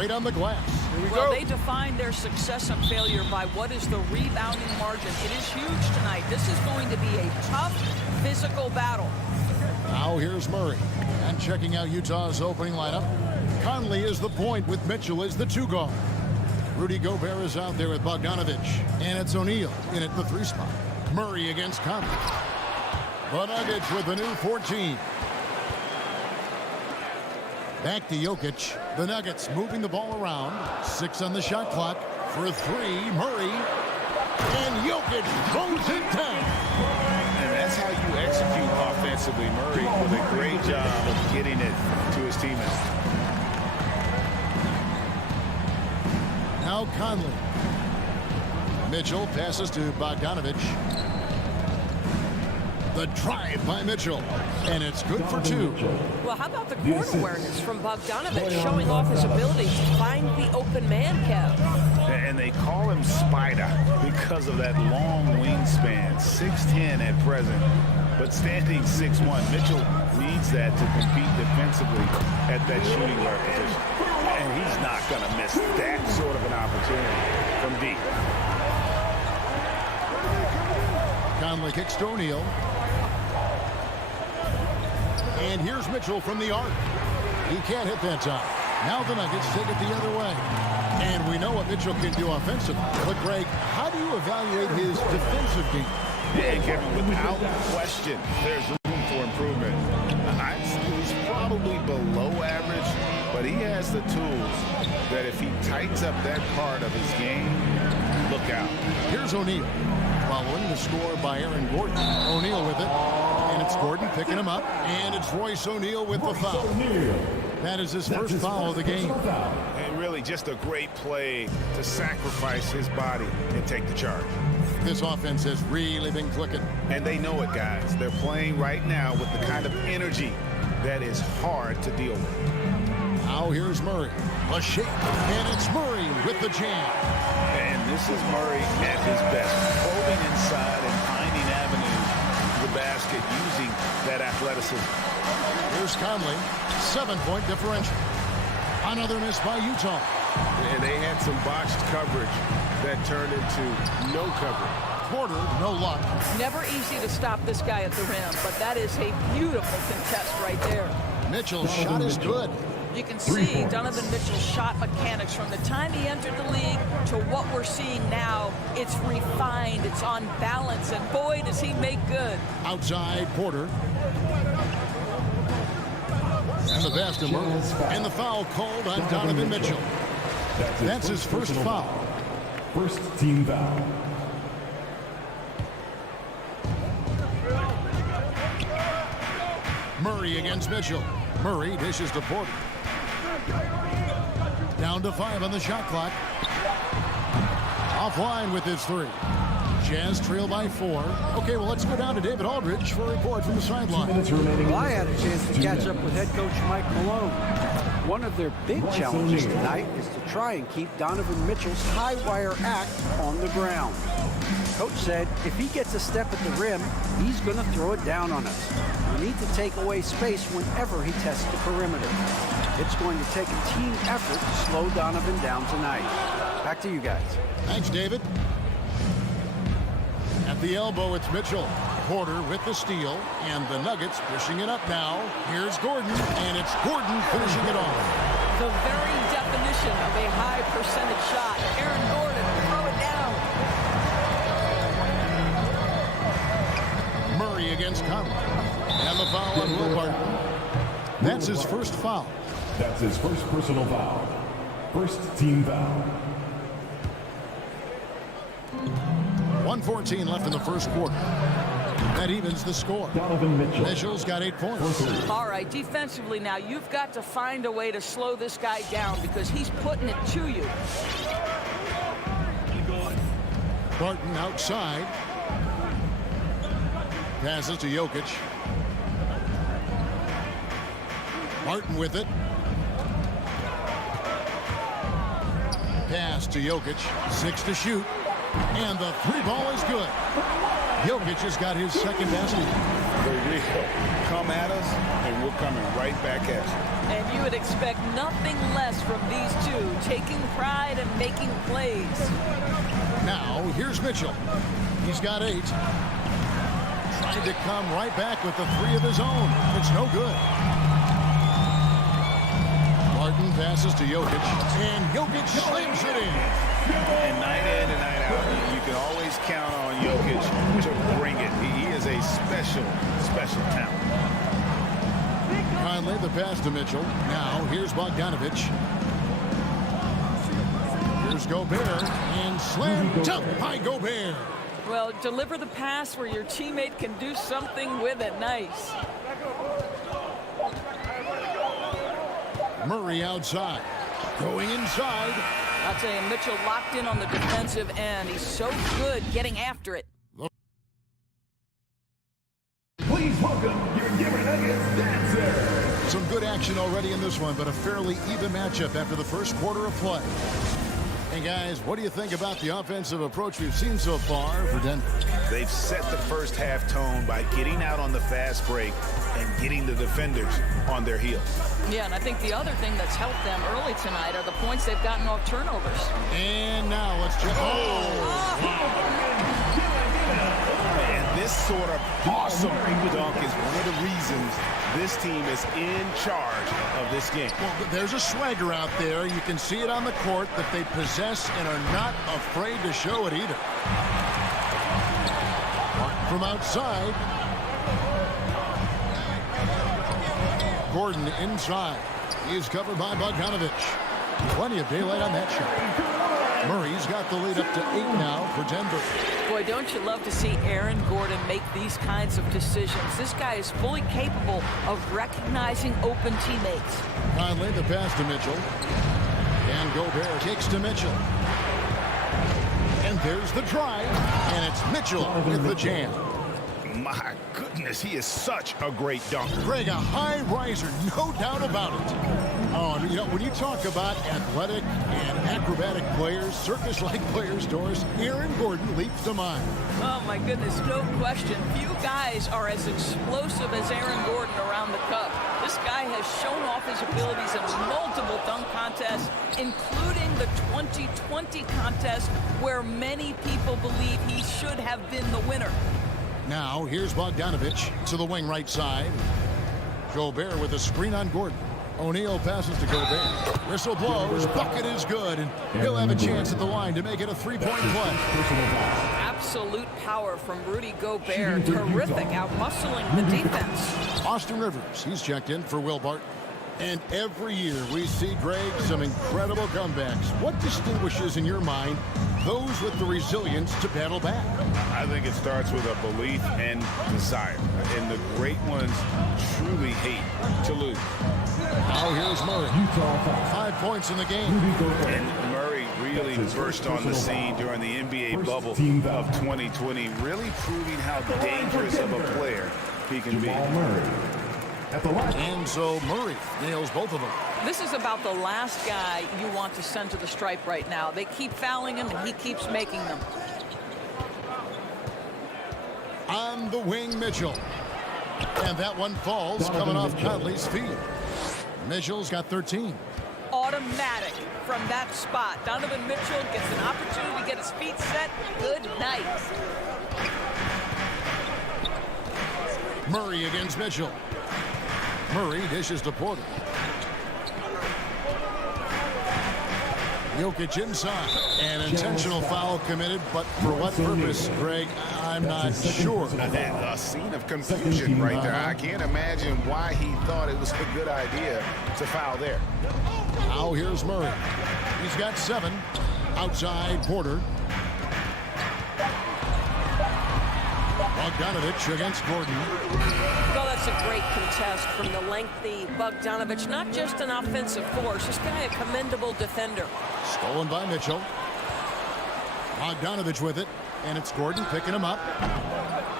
straight on the glass. Here we Well, go. they define their success and failure by what is the rebounding margin. It is huge tonight. This is going to be a tough physical battle. Now here's Murray. And checking out Utah's opening lineup, Conley is the point with Mitchell as the 2 guard. Rudy Gobert is out there with Bogdanovich. And it's O'Neal in at the 3 spot. Murray against Conley. The Nuggets with the new 14. Back to Jokic. The Nuggets moving the ball around. 6 on the shot clock. For 3, Murray. And Jokic throws it down. And that's how you execute offensively. Murray with a great job of getting it to his teammates. Now Conley. Mitchell passes to Bogdanovich. The drive by Mitchell. And it's good for 2. Well, how about the court awareness from Bogdanovich showing off his ability to find the open man, Kev? And they call him Spider because of that long wingspan, 6'10" at present, but standing 6'1". Mitchell needs that to compete defensively at that shooting guard position. And he's not going to miss that sort of an opportunity from deep. Conley kicks to O'Neal. And here's Mitchell from the arc. He can't hit that time. Now the Nuggets take it the other way. And we know what Mitchell can do offensively. But, Greg, how do you evaluate his defensive game? Yeah, Kevin, without question, there's room for improvement. He's probably below average, but he has the tools that if he tightens up that part of his game, look out. Here's O'Neal. Following the score by Aaron Gordon. O'Neal with it. And it's Gordon picking him up. And it's Royce O'Neal with the foul. That is his first foul of the game. And really just a great play to sacrifice his body and take the charge. This offense has really been clicking. And they know it, guys. They're playing right now with the kind of energy that is hard to deal with. Now here's Murray. A shake. And it's Murray with the jam. And this is Murray at his best. Probing inside and finding avenues to the basket using that athleticism. Here's Conley. 7-point differential. Another miss by Utah. And they had some botched coverage that turned into no coverage. Porter, no luck. Never easy to stop this guy at the rim, but that is a beautiful contest right there. Mitchell's shot is good. You can see Donovan Mitchell's shot mechanics from the time he entered the league to what we're seeing now. It's refined, it's on balance, and boy, does he make good. Outside, Porter. And the basket, and the foul called on Donovan Mitchell. That's his first foul. First team foul. Murray against Mitchell. Murray dishes to Porter. Down to 5 on the shot clock. Offline with his 3. Jazz trail by 4. Okay, well, let's go down to David Aldridge for a report from the sideline. Well, I had a chance to catch up with head coach Mike Malone. One of their big challenges tonight is to try and keep Donovan Mitchell's high wire act on the ground. Coach said if he gets a step at the rim, he's going to throw it down on us. We need to take away space whenever he tests the perimeter. It's going to take a team effort to slow Donovan down tonight. Back to you guys. Thanks, David. At the elbow, it's Mitchell. Porter with the steal, and the Nuggets pushing it up now. Here's Gordon, and it's Gordon finishing it off. The very definition of a high percentage shot. Aaron Gordon, throw it down. Murray against Conley. And the foul on Will Barton. That's his first foul. That's his first personal foul. First team foul. 1:14 left in the first quarter. That evens the score. Donovan Mitchell. Mitchell's got 8 points. All right, defensively now, you've got to find a way to slow this guy down because he's putting it to you. Barton outside. Passes to Jokic. Barton with it. Pass to Jokic. 6 to shoot. And the 3 ball is good. Jokic has got his second basket. For real. Come at us, and we're coming right back at you. And you would expect nothing less from these two, taking pride and making plays. Now, here's Mitchell. He's got 8. Trying to come right back with the 3 of his own. It's no good. Martin passes to Jokic, and Jokic slams it in. And night in and night out, you can always count on Jokic to bring it. He is a special, special talent. Conley the pass to Mitchell. Now, here's Bogdanovich. Here's Gobert, and slam dunk by Gobert. Well, deliver the pass where your teammate can do something with it. Nice. Murray outside. Going inside. I'll tell you, Mitchell locked in on the defensive end. He's so good getting after it. Please welcome your Denver Nuggets dancer. Some good action already in this one, but a fairly even matchup after the first quarter of play. Hey guys, what do you think about the offensive approach we've seen so far for Denver? They've set the first half tone by getting out on the fast break and getting the defenders on their heels. Yeah, and I think the other thing that's helped them early tonight are the points they've gotten off turnovers. And now let's check. And this sort of awesome dunk is one of the reasons this team is in charge of this game. Well, there's a swagger out there. You can see it on the court that they possess and are not afraid to show it either. From outside. Gordon inside. He is covered by Bogdanovich. Plenty of daylight on that shot. Murray's got the lead up to 8 now for Denver. Boy, don't you love to see Aaron Gordon make these kinds of decisions. This guy is fully capable of recognizing open teammates. Conley the pass to Mitchell. And Gobert kicks to Mitchell. And there's the drive. And it's Mitchell with the jam. My goodness, he is such a great dunker. Greg, a high riser, no doubt about it. Oh, and you know, when you talk about athletic and acrobatic players, circus-like players, Doris, Aaron Gordon leaps to mind. Oh, my goodness, no question. Few guys are as explosive as Aaron Gordon around the cup. This guy has shown off his abilities in multiple dunk contests, including the 2020 contest, where many people believe he should have been the winner. Now, here's Bogdanovich to the wing right side. Gobert with a screen on Gordon. O'Neal passes to Gobert. Whistle blows. Bucket is good, and he'll have a chance at the line to make it a three-point play. Absolute power from Rudy Gobert. Terrific, outmuscling the defense. Austin Rivers, he's checked in for Will Barton. And every year we see, Greg, some incredible comebacks. What distinguishes, in your mind, those with the resilience to battle back? I think it starts with a belief and desire. And the great ones truly hate to lose. Now here's Murray. 5 points in the game. And Murray really burst on the scene during the NBA bubble of 2020, really proving how dangerous of a player he can be. And so Murray nails both of them. This is about the last guy you want to send to the stripe right now. They keep fouling him, and he keeps making them. On the wing, Mitchell. And that one falls, coming off Conley's feet. Mitchell's got 13. Automatic from that spot. Donovan Mitchell gets an opportunity to get his feet set. Good night. Murray against Mitchell. Murray dishes to Porter. Jokic inside. An intentional foul committed, but for what purpose, Greg, I'm not sure. A scene of confusion right there. I can't imagine why he thought it was a good idea to foul there. Now here's Murray. He's got 7. Outside Porter. Bogdanovich against Gordon. Well, that's a great contest from the lengthy Bogdanovich. Not just an offensive force. This guy a commendable defender. Stolen by Mitchell. Bogdanovich with it. And it's Gordon picking him up.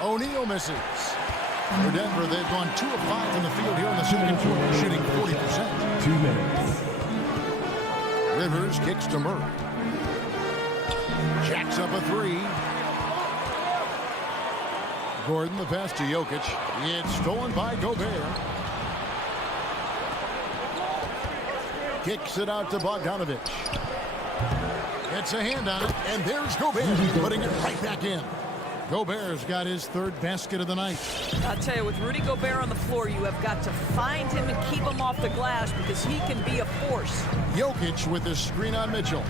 O'Neal misses. For Denver, they've gone 2 of 5 in the field here in the second quarter, shooting 40%. 2 minutes. Rivers kicks to Murray. Jacks up a 3. Gordon, the pass to Jokic. It's stolen by Gobert. Kicks it out to Bogdanovic. It's a hand on it, and there's Gobert putting it right back in. Gobert's got his third basket of the night. I'll tell you, with Rudy Gobert on the floor, you have got to find him and keep him off the glass because he can be a force. Jokic with the screen on Mitchell.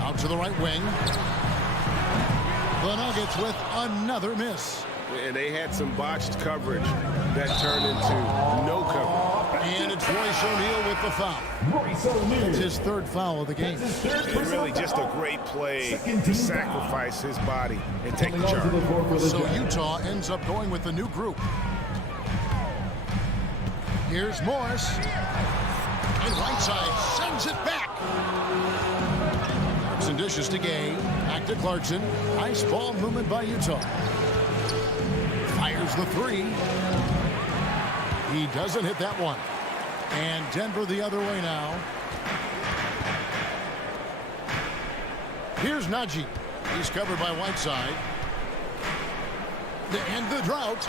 Out to the right wing. The Nuggets with another miss. And they had some botched coverage that turned into no coverage. And it's Royce O'Neal with the foul. It's his third foul of the game. And really just a great play to sacrifice his body and take the charge. So Utah ends up going with the new group. Here's Morris. And Whiteside sends it back. Clarkson dishes to Gay. Back to Clarkson. Nice ball movement by Utah. Fires the three. He doesn't hit that one. And Denver the other way now. Here's Najee. He's covered by Whiteside. To end the drought.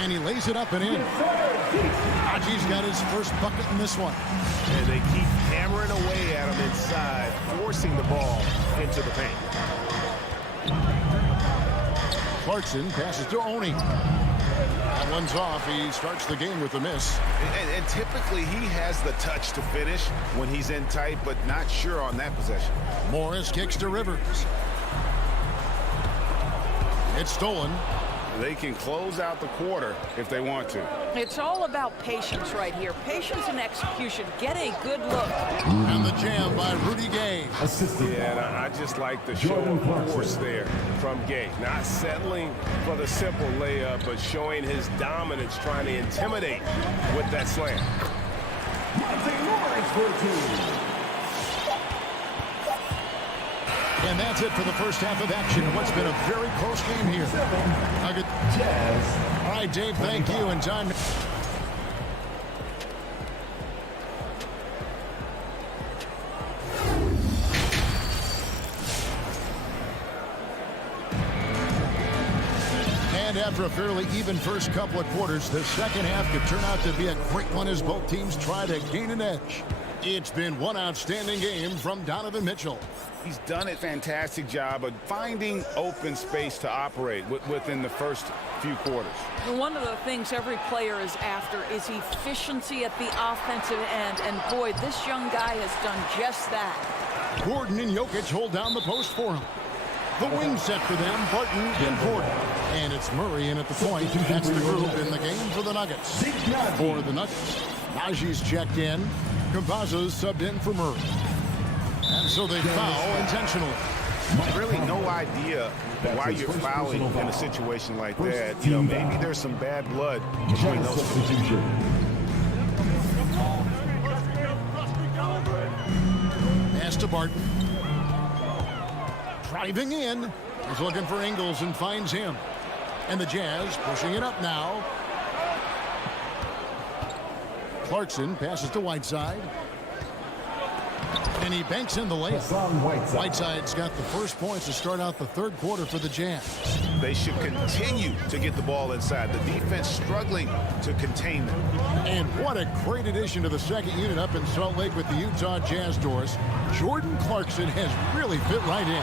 And he lays it up and in. Najee's got his first bucket in this one. And they keep hammering away at him inside, forcing the ball into the paint. Clarkson passes to Oni. That one's off. He starts the game with a miss. And typically he has the touch to finish when he's in tight, but not sure on that possession. Morris kicks to Rivers. It's stolen. They can close out the quarter if they want to. It's all about patience right here. Patience and execution. Get a good look. And the jam by Rudy Gay. Yeah, and I just like the show of force there from Gay. Not settling for the simple layup, but showing his dominance, trying to intimidate with that slam. And that's it for the first half of action in what's been a very close game here. All right, Dave, thank you. And John. And after a fairly even first couple of quarters, the second half could turn out to be a great one as both teams try to gain an edge. It's been one outstanding game from Donovan Mitchell. He's done a fantastic job of finding open space to operate within the first few quarters. One of the things every player is after is efficiency at the offensive end. And boy, this young guy has done just that. Gordon and Jokic hold down the post for him. The wing set for them, Barton and Gordon. And it's Murray in at the point. That's the group in the game for the Nuggets. For the Nuggets, Najee's checked in. Campazzo's subbed in for Murray. And so they foul intentionally. Really no idea why you're fouling in a situation like that. You know, maybe there's some bad blood between those two. Pass to Barton. Driving in. He's looking for Ingles and finds him. And the Jazz pushing it up now. Clarkson passes to Whiteside. And he banks in the layup. Whiteside's got the first points to start out the third quarter for the Jazz. They should continue to get the ball inside. The defense struggling to contain them. And what a great addition to the second unit up in Salt Lake with the Utah Jazz, Doris. Jordan Clarkson has really fit right in.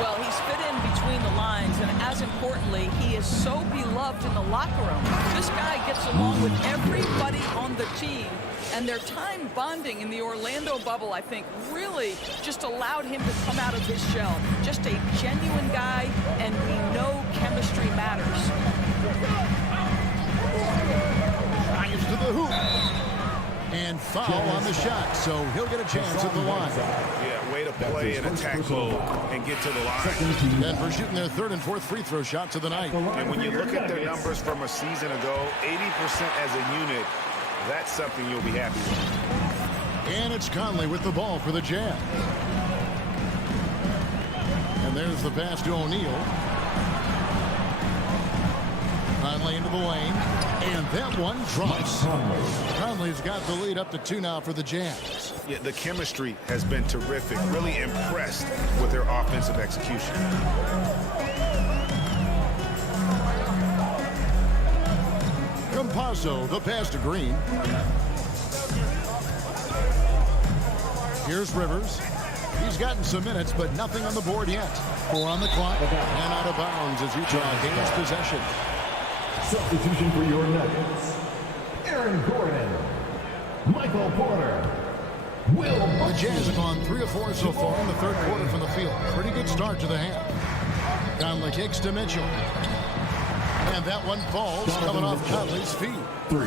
Well, he's fit in between the lines, and as importantly, he is so beloved in the locker room. This guy gets along with everybody on the team, and their time bonding in the Orlando bubble, I think, really just allowed him to come out of his shell. Just a genuine guy, and we know chemistry matters. Drives to the hoop. And foul on the shot, so he'll get a chance at the line. Yeah, way to play in attack mode and get to the line. Denver shooting their third and fourth free throw shots of the night. And when you look at their numbers from a season ago, 80% as a unit, that's something you'll be happy with. And it's Conley with the ball for the Jazz. And there's the pass to O'Neal. Conley into the lane. And that one drops. Conley's got the lead up to 2 now for the Jazz. Yeah, the chemistry has been terrific. Really impressed with their offensive execution. Campazzo, the pass to Green. Here's Rivers. He's gotten some minutes, but nothing on the board yet. 4 on the clock and out of bounds as Utah gains possession. Substitution for your Nuggets. Aaron Gordon. Michael Porter. The Jazz have gone 3 of 4 so far in the third quarter from the field. Pretty good start to the half. Conley kicks to Mitchell. And that one falls, coming off Conley's feet. 3.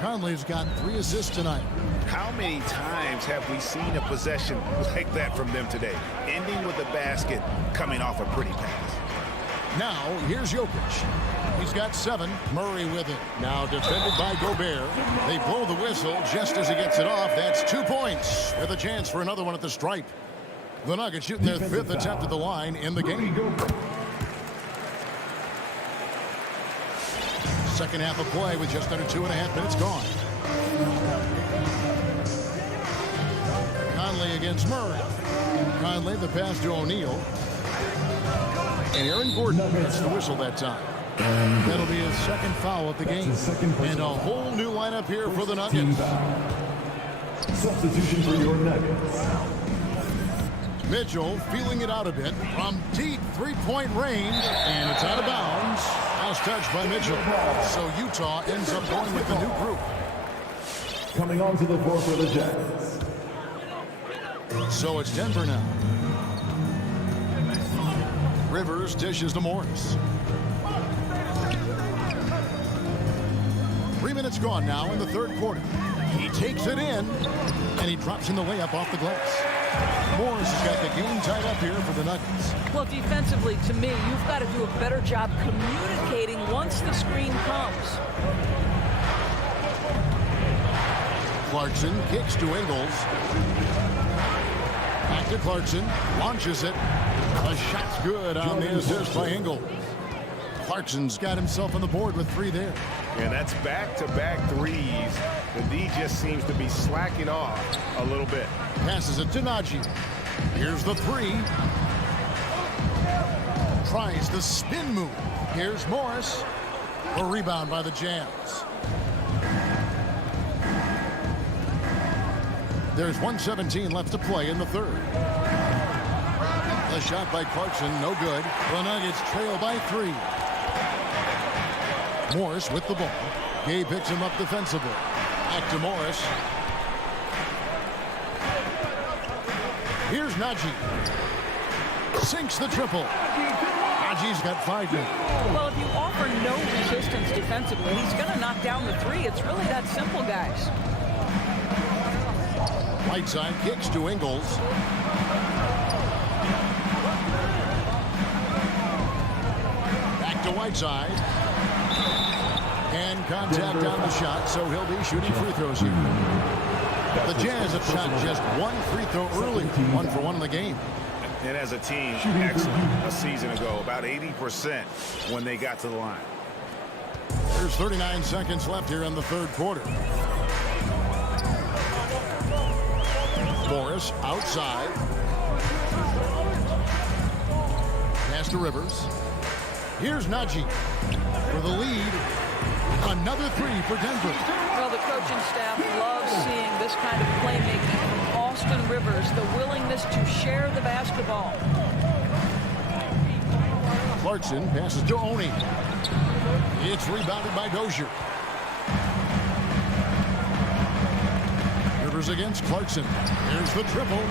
Conley's got 3 assists tonight. How many times have we seen a possession like that from them today? Ending with a basket, coming off a pretty pass. Now, here's Jokic. He's got 7. Murray with it. Now defended by Gobert. They blow the whistle just as he gets it off. That's 2 points with a chance for another one at the stripe. The Nuggets shooting their 5th attempt at the line in the game. Second half of play with just under 2.5 minutes gone. Conley against Murray. Conley the pass to O'Neal. And Aaron Gordon gets the whistle that time. That'll be his second foul of the game. And a whole new lineup here for the Nuggets. Substitution for your Nuggets. Mitchell feeling it out a bit from deep three-point range. And it's out of bounds. House touch by Mitchell. So Utah ends up going with the new group. Coming onto the floor for the Jazz. So it's Denver now. Rivers dishes to Morris. 3 minutes gone now in the third quarter. He takes it in, and he drops in the layup off the glass. Morris has got the game tied up here for the Nuggets. Well, defensively, to me, you've got to do a better job communicating once the screen comes. Clarkson kicks to Ingles. Back to Clarkson. Launches it. The shot's good on the assist by Ingles. Clarkson's got himself on the board with 3 there. And that's back-to-back threes. The D just seems to be slacking off a little bit. Passes it to Najee. Here's the 3. Tries the spin move. Here's Morris. A rebound by the Jazz. There's 1:17 left to play in the third. The shot by Clarkson, no good. The Nuggets trail by 3. Morris with the ball. Gay picks him up defensively. Back to Morris. Here's Najee. Sinks the triple. Najee's got 5 now. Well, if you offer no resistance defensively, he's going to knock down the 3. It's really that simple, guys. Whiteside kicks to Ingles. Back to Whiteside. And contact on the shot, so he'll be shooting free throws here. The Jazz have shot just 1 free throw early. 1 for 1 in the game. And as a team, excellent a season ago, about 80% when they got to the line. There's 39 seconds left here in the third quarter. Morris outside. Pass to Rivers. Here's Najee for the lead. Another 3 for Denver. Well, the coaching staff loves seeing this kind of playmaking from Austin Rivers, the willingness to share the basketball. Clarkson passes to Oni. It's rebounded by Dozier. Rivers against Clarkson. Here's the triple.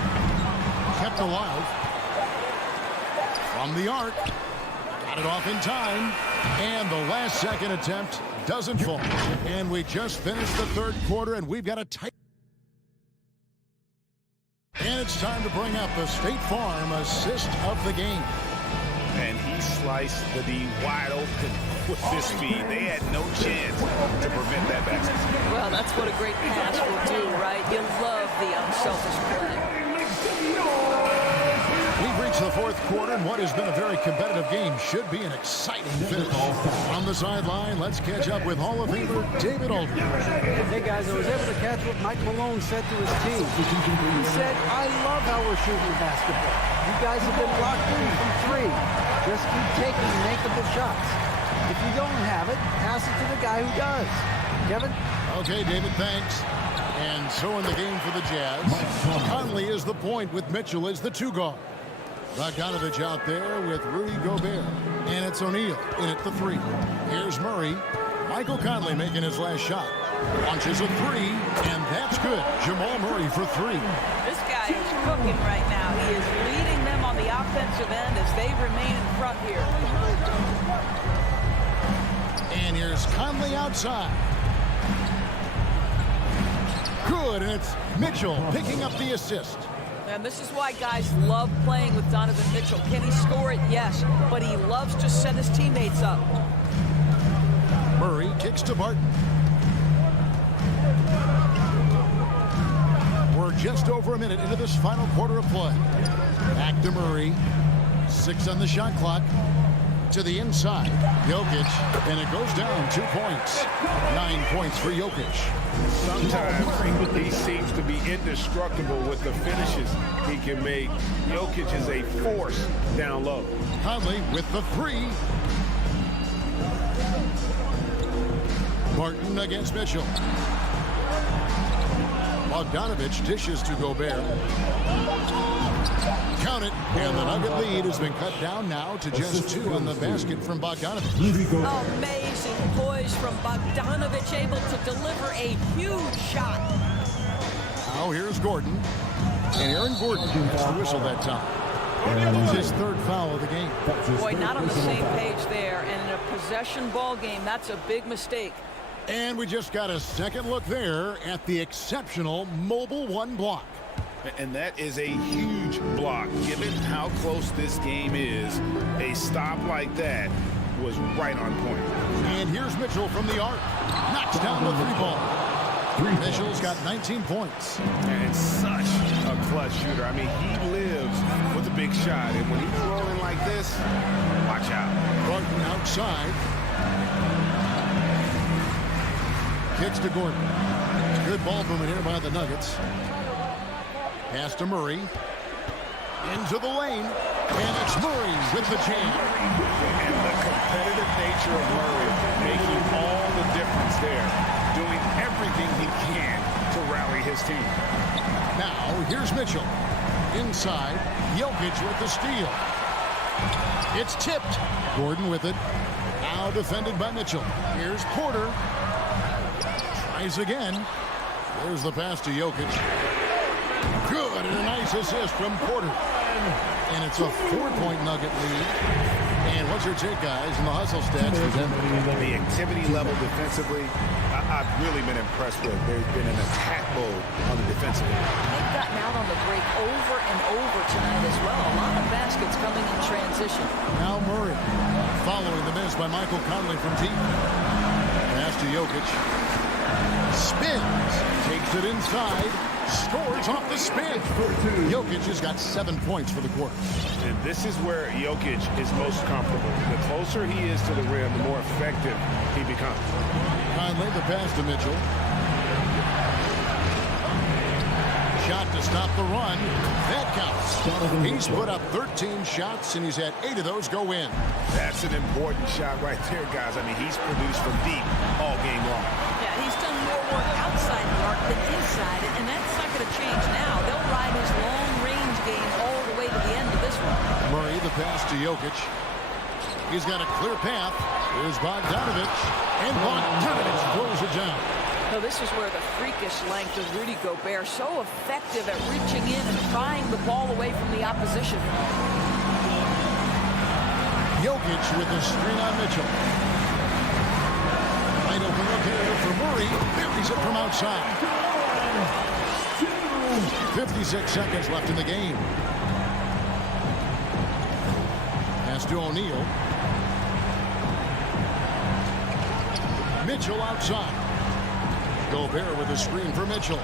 Kept alive. From the arc. Got it off in time. And the last second attempt doesn't fall. And we just finished the third quarter, and we've got a tight. And it's time to bring up the State Farm assist of the game. And he sliced the D wide open with this speed. They had no chance to prevent that basket. Well, that's what a great pass will do, right? You love the unselfish play. We've reached the fourth quarter, and what has been a very competitive game should be an exciting finish. On the sideline, let's catch up with Hall of Famer David Aldridge. Hey, guys, I was able to catch what Mike Malone said to his team. He said, I love how we're shooting the basketball. You guys have been locked in from 3. Just keep taking makeable shots. If you don't have it, pass it to the guy who does. Kevin? Okay, David, thanks. And so in the game for the Jazz, Conley is the point with Mitchell as the 2 guard. Bogdanovich out there with Rudy Gobert. And it's O'Neal in at the 3. Here's Murray. Michael Conley making his last shot. Launches a 3, and that's good. Jamal Murray for 3. This guy is cooking right now. He is leading them on the offensive end as they remain in front here. And here's Conley outside. Good, and it's Mitchell picking up the assist. And this is why guys love playing with Donovan Mitchell. Can he score it? Yes, but he loves to set his teammates up. Murray kicks to Barton. We're just over a minute into this final quarter of play. Back to Murray. 6 on the shot clock. To the inside. Jokic, and it goes down 2 points. 9 points for Jokic. Sometimes he seems to be indestructible with the finishes he can make. Jokic is a force down low. Conley with the 3. Barton against Mitchell. Bogdanovich dishes to Gobert. Count it, and the Nugget lead has been cut down now to just 2 on the basket from Bogdanovich. Amazing poise from Bogdanovich, able to deliver a huge shot. Now here's Gordon, and Aaron Gordon gets the whistle that time. It's his 3rd foul of the game. Boy, not on the same page there, and in a possession ball game, that's a big mistake. And we just got a second look there at the exceptional mobile 1 block. And that is a huge block. Given how close this game is, a stop like that was right on point. And here's Mitchell from the arc. Knocks down the 3 ball. Mitchell's got 19 points. And such a clutch shooter. I mean, he lives with a big shot. And when he's rolling like this, watch out. Barton outside. Kicks to Gordon. Good ball movement here by the Nuggets. Pass to Murray. Into the lane. And it's Murray with the jam. And the competitive nature of Murray making all the difference there. Doing everything he can to rally his team. Now, here's Mitchell. Inside. Jokic with the steal. It's tipped. Gordon with it. Now defended by Mitchell. Here's Porter. Tries again. There's the pass to Jokic. Good, and a nice assist from Porter. And it's a 4-point Nugget lead. And what's your take, guys, in the hustle stats for Denver? The activity level defensively, I've really been impressed with. There's been an attack mode on the defensive end. They've gotten out on the break over and over tonight as well. A lot of baskets coming in transition. Now Murray following the miss by Michael Conley from deep. Pass to Jokic. Spins. Takes it inside. Scores off the spin. Jokic has got 7 points for the quarter. And this is where Jokic is most comfortable. The closer he is to the rim, the more effective he becomes. Conley, the pass to Mitchell. Shot to stop the run. That counts. He's put up 13 shots, and he's had 8 of those go in. That's an important shot right there, guys. I mean, he's produced from deep all game long. Yeah, he's done more work outside the arc than inside it, and that's not going to change now. They'll ride his long-range game all the way to the end of this one. Murray, the pass to Jokic. He's got a clear path. Here's Bogdanovich, and Bogdanovich throws it down. So this is where the freakish length of Rudy Gobert, so effective at reaching in and prying the ball away from the opposition. Jokic with the screen on Mitchell. Wide open look here for Murray. Buries it from outside. 56 seconds left in the game. Pass to O'Neal. Mitchell outside. Gobert with a screen for Mitchell.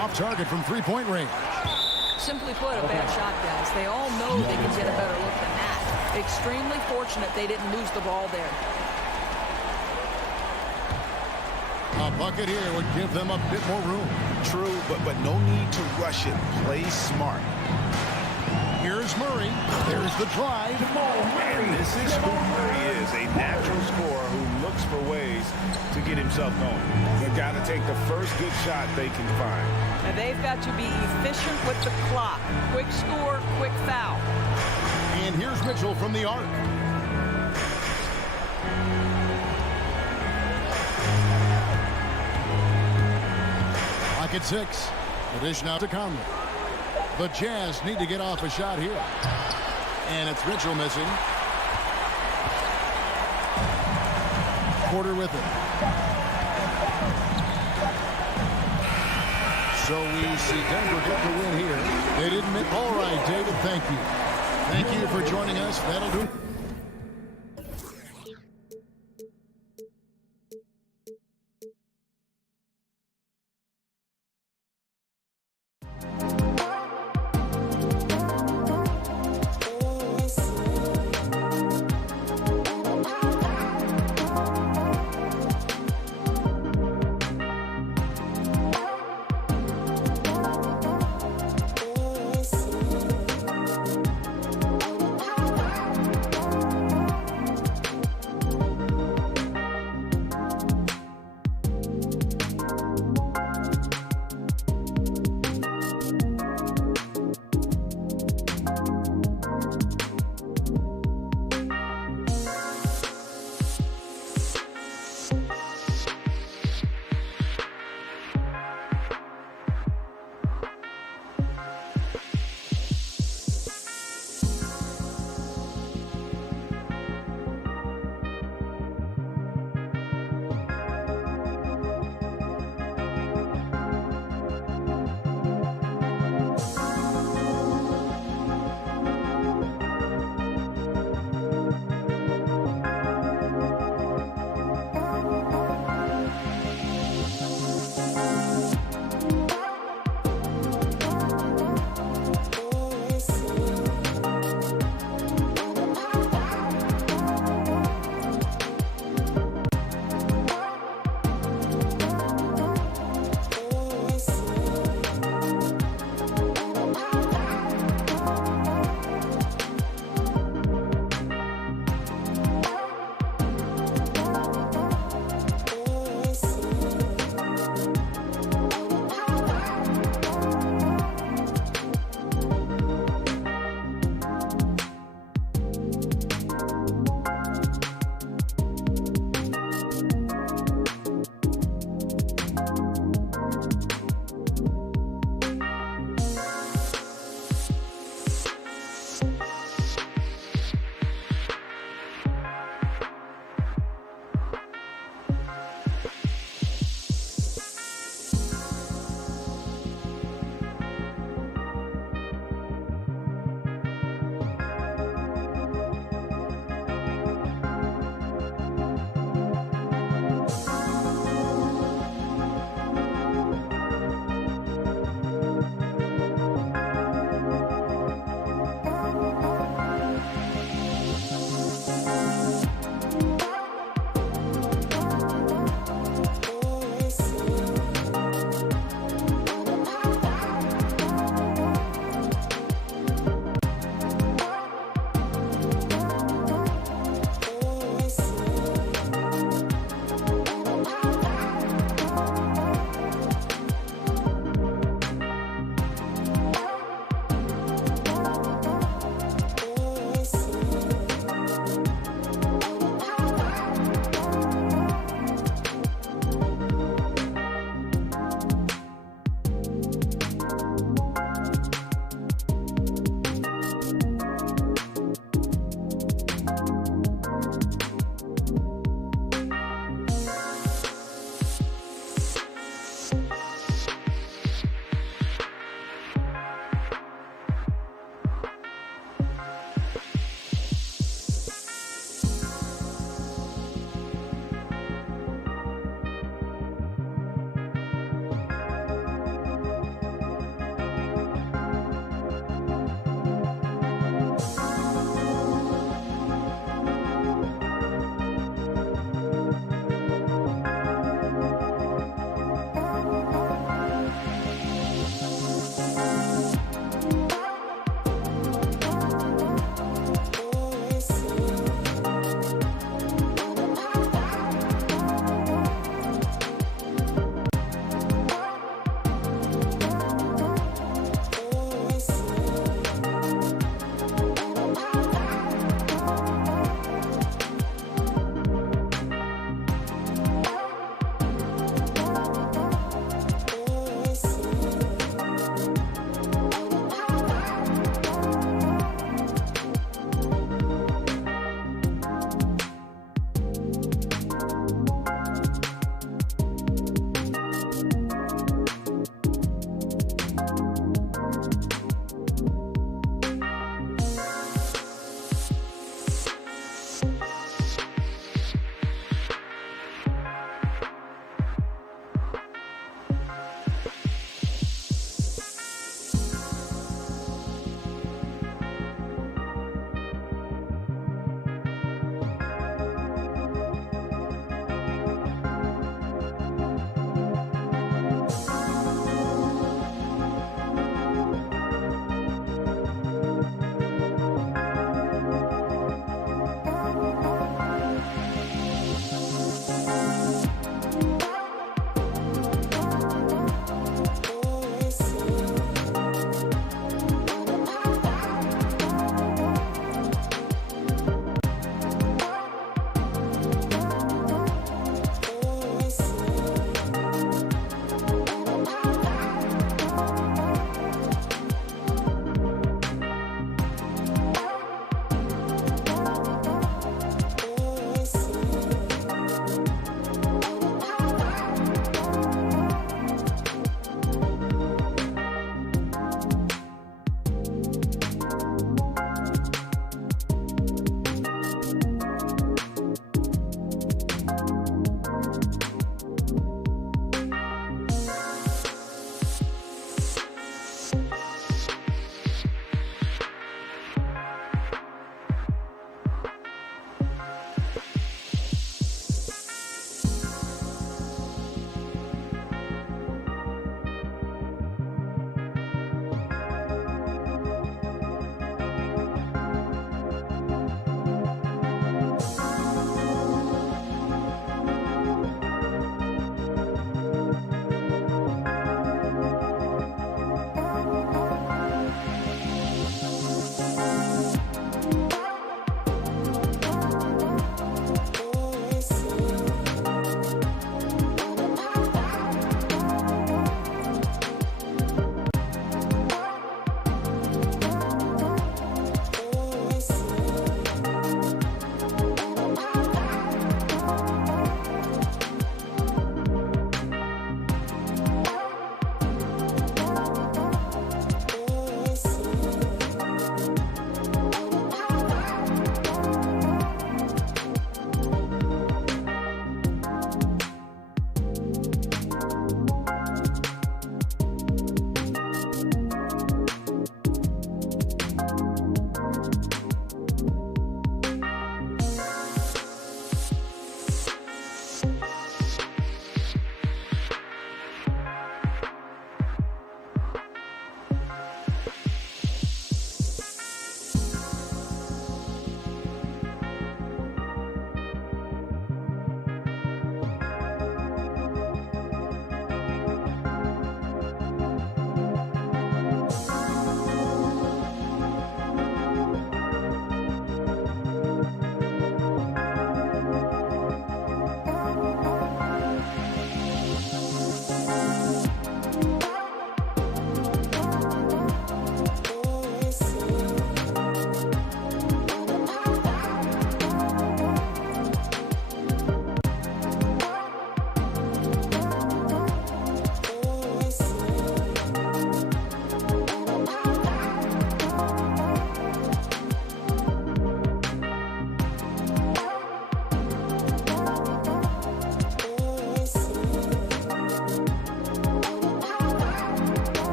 Off target from 3-point range. Simply put, a bad shot, guys. They all know they can get a better look than that. Extremely fortunate they didn't lose the ball there. A bucket here would give them a bit more room. True, but no need to rush it. Play smart. Here's Murray. There's the drive. And this is who Murray is, a natural scorer who looks for ways to get himself going. They've got to take the first good shot they can find. And they've got to be efficient with the clock. Quick score, quick foul. And here's Mitchell from the arc. Lock at 6. The dish now to Conley. The Jazz need to get off a shot here. And it's Mitchell missing. Porter with it. So we see Denver get the win here. They didn't miss. All right, David, thank you. Thank you for joining us. That'll do.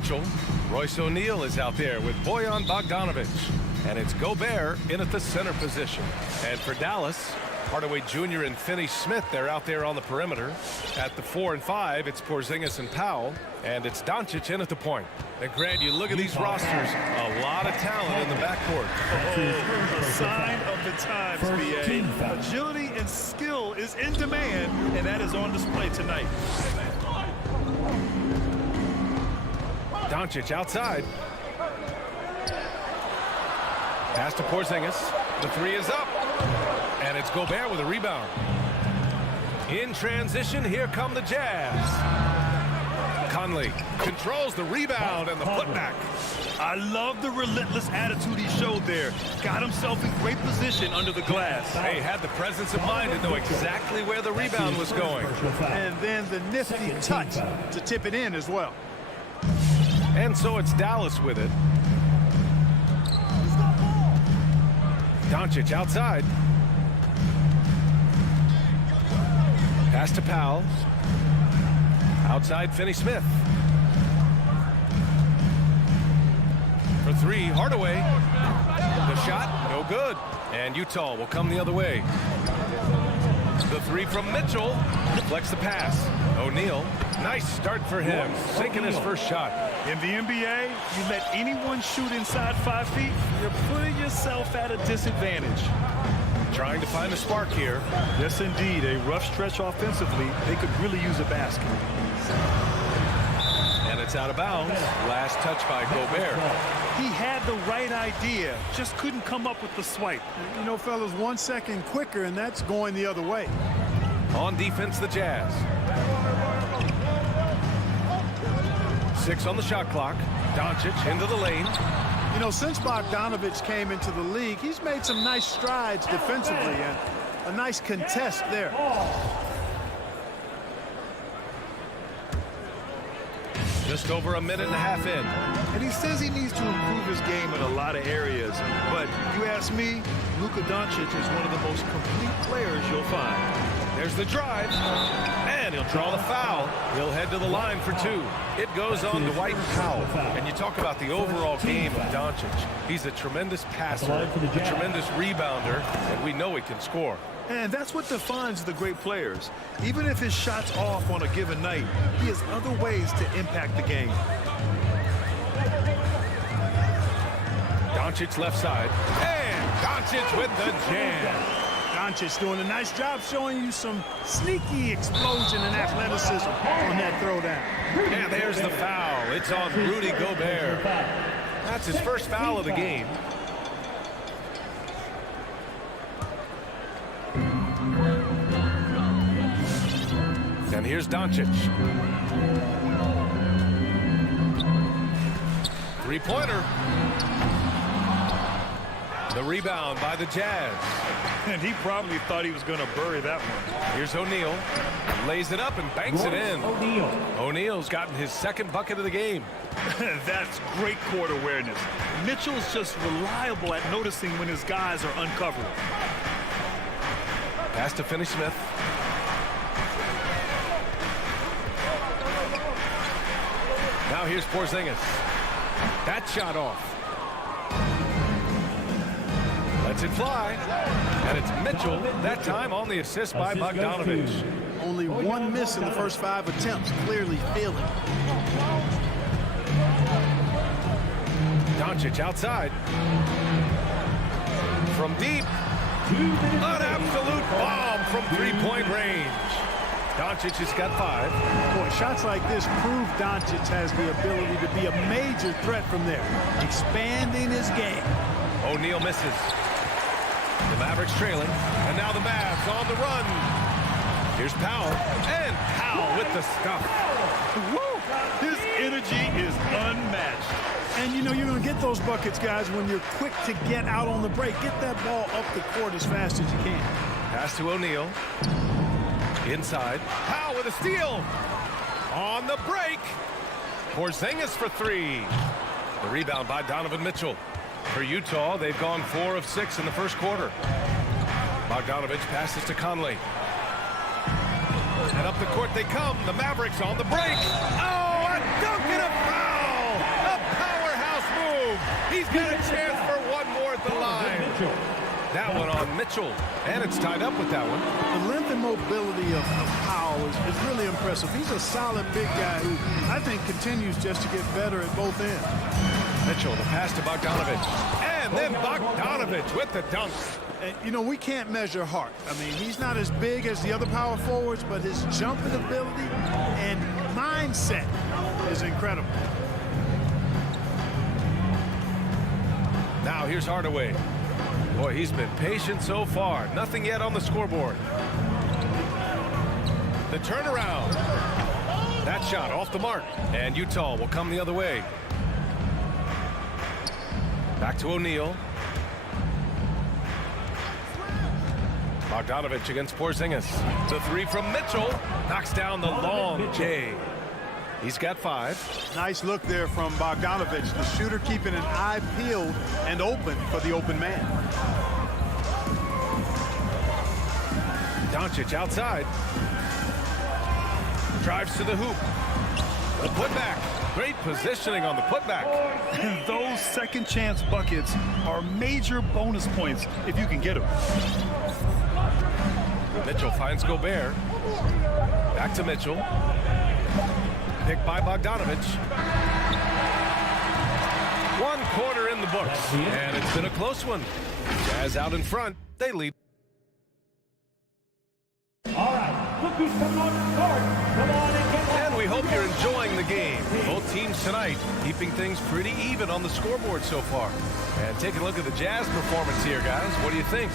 Mitchell. Royce O'Neal is out there with Bojan Bogdanovic. And it's Gobert in at the center position. And for Dallas, Hardaway Jr. and Finney-Smith, they're out there on the perimeter. At the 4 and 5, it's Porzingis and Powell. And it's Doncic in at the point. And Grant, you look at these rosters, a lot of talent in the backcourt. Oh, a sign of the times, BA. Agility and skill is in demand, and that is on display tonight. Doncic outside. Pass to Porzingis. The 3 is up. And it's Gobert with a rebound. In transition, here come the Jazz. Conley controls the rebound and the putback. I love the relentless attitude he showed there. Got himself in great position under the glass. He had the presence of mind to know exactly where the rebound was going. And then the nifty touch to tip it in as well. And so it's Dallas with it. Doncic outside. Pass to Powell. Outside Finney-Smith. For 3, Hardaway. The shot, no good. And Utah will come the other way. The 3 from Mitchell. Deflects the pass. O'Neal. Nice start for him. Sinking his first shot. In the NBA, you let anyone shoot inside 5 feet, you're putting yourself at a disadvantage. Trying to find a spark here. Yes, indeed. A rough stretch offensively. They could really use a basket. And it's out of bounds. Last touch by Gobert. He had the right idea, just couldn't come up with the swipe. You know, fellas, 1 second quicker, and that's going the other way. On defense, the Jazz. 6 on the shot clock. Doncic into the lane. You know, since Bogdanovic came into the league, he's made some nice strides defensively and a nice contest there. Just over a minute and a half in. And he says he needs to improve his game in a lot of areas. But you ask me, Luka Doncic is one of the most complete players you'll find. There's the drive. And he'll draw the foul. He'll head to the line for 2. It goes on Dwight Powell. And you talk about the overall game of Doncic. He's a tremendous passer, a tremendous rebounder, and we know he can score. And that's what defines the great players. Even if his shot's off on a given night, he has other ways to impact the game. Doncic left side. And Doncic with the jam. Doncic doing a nice job showing you some sneaky explosion and athleticism on that throwdown. And there's the foul. It's on Rudy Gobert. That's his first foul of the game. And here's Doncic. 3-pointer. The rebound by the Jazz. And he probably thought he was going to bury that one. Here's O'Neal. Lays it up and banks it in. O'Neal's gotten his second bucket of the game. That's great court awareness. Mitchell's just reliable at noticing when his guys are uncovered. Pass to Finney-Smith. Now here's Porzingis. That shot off. Lets it fly. And it's Mitchell, that time on the assist by Bogdanovic. Only 1 miss in the first 5 attempts. Clearly feeling. Doncic outside. From deep. An absolute bomb from 3-point range. Doncic has got 5. Boy, shots like this prove Doncic has the ability to be a major threat from there. Expanding his game. O'Neal misses. The Mavericks trailing. And now the Mavs on the run. Here's Powell. And Powell with the stuff. Woo! His energy is unmatched. And, you know, you're going to get those buckets, guys, when you're quick to get out on the break. Get that ball up the court as fast as you can. Pass to O'Neal. Inside. Powell with a steal. On the break. Porzingis for 3. The rebound by Donovan Mitchell. For Utah, they've gone 4 of 6 in the first quarter. Bogdanovic passes to Conley. And up the court they come. The Mavericks on the break. Oh, a dunk and a foul! He's got a chance for one more at the line. That one on Mitchell, and it's tied up with that one. The length and mobility of Powell is really impressive. He's a solid big guy who I think continues just to get better at both ends. Mitchell, the pass to Bogdanovich, and then Bogdanovich with the dunk. And, you know, we can't measure heart. I mean, he's not as big as the other power forwards, but his jumping ability and mindset is incredible. Now here's Hardaway. Boy, he's been patient so far. Nothing yet on the scoreboard. The turnaround. That shot off the mark. And Utah will come the other way. Back to O'Neal. Bogdanovich against Porzingis. The three from Mitchell. Knocks down the long J. He's got 5. Nice look there from Bogdanovich, the shooter keeping an eye peeled and open for the open man. Doncic outside. Drives to the hoop. The putback. Great positioning on the putback. And those second chance buckets are major bonus points if you can get them. Mitchell finds Gobert. Back to Mitchell. Picked by Bogdanovich. 1 quarter in the books. And it's been a close one. Jazz out in front. They lead. All right, look who's coming on the court. Come on and get And we hope you're enjoying the game. Both teams tonight keeping things pretty even on the scoreboard so far. And taking a look at the Jazz performance here, guys. What do you think?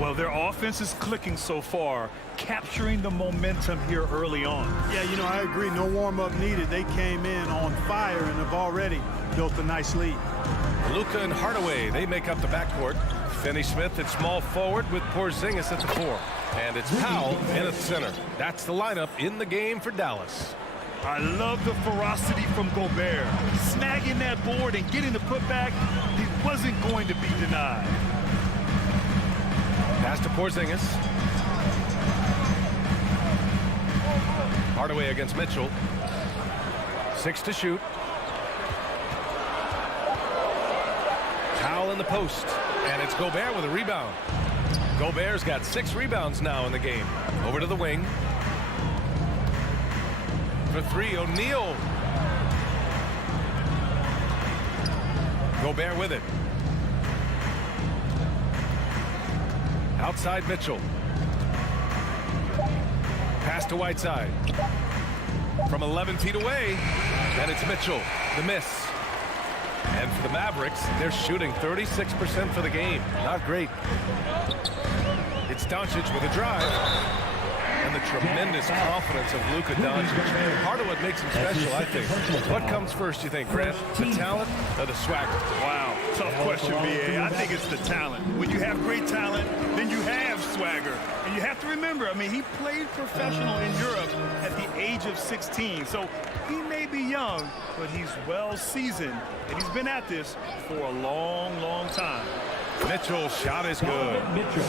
Well, their offense is clicking so far, capturing the momentum here early on. Yeah, you know, I agree. No warm-up needed. They came in on fire and have already built a nice lead. Luka and Hardaway, they make up the backcourt. Finney-Smith at small forward with Porzingis at the 4. And it's Powell in at center. That's the lineup in the game for Dallas. I love the ferocity from Gobert. Snagging that board and getting the putback, he wasn't going to be denied. Pass to Porzingis. Hardaway against Mitchell. 6 to shoot. Powell in the post. And it's Gobert with a rebound. Gobert's got 6 rebounds now in the game. Over to the wing. For 3, O'Neal. Gobert with it. Outside Mitchell. Pass to Whiteside. From 11 feet away. And it's Mitchell. The miss. And for the Mavericks, they're shooting 36% for the game. Not great. It's Doncic with a drive. And the tremendous confidence of Luka Doncic. Part of what makes him special, I think. What comes first, you think, Grant? The talent or the swagger? Wow, tough question, B.A. I think it's the talent. When you have great talent, then you have swagger. And you have to remember, I mean, he played professional in Europe at the age of 16. So he may be young, but he's well seasoned. And he's been at this for a long, long time. Mitchell's shot is good.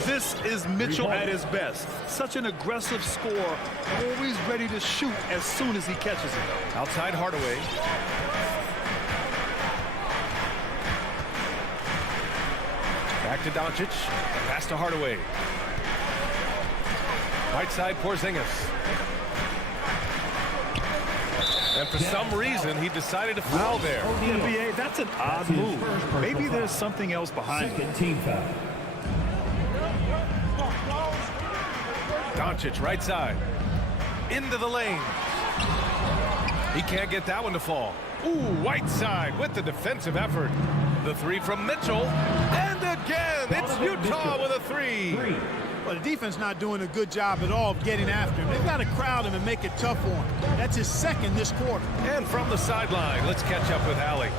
This is Mitchell at his best. Such an aggressive scorer, always ready to shoot as soon as he catches it. Outside Hardaway. Back to Doncic. Pass to Hardaway. Right side Porzingis. And for some reason, he decided to foul there. NBA, that's an odd move. Maybe there's something else behind it. team foul. Doncic, right side. Into the lane. He can't get that one to fall. Ooh, Whiteside with the defensive effort. The 3 from Mitchell. And again, it's Utah with a 3. Well, the defense not doing a good job at all of getting after him. They've got to crowd him and make it tough for him. That's his 2nd this quarter. And from the sideline, let's catch up with Allie.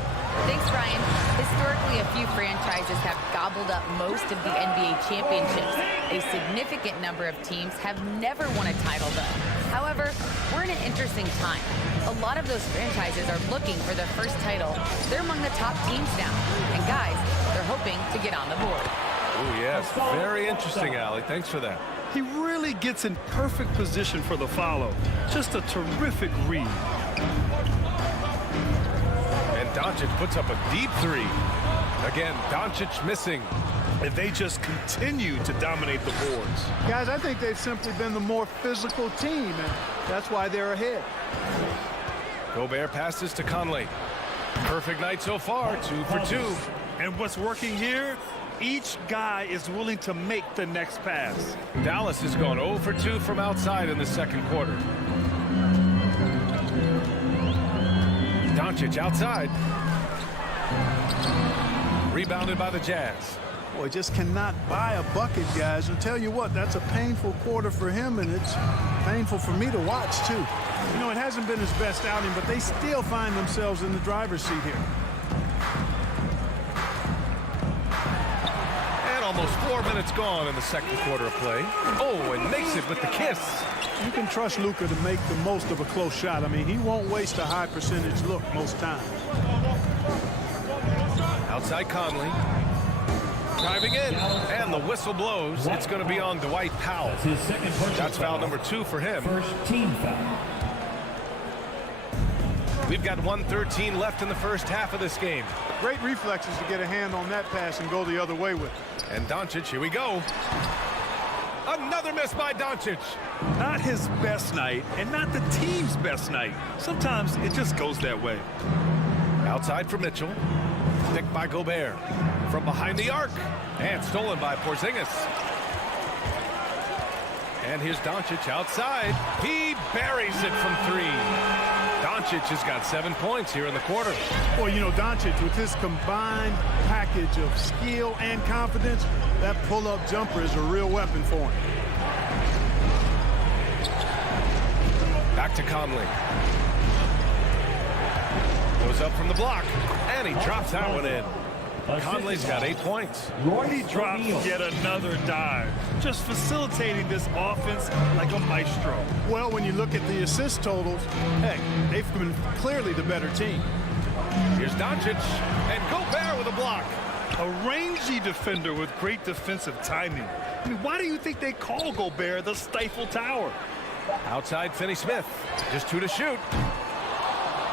Thanks, Brian. Historically, a few franchises have gobbled up most of the NBA championships. A significant number of teams have never won a title, though. However, we're in an interesting time. A lot of those franchises are looking for their first title. They're among the top teams now. And guys, they're hoping to get on the board. Oh, yes. Very interesting, Allie. Thanks for that. He really gets in perfect position for the follow. Just a terrific read. And Doncic puts up a deep 3. Again, Doncic missing. And they just continue to dominate the boards. Guys, I think they've simply been the more physical team, and that's why they're ahead. Gobert passes to Conley. Perfect night so far, 2 for 2. And what's working here? Each guy is willing to make the next pass. Dallas has gone 0 for 2 from outside in the second quarter. Doncic outside. Rebounded by the Jazz. Boy, just cannot buy a bucket, guys. And tell you what, that's a painful quarter for him, and it's painful for me to watch, too. You know, it hasn't been his best outing, but they still find themselves in the driver's seat here. And almost 4 minutes gone in the second quarter of play. Oh, and makes it with the kiss. You can trust Luka to make the most of a close shot. I mean, he won't waste a high percentage look most times. Outside Conley. Driving in, and the whistle blows. It's going to be on Dwight Powell. That's foul number 2 for him. First team foul. We've got 1:13 left in the first half of this game. Great reflexes to get a hand on that pass and go the other way with it. And Doncic, here we go. Another miss by Doncic. Not his best night, and not the team's best night. Sometimes it just goes that way. Outside for Mitchell. Picked by Gobert. From behind the arc. And stolen by Porzingis. And here's Doncic outside. He buries it from 3. Doncic has got 7 points here in the quarter. Well, you know, Doncic, with his combined package of skill and confidence, that pull-up jumper is a real weapon for him. Back to Conley. Goes up from the block, and he drops that one in. Conley's got 8 points. He drops yet another dive, just facilitating this offense like a maestro. Well, when you look at the assist totals, heck, they've been clearly the better team. Here's Doncic, and Gobert with a block. A rangy defender with great defensive timing. I mean, why do you think they call Gobert the Stifle Tower? Outside Finney-Smith, just 2 to shoot.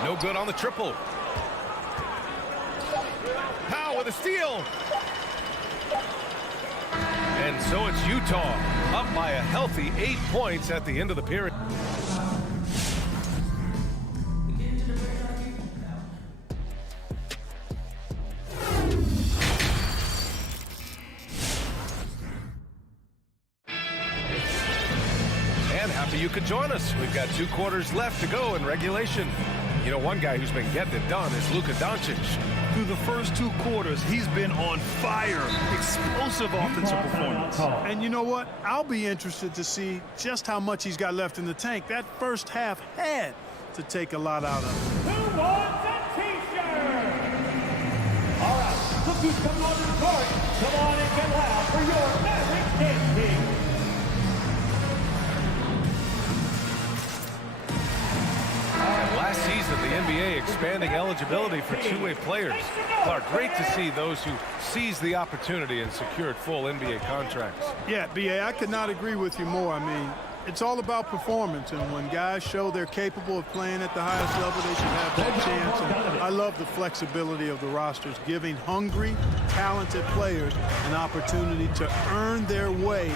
No good on the triple. Powell with a steal. And so it's Utah up by a healthy 8 points at the end of the period. And happy you could join us. We've got 2 quarters left to go in regulation. You know, one guy who's been getting it done is Luka Doncic. Through the first 2 quarters, he's been on fire. Explosive offensive performance. And you know what? I'll be interested to see just how much he's got left in the tank. That first half had to take a lot out of him. Who wants a t-shirt? All right, look who's coming on the court. Come on and get loud for your Maverick Game King. And last season, the NBA expanding eligibility for two-way players. Clark, great to see those who seized the opportunity and secured full NBA contracts. Yeah, B.A., I could not agree with you more. I mean, it's all about performance, and when guys show they're capable of playing at the highest level, they should have that chance. And I love the flexibility of the rosters, giving hungry, talented players an opportunity to earn their way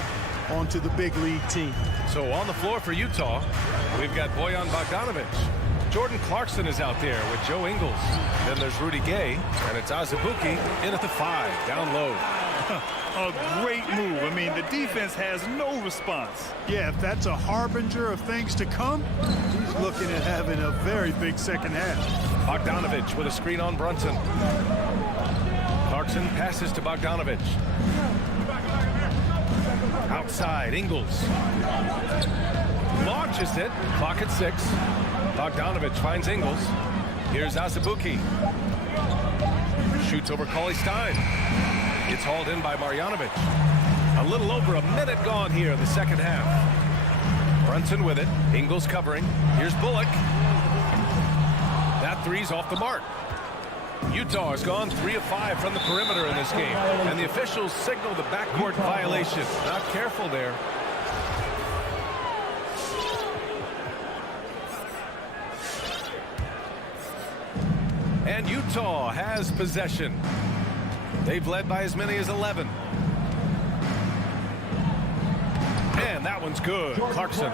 onto the big league team. So on the floor for Utah, we've got Bojan Bogdanovic. Jordan Clarkson is out there with Joe Ingles. Then there's Rudy Gay, and it's Azubuike in at the 5, down low. A great move. I mean, the defense has no response. Yeah, if that's a harbinger of things to come, he's looking at having a very big second half. Bogdanovic with a screen on Brunson. Clarkson passes to Bogdanovic. Outside, Ingles. Launches it. Clock at 6. Bogdanovic finds Ingles. Here's Azubuike. Shoots over Cauley-Stein. It's hauled in by Marjanovic. A little over a minute gone here in the second half. Brunson with it. Ingles covering. Here's Bullock. That three's off the mark. Utah has gone 3 of 5 from the perimeter in this game. And the officials signal the backcourt violation. Not careful there. And Utah has possession. They've led by as many as 11. And that one's good. Clarkson.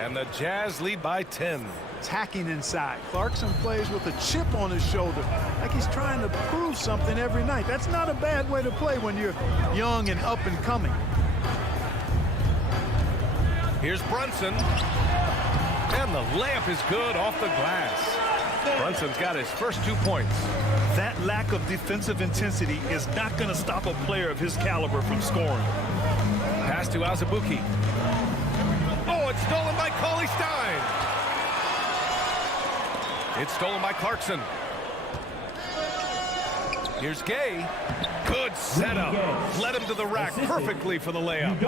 And the Jazz lead by 10. Attacking inside. Clarkson plays with a chip on his shoulder, like he's trying to prove something every night. That's not a bad way to play when you're young and up and coming. Here's Brunson. And the layup is good off the glass. Brunson's got his first 2 points. That lack of defensive intensity is not going to stop a player of his caliber from scoring. Pass to Azubuike. Oh, it's stolen by Cauley-Stein. It's stolen by Clarkson. Here's Gay. Good setup. Led him to the rack perfectly for the layup.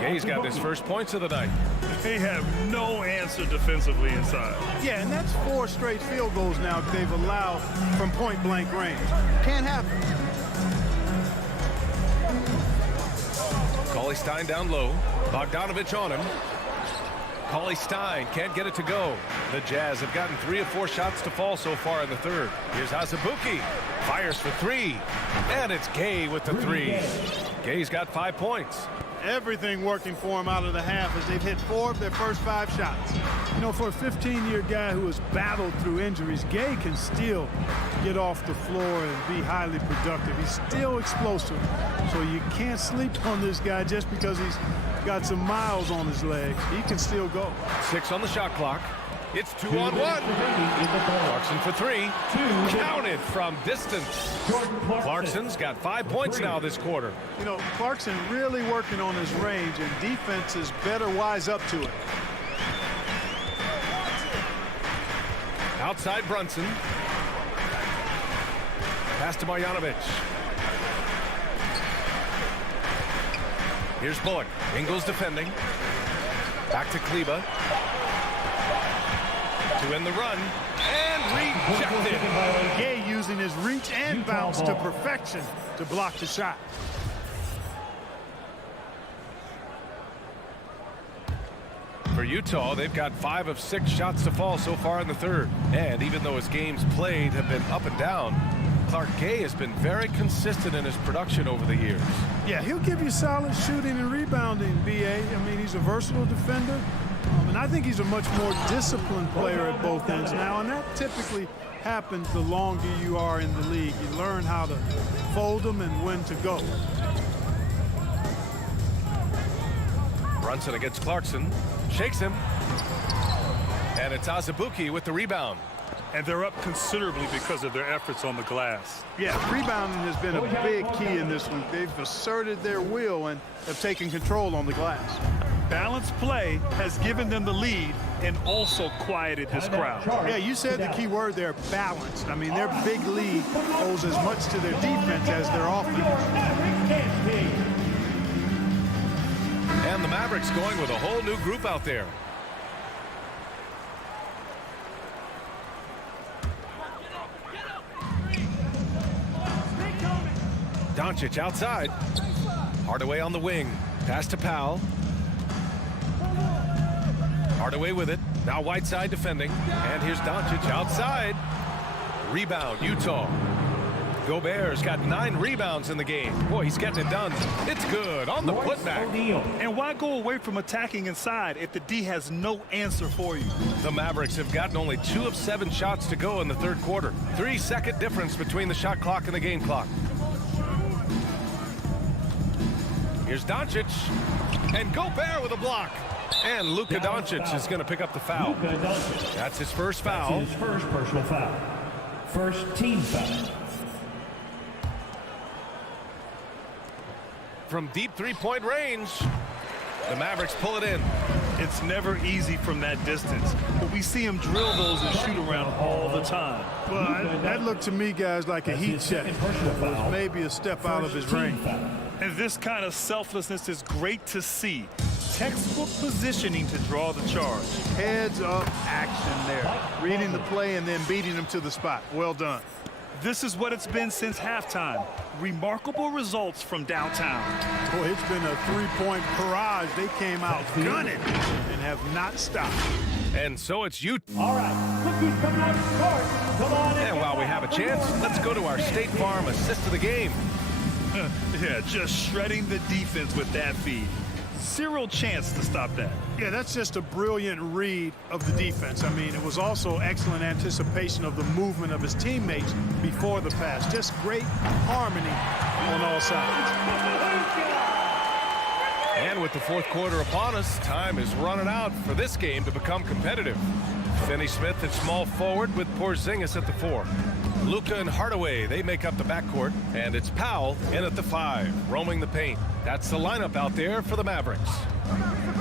Gay's got his first points of the night. They have no answer defensively inside. Yeah, and that's 4 straight field goals now they've allowed from point-blank range. Can't happen. Cauley-Stein down low. Bogdanovich on him. Cauley-Stein can't get it to go. The Jazz have gotten 3 of 4 shots to fall so far in the third. Here's Azubuike. Fires for 3. And it's Gay with the 3. Gay's got 5 points. Everything working for him out of the half as they've hit 4 of their first 5 shots. You know, for a 15-year guy who has battled through injuries, Gay can still get off the floor and be highly productive. He's still explosive. So you can't sleep on this guy just because he's got some miles on his legs. He can still go. 6 on the shot clock. It's 2-on-1. Clarkson for 3. Counted from distance. Clarkson's got 5 points now this quarter. You know, Clarkson really working on his range, and defenses better wise up to it. Outside Brunson. Pass to Marjanovic. Here's Bullock. Ingles defending. Back to Kleba. To end the run. And rejected. Gay using his reach and bounce to perfection to block the shot. For Utah, they've got 5 of 6 shots to fall so far in the third. And even though his games played have been up and down, Clark Gay has been very consistent in his production over the years. Yeah, he'll give you solid shooting and rebounding, B.A. I mean, he's a versatile defender. And I think he's a much more disciplined player at both ends now, and that typically happens the longer you are in the league. You learn how to fold them and when to go. Brunson against Clarkson. Shakes him. And it's Azubuike with the rebound. And they're up considerably because of their efforts on the glass. Yeah, rebounding has been a big key in this one. They've asserted their will and have taken control on the glass. Balanced play has given them the lead and also quieted this crowd. Yeah, you said the key word there, balanced. I mean, their big lead owes as much to their defense as their offense. And the Mavericks going with a whole new group out there. Doncic outside. Hardaway on the wing. Pass to Powell. Hardaway with it. Now Whiteside defending. And here's Doncic outside. Rebound, Utah. Gobert's got 9 rebounds in the game. Boy, he's getting it done. It's good on the putback. And why go away from attacking inside if the D has no answer for you? The Mavericks have gotten only 2 of 7 shots to go in the third quarter. 3-second difference between the shot clock and the game clock. Here's Doncic. And Gobert with a block. And Luka Doncic is going to pick up the foul. That's his first foul. That's his first personal foul. First team foul. From deep three-point range, the Mavericks pull it in. It's never easy from that distance, but we see him drill those and shoot around all the time. Well, that looked to me, guys, like a heat check. It was maybe a step out of his range. And this kind of selflessness is great to see. Textbook positioning to draw the charge. Heads up action there. Reading the play and then beating him to the spot. Well done. This is what it's been since halftime. Remarkable results from downtown. Boy, it's been a three-point barrage. They came out gunning and have not stopped. And so it's Utah. All right, look who's coming out of the court. come on in. And while we have a chance, let's go to our State Farm assist of the game. Yeah, just shredding the defense with that feed. Zero chance to stop that. Yeah, that's just a brilliant read of the defense. I mean, it was also excellent anticipation of the movement of his teammates before the pass. Just great harmony on all sides. And with the fourth quarter upon us, time is running out for this game to become competitive. Finney Smith at small forward with Porzingis at the 4. Luka and Hardaway, they make up the backcourt, and it's Powell in at the 5, roaming the paint. That's the lineup out there for the Mavericks.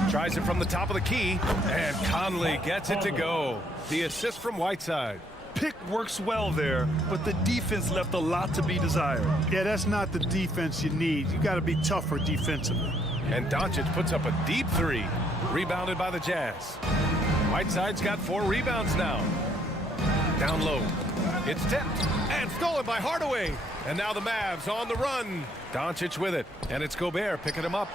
Tries it from the top of the key, and Conley gets it to go. The assist from Whiteside. Pick works well there, but the defense left a lot to be desired. Yeah, that's not the defense you need. You got to be tougher defensively. And Doncic puts up a deep 3, rebounded by the Jazz. Whiteside's got 4 rebounds now. Down low. It's tipped and stolen by Hardaway. And now the Mavs on the run. Doncic with it. And it's Gobert picking him up.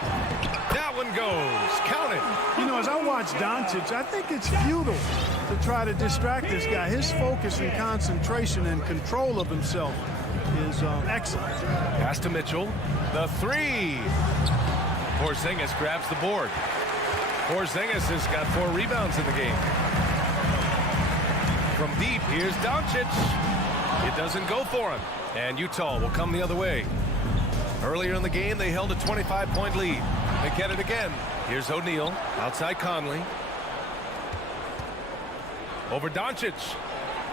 That one goes. Count it. You know, as I watch Doncic, I think it's futile to try to distract this guy. His focus and concentration and control of himself is excellent. Pass to Mitchell. The 3. Porzingis grabs the board. Porzingis has got 4 rebounds in the game. From deep, here's Doncic. It doesn't go for him. And Utah will come the other way. Earlier in the game, they held a 25-point lead. They get it again. Here's O'Neal, outside Conley. Over Doncic.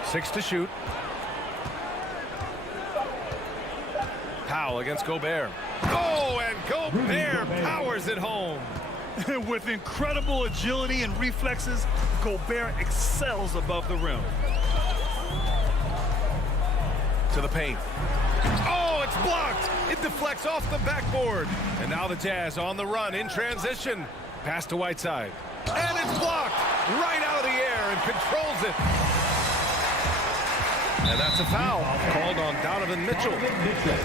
6 to shoot. Powell against Gobert. Oh, and Gobert powers it home. With incredible agility and reflexes, Gobert excels above the rim. To the paint. Oh, it's blocked. It deflects off the backboard. And now the Jazz on the run in transition. Pass to Whiteside. And it's blocked right out of the air and controls it. And that's a foul called on Donovan Mitchell.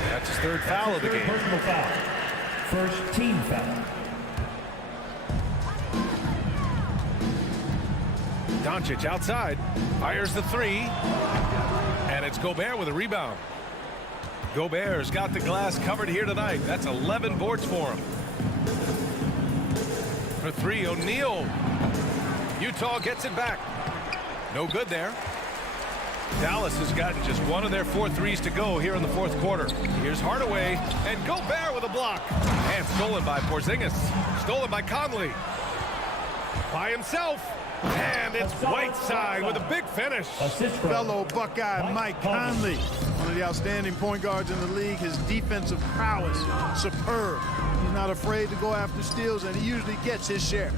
That's his 3rd foul of the game. Personal foul. First team foul. Doncic outside, fires the 3, and it's Gobert with a rebound. Gobert's got the glass covered here tonight. That's 11 boards for him. For 3, O'Neal. Utah gets it back. No good there. Dallas has gotten just 1 of their 4 threes to go here in the fourth quarter. Here's Hardaway, and Gobert with a block. And stolen by Porzingis. Stolen by Conley. By himself. And it's Whiteside with a big finish. Fellow Buckeye Mike Conley, one of the outstanding point guards in the league. His defensive prowess, superb. He's not afraid to go after steals, and he usually gets his share.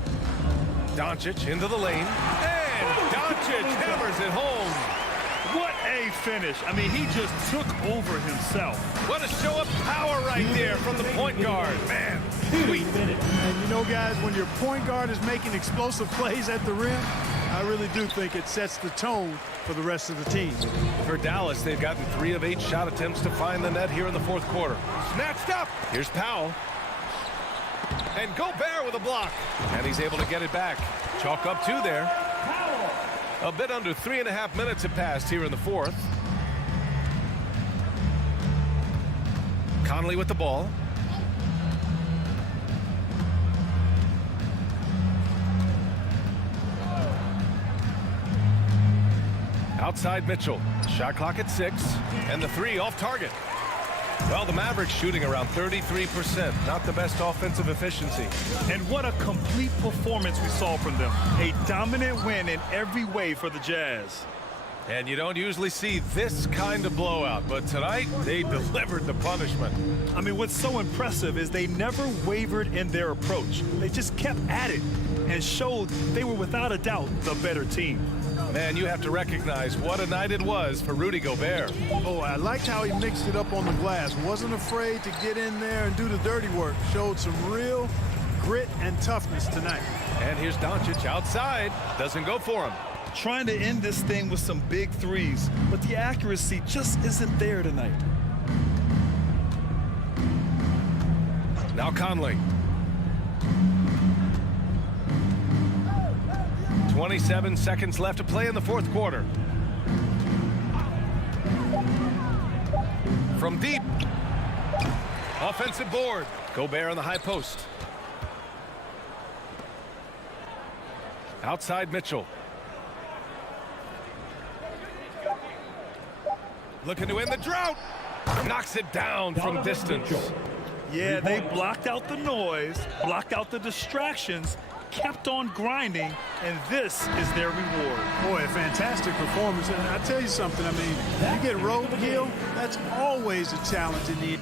Doncic into the lane, and Doncic hammers it home. What a finish. I mean, he just took over himself. What a show of power right there from the point guard. Man, sweet. And you know, guys, when your point guard is making explosive plays at the rim, I really do think it sets the tone for the rest of the team. For Dallas, they've gotten 3 of 8 shot attempts to find the net here in the fourth quarter. Snatched up. Here's Powell. And Gobert with a block. And he's able to get it back. Chalk up 2 there. A bit under 3.5 minutes have passed here in the fourth. Conley with the ball. Outside Mitchell. Shot clock at 6. And the 3 off target. Well, the Mavericks shooting around 33%. Not the best offensive efficiency. And what a complete performance we saw from them. A dominant win in every way for the Jazz. And you don't usually see this kind of blowout, but tonight they delivered the punishment. I mean, what's so impressive is they never wavered in their approach. They just kept at it and showed they were without a doubt the better team. Man, you have to recognize what a night it was for Rudy Gobert. Oh, I liked how he mixed it up on the glass. Wasn't afraid to get in there and do the dirty work. Showed some real grit and toughness tonight. And here's Doncic outside. Doesn't go for him. Trying to end this thing with some big threes, but the accuracy just isn't there tonight. Now Conley. 27 seconds left to play in the fourth quarter. from deep. Offensive board. Gobert on the high post. Outside Mitchell. Looking to end the drought. Knocks it down from distance. Yeah, they blocked out the noise, blocked out the distractions, kept on grinding, and this is their reward. Boy, a fantastic performance. And I tell you something, I mean, you get roadkill, that's always a challenge in the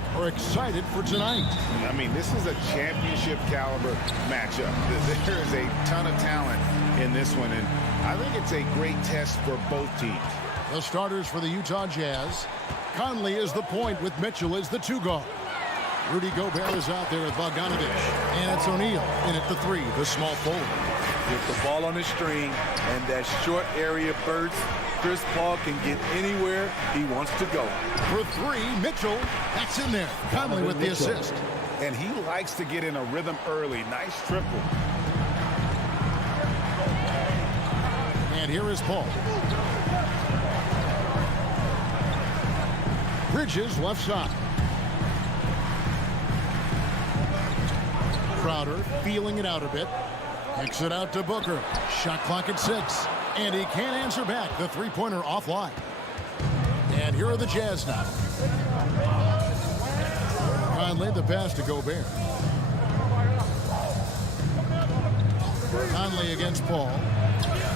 break are excited for tonight. I mean, this is a championship caliber matchup. There is a ton of talent in this one, and I think it's a great test for both teams. The starters for the Utah Jazz. Conley is the point with Mitchell as the 2 guard. Rudy Gobert is out there with Bogdanovich. And it's O'Neal in at the 3, the small forward. With the ball on the string and that short area burst, Chris Paul can get anywhere he wants to go. For 3, Mitchell. That's in there. Conley with the assist. And he likes to get in a rhythm early. Nice triple. And here is Paul. Bridges left side. Crowder feeling it out a bit. Kicks it out to Booker. Shot clock at 6. And he can't answer back. The 3-pointer offline. And here are the Jazz now. Conley, the pass to Gobert. Conley against Paul.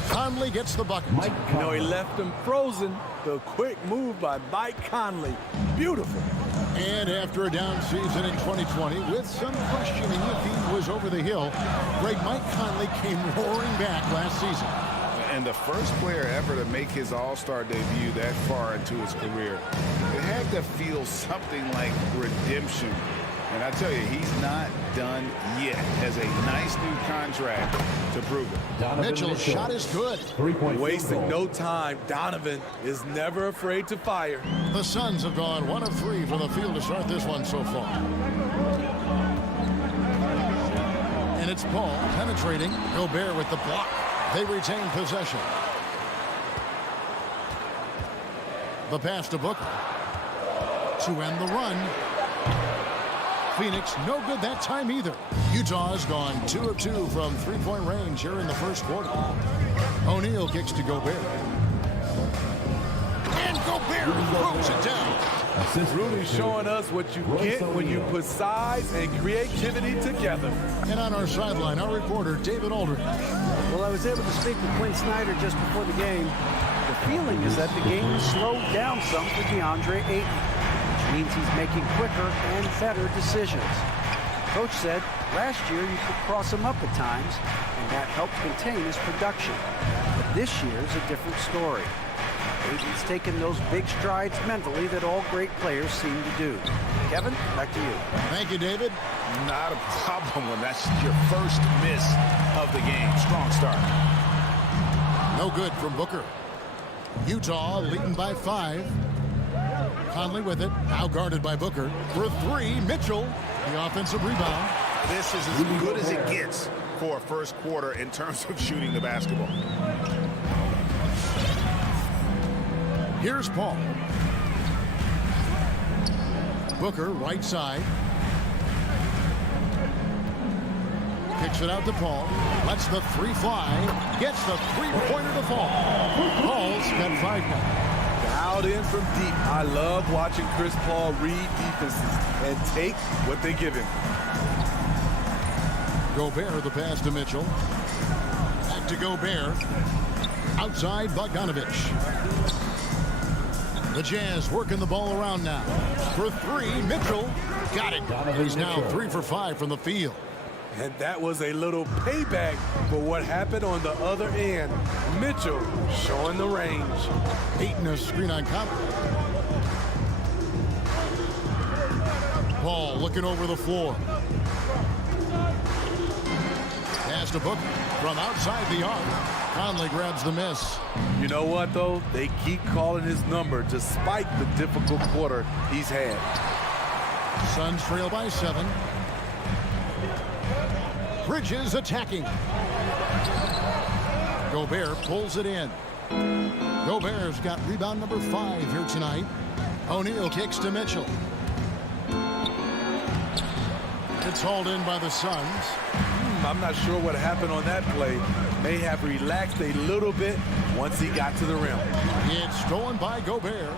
Conley gets the bucket. You know, he left him frozen. The quick move by Mike Conley. Beautiful. And after a down season in 2020, with some questioning if he was over the hill, great Mike Conley came roaring back last season. And the first player ever to make his All-Star debut that far into his career, it had to feel something like redemption. And I tell you, he's not done yet. Has a nice new contract to prove it. Mitchell's shot is good. Wasting no time. Donovan is never afraid to fire. The Suns have gone 1 of 3 from the field to start this one so far. And it's Paul penetrating. Gobert with the block. They retain possession. The pass to Booker. To end the run. Phoenix no good that time either. Utah has gone 2 of 2 from 3-point range here in the first quarter. O'Neal kicks to Gobert. And Gobert throws it down. Rudy showing us what you get when you put size and creativity together. And on our sideline, our reporter, David Aldridge. Well, I was able to speak with Quinn Snyder just before the game. The feeling is that the game slowed down some for DeAndre Ayton, which means he's making quicker and better decisions. Coach said last year you could cross him up at times, and that helped contain his production. But this year is a different story. Ayton's taken those big strides mentally that all great players seem to do. Kevin, back to you. Thank you, David. Not a problem when that's your first miss of the game. Strong start. No good from Booker. Utah leading by 5. Conley with it. Now guarded by Booker. For 3, Mitchell. The offensive rebound. This is as good as it gets for a first quarter in terms of shooting the basketball. Here's Paul. Booker, right side. Kicks it out to Paul. Lets the 3 fly. Gets the 3-pointer to fall. Paul's got 5 points. Dialed in from deep. I love watching Chris Paul read defenses and take what they give him. Gobert, the pass to Mitchell. Back to Gobert. Outside, Bogdanovich. The Jazz working the ball around now. For 3, Mitchell. Got it. He's now 3 for 5 from the field. And that was a little payback for what happened on the other end. Mitchell showing the range. Ayton a screen on Conley. Paul looking over the floor. Pass to Booker from outside the arc. Conley grabs the miss. You know what, though? They keep calling his number despite the difficult quarter he's had. Suns trail by 7. Bridges attacking. Gobert pulls it in. Gobert's got rebound number 5 here tonight. O'Neal kicks to Mitchell. It's hauled in by the Suns. I'm not sure what happened on that play. May have relaxed a little bit once he got to the rim. It's stolen by Gobert.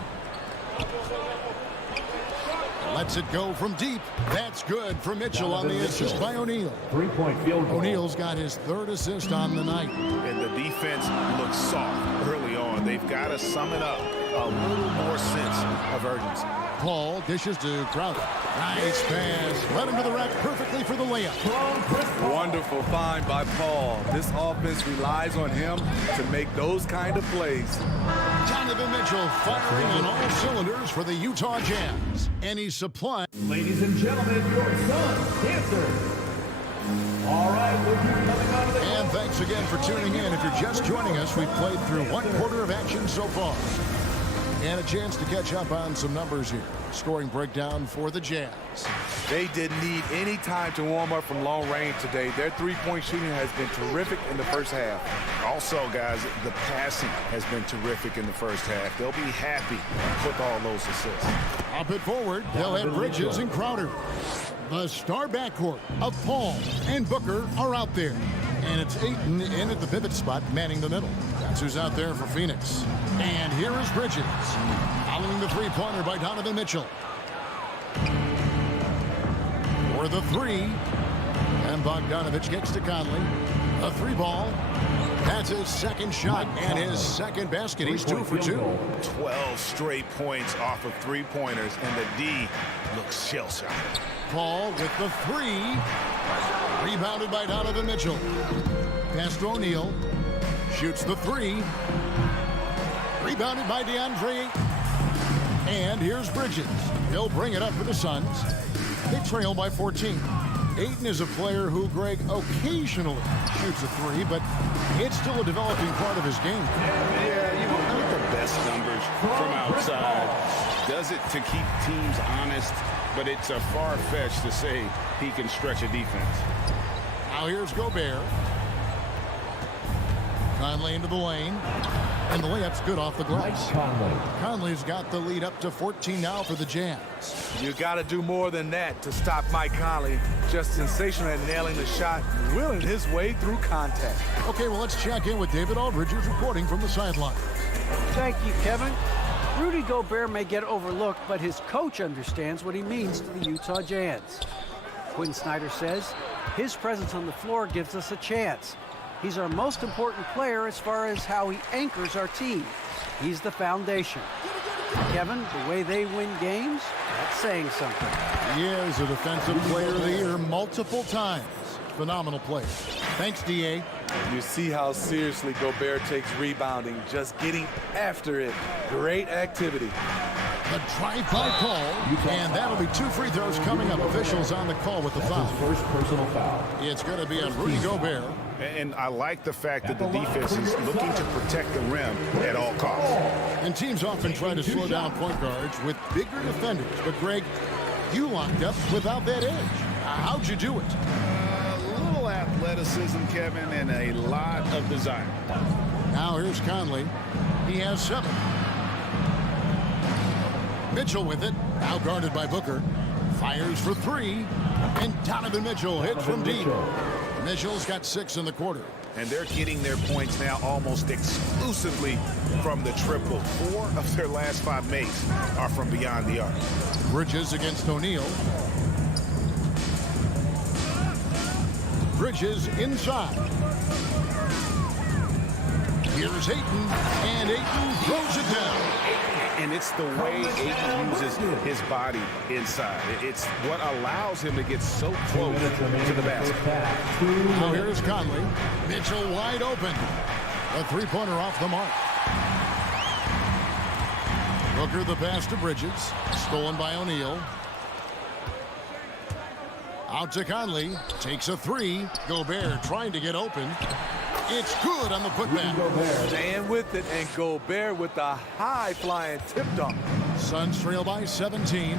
Lets it go from deep. That's good for Mitchell on the assist by O'Neal. 3-point field goal. O'Neal's got his 3rd assist on the night. And the defense looks soft early on. They've got to sum it up. A little more sense of urgency. Paul dishes to Crowder. Nice pass. Led him to the rack perfectly for the layup. Wonderful find by Paul. This offense relies on him to make those kind of plays. Donovan Mitchell firing on all cylinders for the Utah Jazz. And he's supplying. Ladies and gentlemen, your son, Dancer. All right, we'll be coming out of the... And thanks again for tuning in. If you're just joining us, we've played through 1/4 of action so far. And a chance to catch up on some numbers here. Scoring breakdown for the Jazz. They didn't need any time to warm up from long range today. Their three-point shooting has been terrific in the first half. Also, guys, the passing has been terrific in the first half. They'll be happy with all those assists. Up and forward, they'll have Bridges and Crowder. The star backcourt of Paul and Booker are out there. And it's Ayton in at the pivot spot, manning the middle. That's who's out there for Phoenix. And here is Bridges. Following the three-pointer by Donovan Mitchell. For the three. And Bogdanovich gets to Conley. A three ball. That's his second shot and his second basket. He's 2 for 2. 12 straight points off of three-pointers, and the D looks shell-shocked. Paul with the three. Rebounded by Donovan Mitchell. Pass to O'Neal. Shoots the three. Rebounded by DeAndre. And here's Bridges. He'll bring it up for the Suns. They trail by 14. Ayton is a player who, Greg, occasionally shoots a three, but it's still a developing part of his game. Yeah, you don't get the best numbers from outside. Does it to keep teams honest, but it's a far-fetched to say he can stretch a defense. Now here's Gobert. Conley into the lane. And the layup's good off the glass. Conley's got the lead up to 14 now for the Jazz. You got to do more than that to stop Mike Conley. Just sensational at nailing the shot, willing his way through contact. Okay, well, let's check in with David Aldridge, who's reporting from the sideline. Thank you, Kevin. Rudy Gobert may get overlooked, but his coach understands what he means to the Utah Jazz. Quinn Snyder says his presence on the floor gives us a chance. He's our most important player as far as how he anchors our team. He's the foundation. Kevin, the way they win games, that's saying something. He is a defensive player of the year multiple times. Phenomenal player. Thanks, D.A. You see how seriously Gobert takes rebounding, just getting after it. Great activity. The drive-by call, and that'll be 2 free throws coming up. Officials on the call with the foul. First personal foul. It's going to be on Rudy Gobert. And I like the fact that the defense is looking to protect the rim at all costs. And teams often try to slow down point guards with bigger defenders. But, Greg, you locked up without that edge. How'd you do it? A little athleticism, Kevin, and a lot of desire. Now here's Conley. He has 7. Mitchell with it. Now guarded by Booker. Fires for 3. And Donovan Mitchell hits from deep. Mitchell's got 6 in the quarter. And they're getting their points now almost exclusively from the triple. 4 of their last 5 makes are from beyond the arc. Bridges against O'Neal. Bridges inside. Here's Ayton, and Ayton throws it down. And it's the way Ayton uses his body inside. It's what allows him to get so close to the basket. Now here's Conley. Mitchell wide open. A three-pointer off the mark. Booker the pass to Bridges. Stolen by O'Neal. Out to Conley. Takes a 3. Gobert trying to get open. It's good on the putback. Staying with it, and Gobert with the high-flying tip dunk. Suns trail by 17.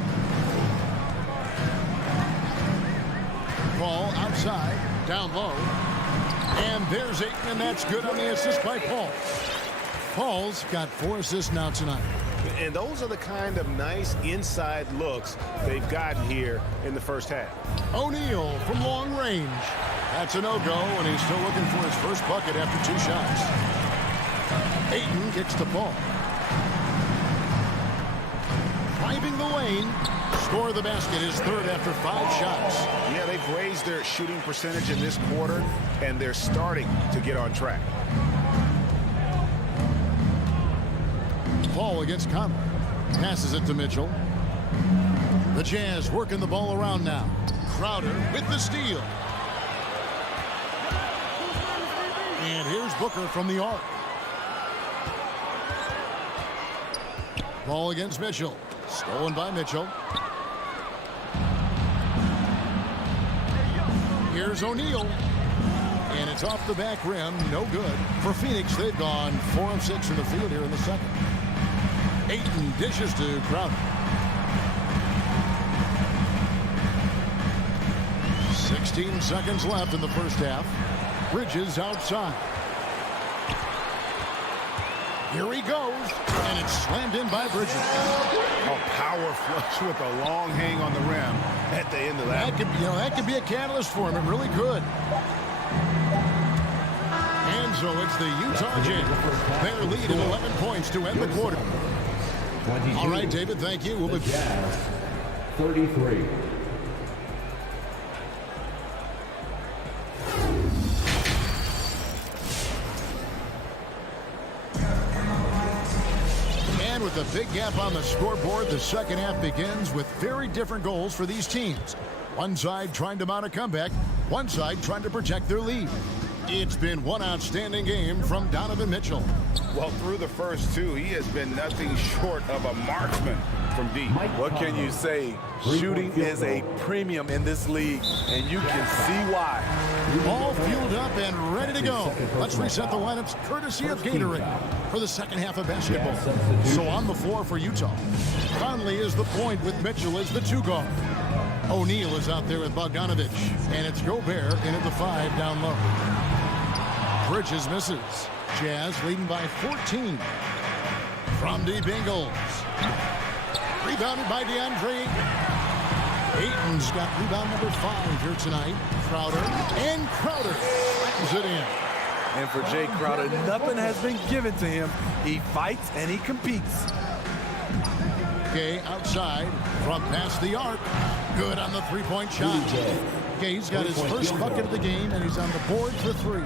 Paul outside, down low. And there's Ayton, and that's good on the assist by Paul. Paul's got 4 assists now tonight. And those are the kind of nice inside looks they've gotten here in the first half. O'Neal from long range. That's a no-go, and he's still looking for his first bucket after 2 shots. Ayton kicks the ball. Driving the lane. Score the basket, his 3rd after 5 shots. Yeah, they've raised their shooting percentage in this quarter, and they're starting to get on track. Paul against Conley. Passes it to Mitchell. The Jazz working the ball around now. Crowder with the steal. And here's Booker from the arc. Ball against Mitchell. Stolen by Mitchell. Here's O'Neal. And it's off the back rim. No good. For Phoenix, they've gone 4 of 6 from the field here in the second. Ayton dishes to Crowder. 16 seconds left in the first half. Bridges outside. Here he goes, and it's slammed in by Bridges. A power flush with a long hang on the rim at the end of that. That could be a catalyst for him. It really could. And so it's the Utah Jazz. Their lead of 11 points to end the quarter. All right, David, thank you. We'll be back. 33. And with a big gap on the scoreboard, the second half begins with very different goals for these teams. One side trying to mount a comeback, one side trying to protect their lead. It's been one outstanding game from Donovan Mitchell. Well, through the first two, he has been nothing short of a marksman from deep. What can you say? Shooting is a premium in this league, and you can see why. All fueled up and ready to go. Let's reset the lineups courtesy of Gatorade for the second half of basketball. So on the floor for Utah, Conley is the point with Mitchell as the 2 guard. O'Neal is out there with Bogdanovich, and it's Gobert in at the 5 down low. Bridges misses. Jazz leading by 14. From deep Ingles. Rebounded by DeAndre. Ayton's got rebound number 5 here tonight. Crowder. And Crowder slams it in. And for Jay Crowder, nothing has been given to him. He fights and he competes. Gay outside from past the arc. Good on the 3-point shot. Gay's got his first bucket of the game, and he's on the board for 3.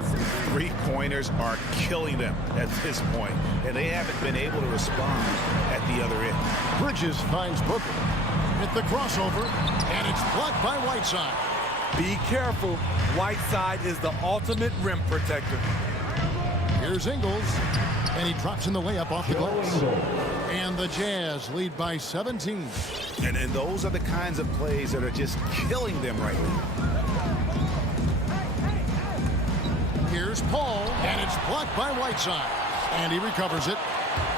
3-pointers are killing them at this point, and they haven't been able to respond at the other end. Bridges finds Booker at the crossover, and it's blocked by Whiteside. Be careful. Whiteside is the ultimate rim protector. Here's Ingles, and he drops in the layup off the glass. And the Jazz lead by 17. And those are the kinds of plays that are just killing them right now. Here's Paul, and it's blocked by Whiteside. And he recovers it.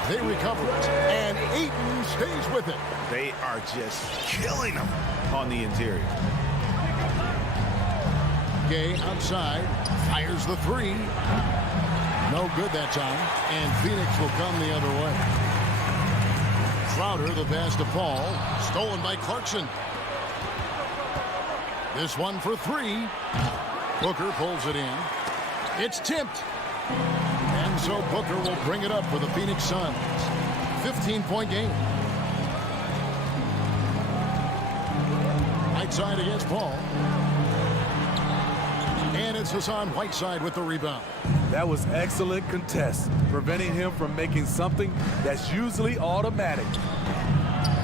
They recover it, and Ayton stays with it. They are just killing them on the interior. Gay outside, fires the 3. No good that time, and Phoenix will come the other way. Crowder, the pass to Paul, stolen by Clarkson. This one for 3. Booker pulls it in. It's tipped. And so Booker will bring it up for the Phoenix Suns. 15-point game. Whiteside against Paul. And it's Hassan Whiteside with the rebound. That was excellent contest, preventing him from making something that's usually automatic.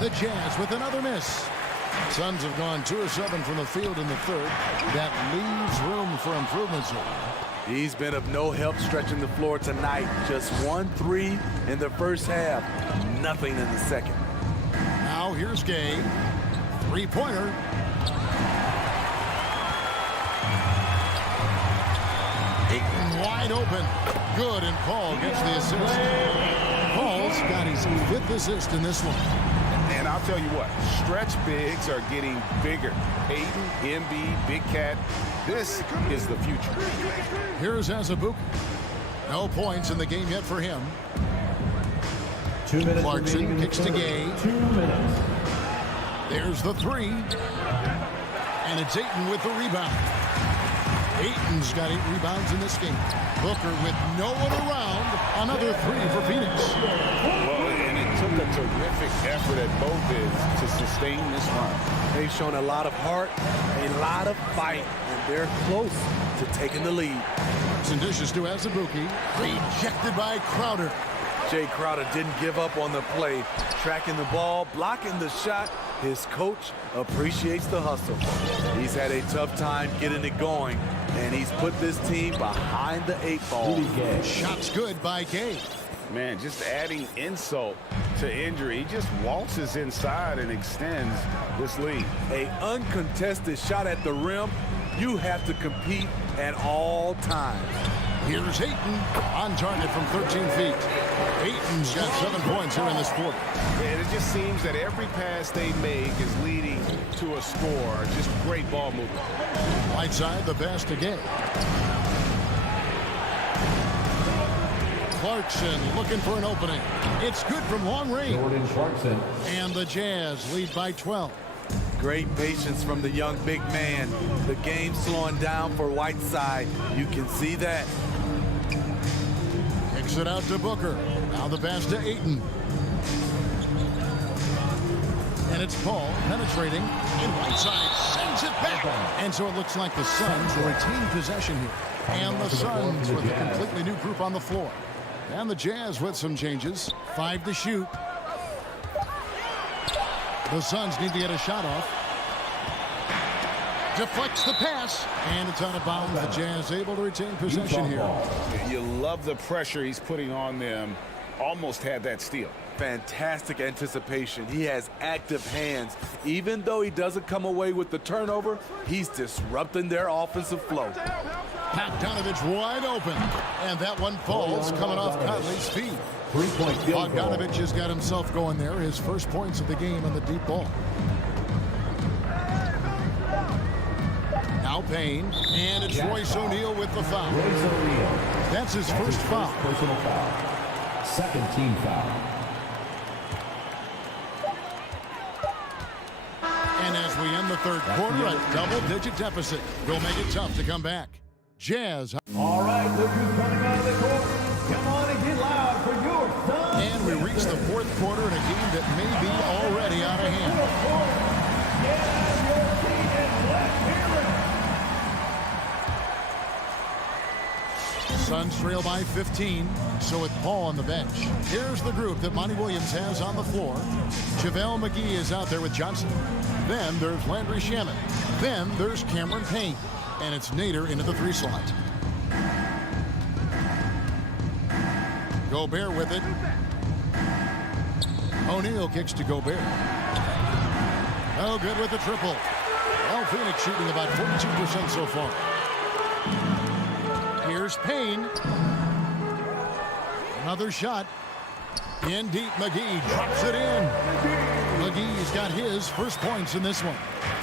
The Jazz with another miss. Suns have gone 2 of 7 from the field in the third. That leaves room for improvement. He's been of no help stretching the floor tonight. Just 1 3 in the first half. Nothing in the second. Now here's Gay. 3-pointer. Ayton wide open. Good, and Paul gets the assist. Paul's got his 5th assist in this one. And I'll tell you what, stretch bigs are getting bigger. Ayton, Embiid, Big Cat. This is the future. Here's Azubuike. No points in the game yet for him. 2 minutes. Clarkson kicks to Gay. 2 minutes. There's the 3. And it's Ayton with the rebound. Ayton's got 8 rebounds in this game. Booker with no one around. Another 3 for Phoenix. Well, and it took a terrific effort at both ends to sustain this run. They've shown a lot of heart, a lot of fight, and they're close to taking the lead. Some dishes to Azubuike. Rejected by Crowder. Jay Crowder didn't give up on the play, tracking the ball, blocking the shot. His coach appreciates the hustle. He's had a tough time getting it going, and he's put this team behind the 8 ball. Shots good by Gay. Man, just adding insult to injury. He just waltzes inside and extends this lead. A uncontested shot at the rim. You have to compete at all times. Here's Ayton on target from 13 feet. Ayton's got 7 points here in this quarter. And it just seems that every pass they make is leading to a score. Just great ball movement. Right side, the pass to Gay. Clarkson looking for an opening. It's good from long range. And the Jazz lead by 12. Great patience from the young big man. The game slowing down for Whiteside. You can see that. Kicks it out to Booker. Now the pass to Ayton. And it's Paul penetrating. And Whiteside sends it back. And so it looks like the Suns will retain possession here. And the Suns with a completely new group on the floor. And the Jazz with some changes. 5 to shoot. The Suns need to get a shot off. Deflects the pass. And it's out of bounds. The Jazz able to retain possession here. You love the pressure he's putting on them. Almost had that steal. Fantastic anticipation. He has active hands. Even though he doesn't come away with the turnover, he's disrupting their offensive flow. Bogdanovich wide open. And that one falls coming off Conley's feet. Bogdanovich has got himself going there. His first points of the game on the deep ball. Now Payne. And it's Royce O'Neal with the foul. That's his first foul. Personal foul. Second team foul. And as we end the third quarter, a double-digit deficit. Will make it tough to come back. Jazz. All right, look who's coming out of the court. Come on and get loud for your Suns. And we reach the fourth quarter in a game that may be already out of hand. Yeah, your team is left here. Suns trail by 15, so with Paul on the bench. Here's the group that Monty Williams has on the floor. JaVale McGee is out there with Johnson. Then there's Landry Shamet. Then there's Cameron Payne. And it's Nader into the 3 slot. Gobert with it. O'Neal kicks to Gobert. Oh, good with the triple. Well, Phoenix shooting about 42% so far. Here's Payne. Another shot. In deep, McGee drops it in. McGee's got his first points in this one.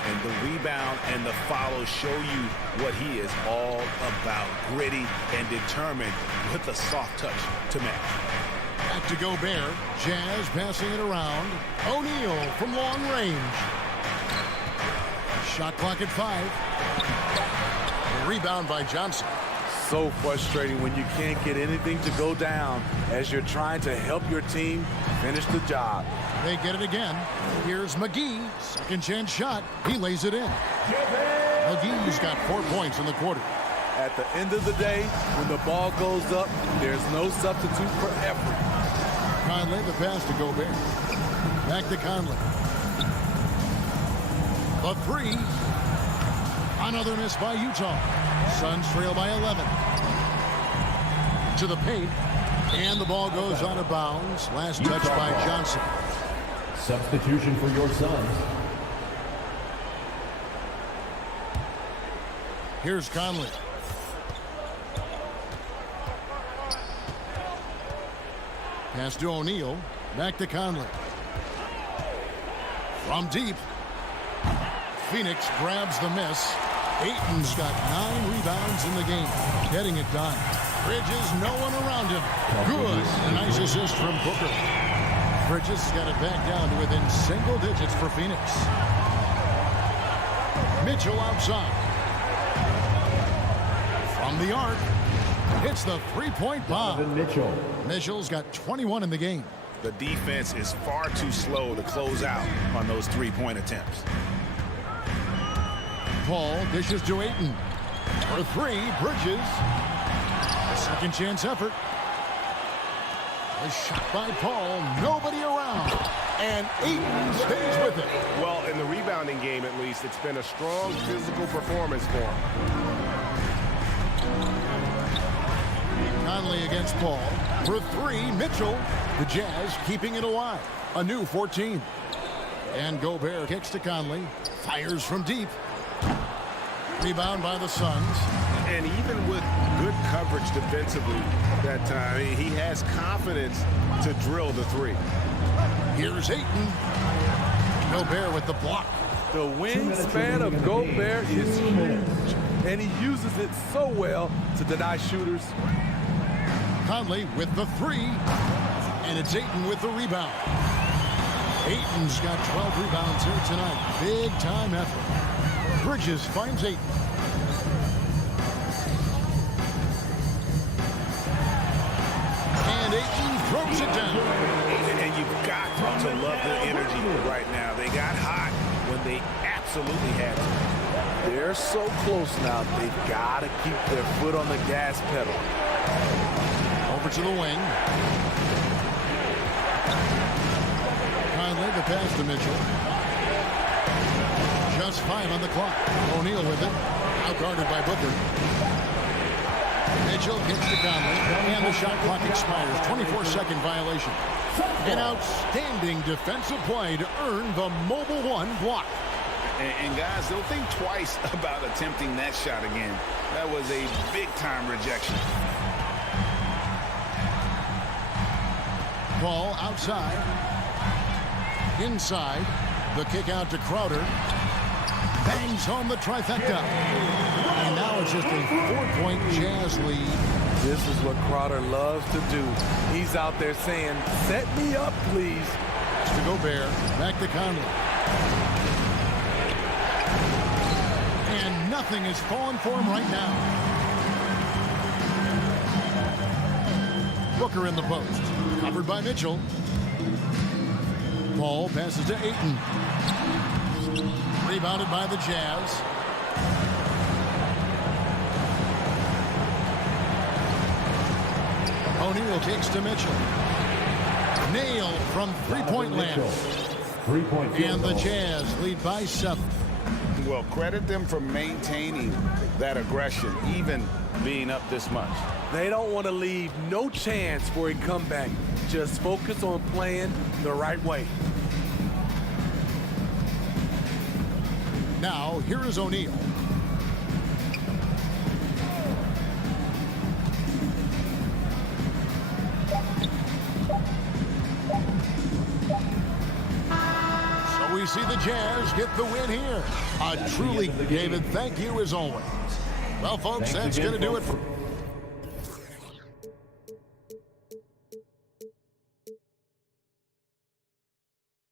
And the rebound and the follow show you what he is all about. Gritty and determined with a soft touch to match. Back to Gobert. Jazz passing it around. O'Neal from long range. Shot clock at 5. A rebound by Johnson. So frustrating when you can't get anything to go down as you're trying to help your team finish the job. They get it again. Here's McGee. Second chance shot. He lays it in. McGee's got 4 points in the quarter. At the end of the day, when the ball goes up, there's no substitute for effort. Conley, the pass to Gobert. Back to Conley. The 3. Another miss by Utah. Suns trail by 11. To the paint. And the ball goes out of bounds. Last touch by Johnson. Substitution for your Suns. Here's Conley. Pass to O'Neal. Back to Conley. From deep. Phoenix grabs the miss. Ayton's got 9 rebounds in the game. Getting it done. Bridges, no one around him. Good. A nice assist from Booker. Bridges has got it back down to within single digits for Phoenix. Mitchell outside. From the arc. Hits the 3-point bomb. Mitchell's got 21 in the game. The defense is far too slow to close out on those 3-point attempts. Paul dishes to Ayton. For 3, Bridges. Second chance effort. A shot by Paul, nobody around. And Ayton stays with it. Well, in the rebounding game at least, it's been a strong physical performance for him. Conley against Paul. For three, Mitchell. The Jazz keeping it alive. A new 14. And Gobert kicks to Conley. Fires from deep. Rebound by the Suns. And even with good coverage defensively that time, he has confidence to drill the three. Here's Ayton. Gobert with the block. The wingspan of Gobert is huge, and he uses it so well to deny shooters. Conley with the three, and it's Ayton with the rebound. Ayton's got 12 rebounds here tonight. Big time effort. Bridges finds Ayton. And Ayton throws it down. And you've got to love the energy right now. They got hot when they absolutely had to. They're so close now, they've got to keep their foot on the gas pedal. Over to the wing. Conley, the pass to Mitchell. Just 5 on the clock. O'Neal with it. Outguarded by Booker. Mitchell kicks to Conley. And the shot clock expires. 24-second violation. An outstanding defensive play to earn the mobile one block. And guys, don't think twice about attempting that shot again. That was a big-time rejection. Ball outside. Inside. The kick out to Crowder. Bangs home the trifecta. And now it's just a 4-point Jazz lead. This is what Crowder loves to do. He's out there saying, set me up, please. To Gobert. Back to Conley. And nothing is falling for him right now. Booker in the post. Covered by Mitchell. Paul passes to Ayton. Rebounded by the Jazz. O'Neal takes to Mitchell. Nailed from three-point land. And the Jazz lead by 7. Well, credit them for maintaining that aggression, even being up this much. They don't want to leave no chance for a comeback. Just focus on playing the right way. Now, here is O'Neal. So we see the Jazz get the win here. A truly, David, thank you as always. Well, folks, that's going to do it for